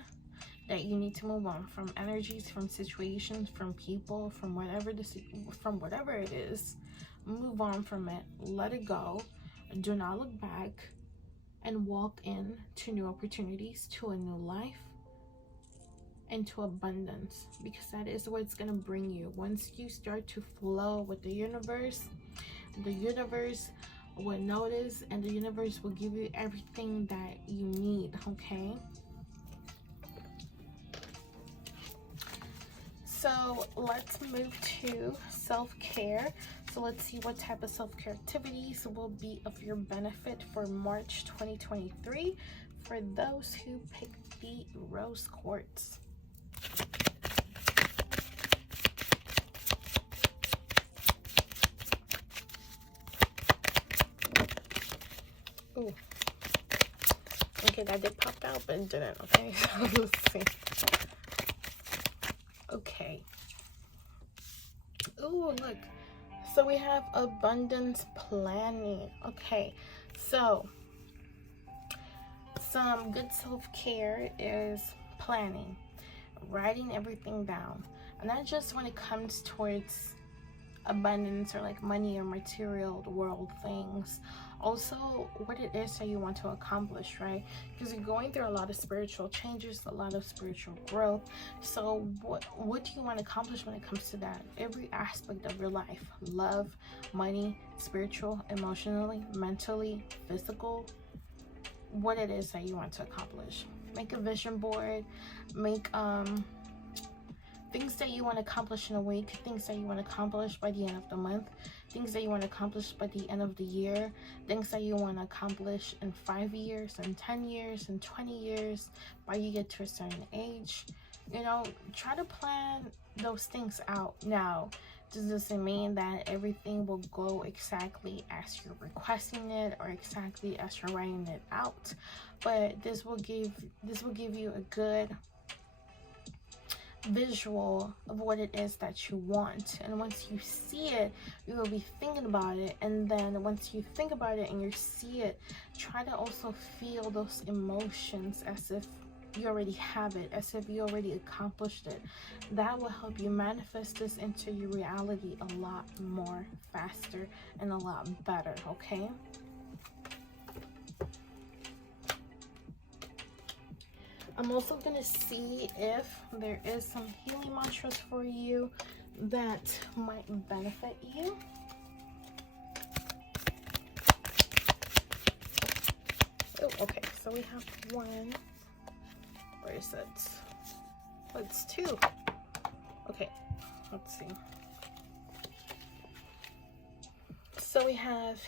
from energies, from situations, from people, from whatever it is. Move on from it, let it go, do not look back, and walk in to new opportunities, to a new life, and to abundance, because that is what it's going to bring you. Once you start to flow with the universe will notice, and the universe will give you everything that you need. Okay, So let's move to self-care. So let's see what type of self-care activities will be of your benefit for March 2023 for those who picked the rose quartz. Ooh. Okay, that did pop out, but it didn't. Okay, so let's see. Okay. Ooh, look. So we have abundance planning. Okay, so some good self-care is planning, writing everything down, and not just when it comes towards abundance or like money or material world things, also what it is that you want to accomplish, right? Because you're going through a lot of spiritual changes, a lot of spiritual growth. So what do you want to accomplish when it comes to that? Every aspect of your life: love, money, spiritual, emotionally, mentally, physical, what it is that you want to accomplish. Make a vision board, make things that you want to accomplish in a week, things that you want to accomplish by the end of the month, things that you want to accomplish by the end of the year, things that you want to accomplish in 5 years, and 10 years, and 20 years, by you get to a certain age. You know, try to plan those things out. Now, this doesn't mean that everything will go exactly as you're requesting it or exactly as you're writing it out, but this will give you a good visual of what it is that you want. And once you see it, you will be thinking about it, and then once you think about it and you see it, try to also feel those emotions as if you already have it, as if you already accomplished it. That will help you manifest this into your reality a lot more faster and a lot better. Okay, I'm also going to see if there is some healing mantras for you that might benefit you. Oh, okay, so we have one. Where is it? Oh, it's two. Okay, let's see. So we have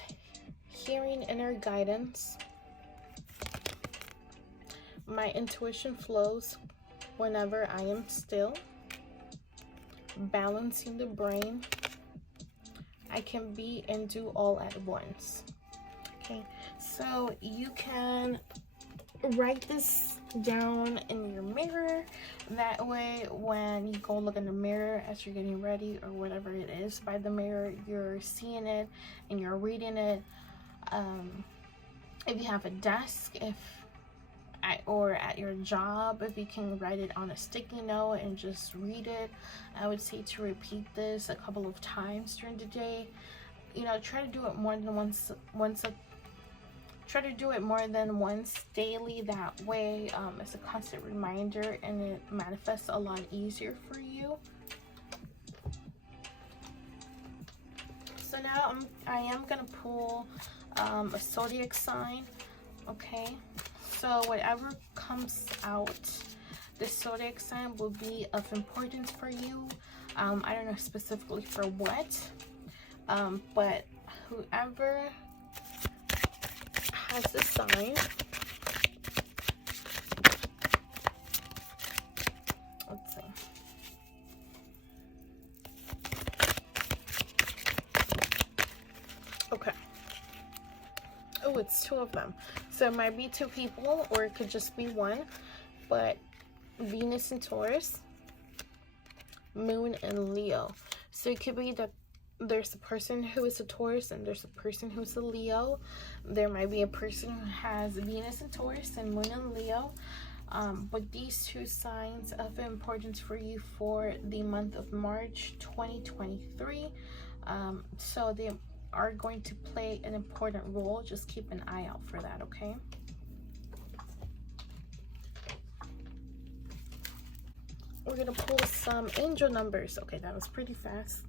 hearing inner guidance. My intuition flows whenever I am still. Balancing the brain. I can be and do all at once. Okay, so you can write this down in your mirror. That way, when you go look in the mirror as you're getting ready or whatever it is by the mirror, you're seeing it and you're reading it. If you have a desk, or at your job, if you can write it on a sticky note and just read it. I would say to repeat this a couple of times during the day. You know, try to do it more than once try to do it more than once daily. That way it's a constant reminder and it manifests a lot easier for you. So now I am gonna pull a zodiac sign. Okay, so whatever comes out, the zodiac sign will be of importance for you. I don't know specifically for what, but whoever has the sign, let's see. Okay. Oh, it's two of them. So it might be two people, or it could just be one, but Venus and Taurus, Moon and Leo. So it could be that there's a person who is a Taurus and there's a person who's a Leo. There might be a person who has Venus and Taurus and Moon and Leo. But these two signs of importance for you for the month of March 2023. So they are going to play an important role. Just keep an eye out for that, okay? We're gonna pull some angel numbers. Okay, that was pretty fast.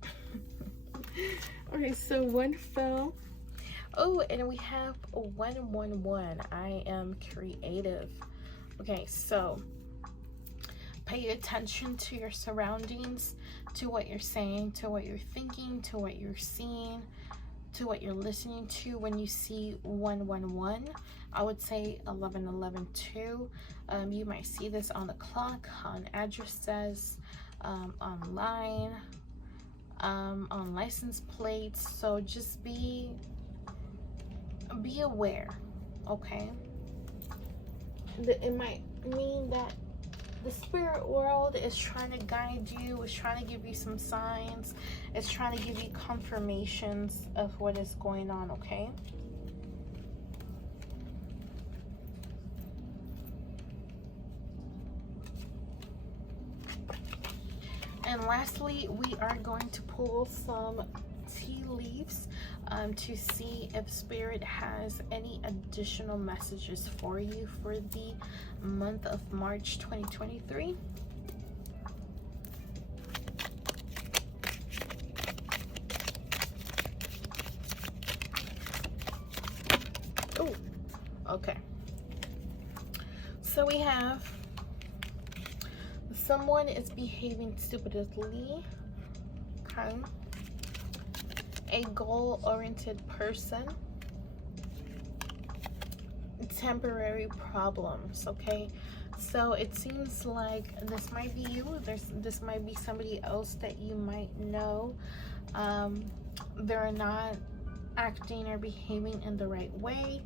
Okay, so one fell. Oh, and we have a 111. I am creative. Okay, so Pay attention to your surroundings, to what you're saying, to what you're thinking, to what you're seeing, to what you're listening to. When you see 111, I would say 1111 too. You might see this on the clock, on addresses, online, on license plates. So just be aware, okay? It might mean that the spirit world is trying to guide you, is trying to give you some signs, it's trying to give you confirmations of what is going on, okay? And lastly, we are going to pull some tea leaves to see if Spirit has any additional messages for you for the month of March 2023. Oh, okay. So we have someone is behaving stupidly, okay? A goal-oriented person, temporary problems, okay? So it seems like this might be you. This might be somebody else that you might know. They're not acting or behaving in the right way.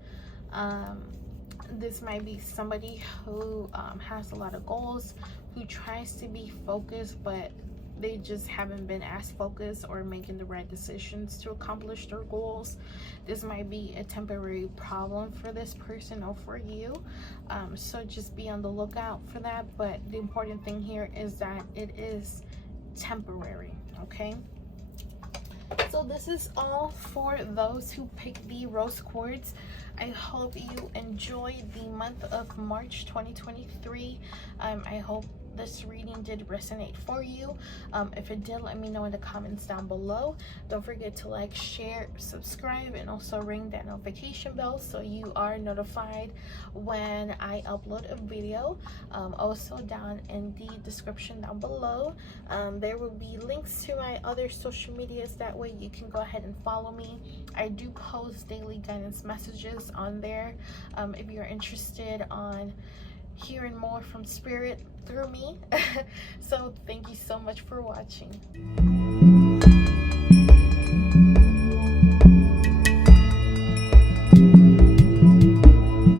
This might be somebody who has a lot of goals, who tries to be focused, but they just haven't been as focused or making the right decisions to accomplish their goals. This might be a temporary problem for this person or for you. So just be on the lookout for that. But the important thing here is that it is temporary, okay? So this is all for those who picked the rose quartz. I hope you enjoyed the month of March 2023. I hope this reading did resonate for you. If it did, let me know in the comments down below. Don't forget to like, share, subscribe, and also ring that notification bell so you are notified when I upload a video. Also down in the description down below, there will be links to my other social medias. That way you can go ahead and follow me. I do post daily guidance messages on there if you're interested on hearing more from Spirit through me. So thank you so much for watching.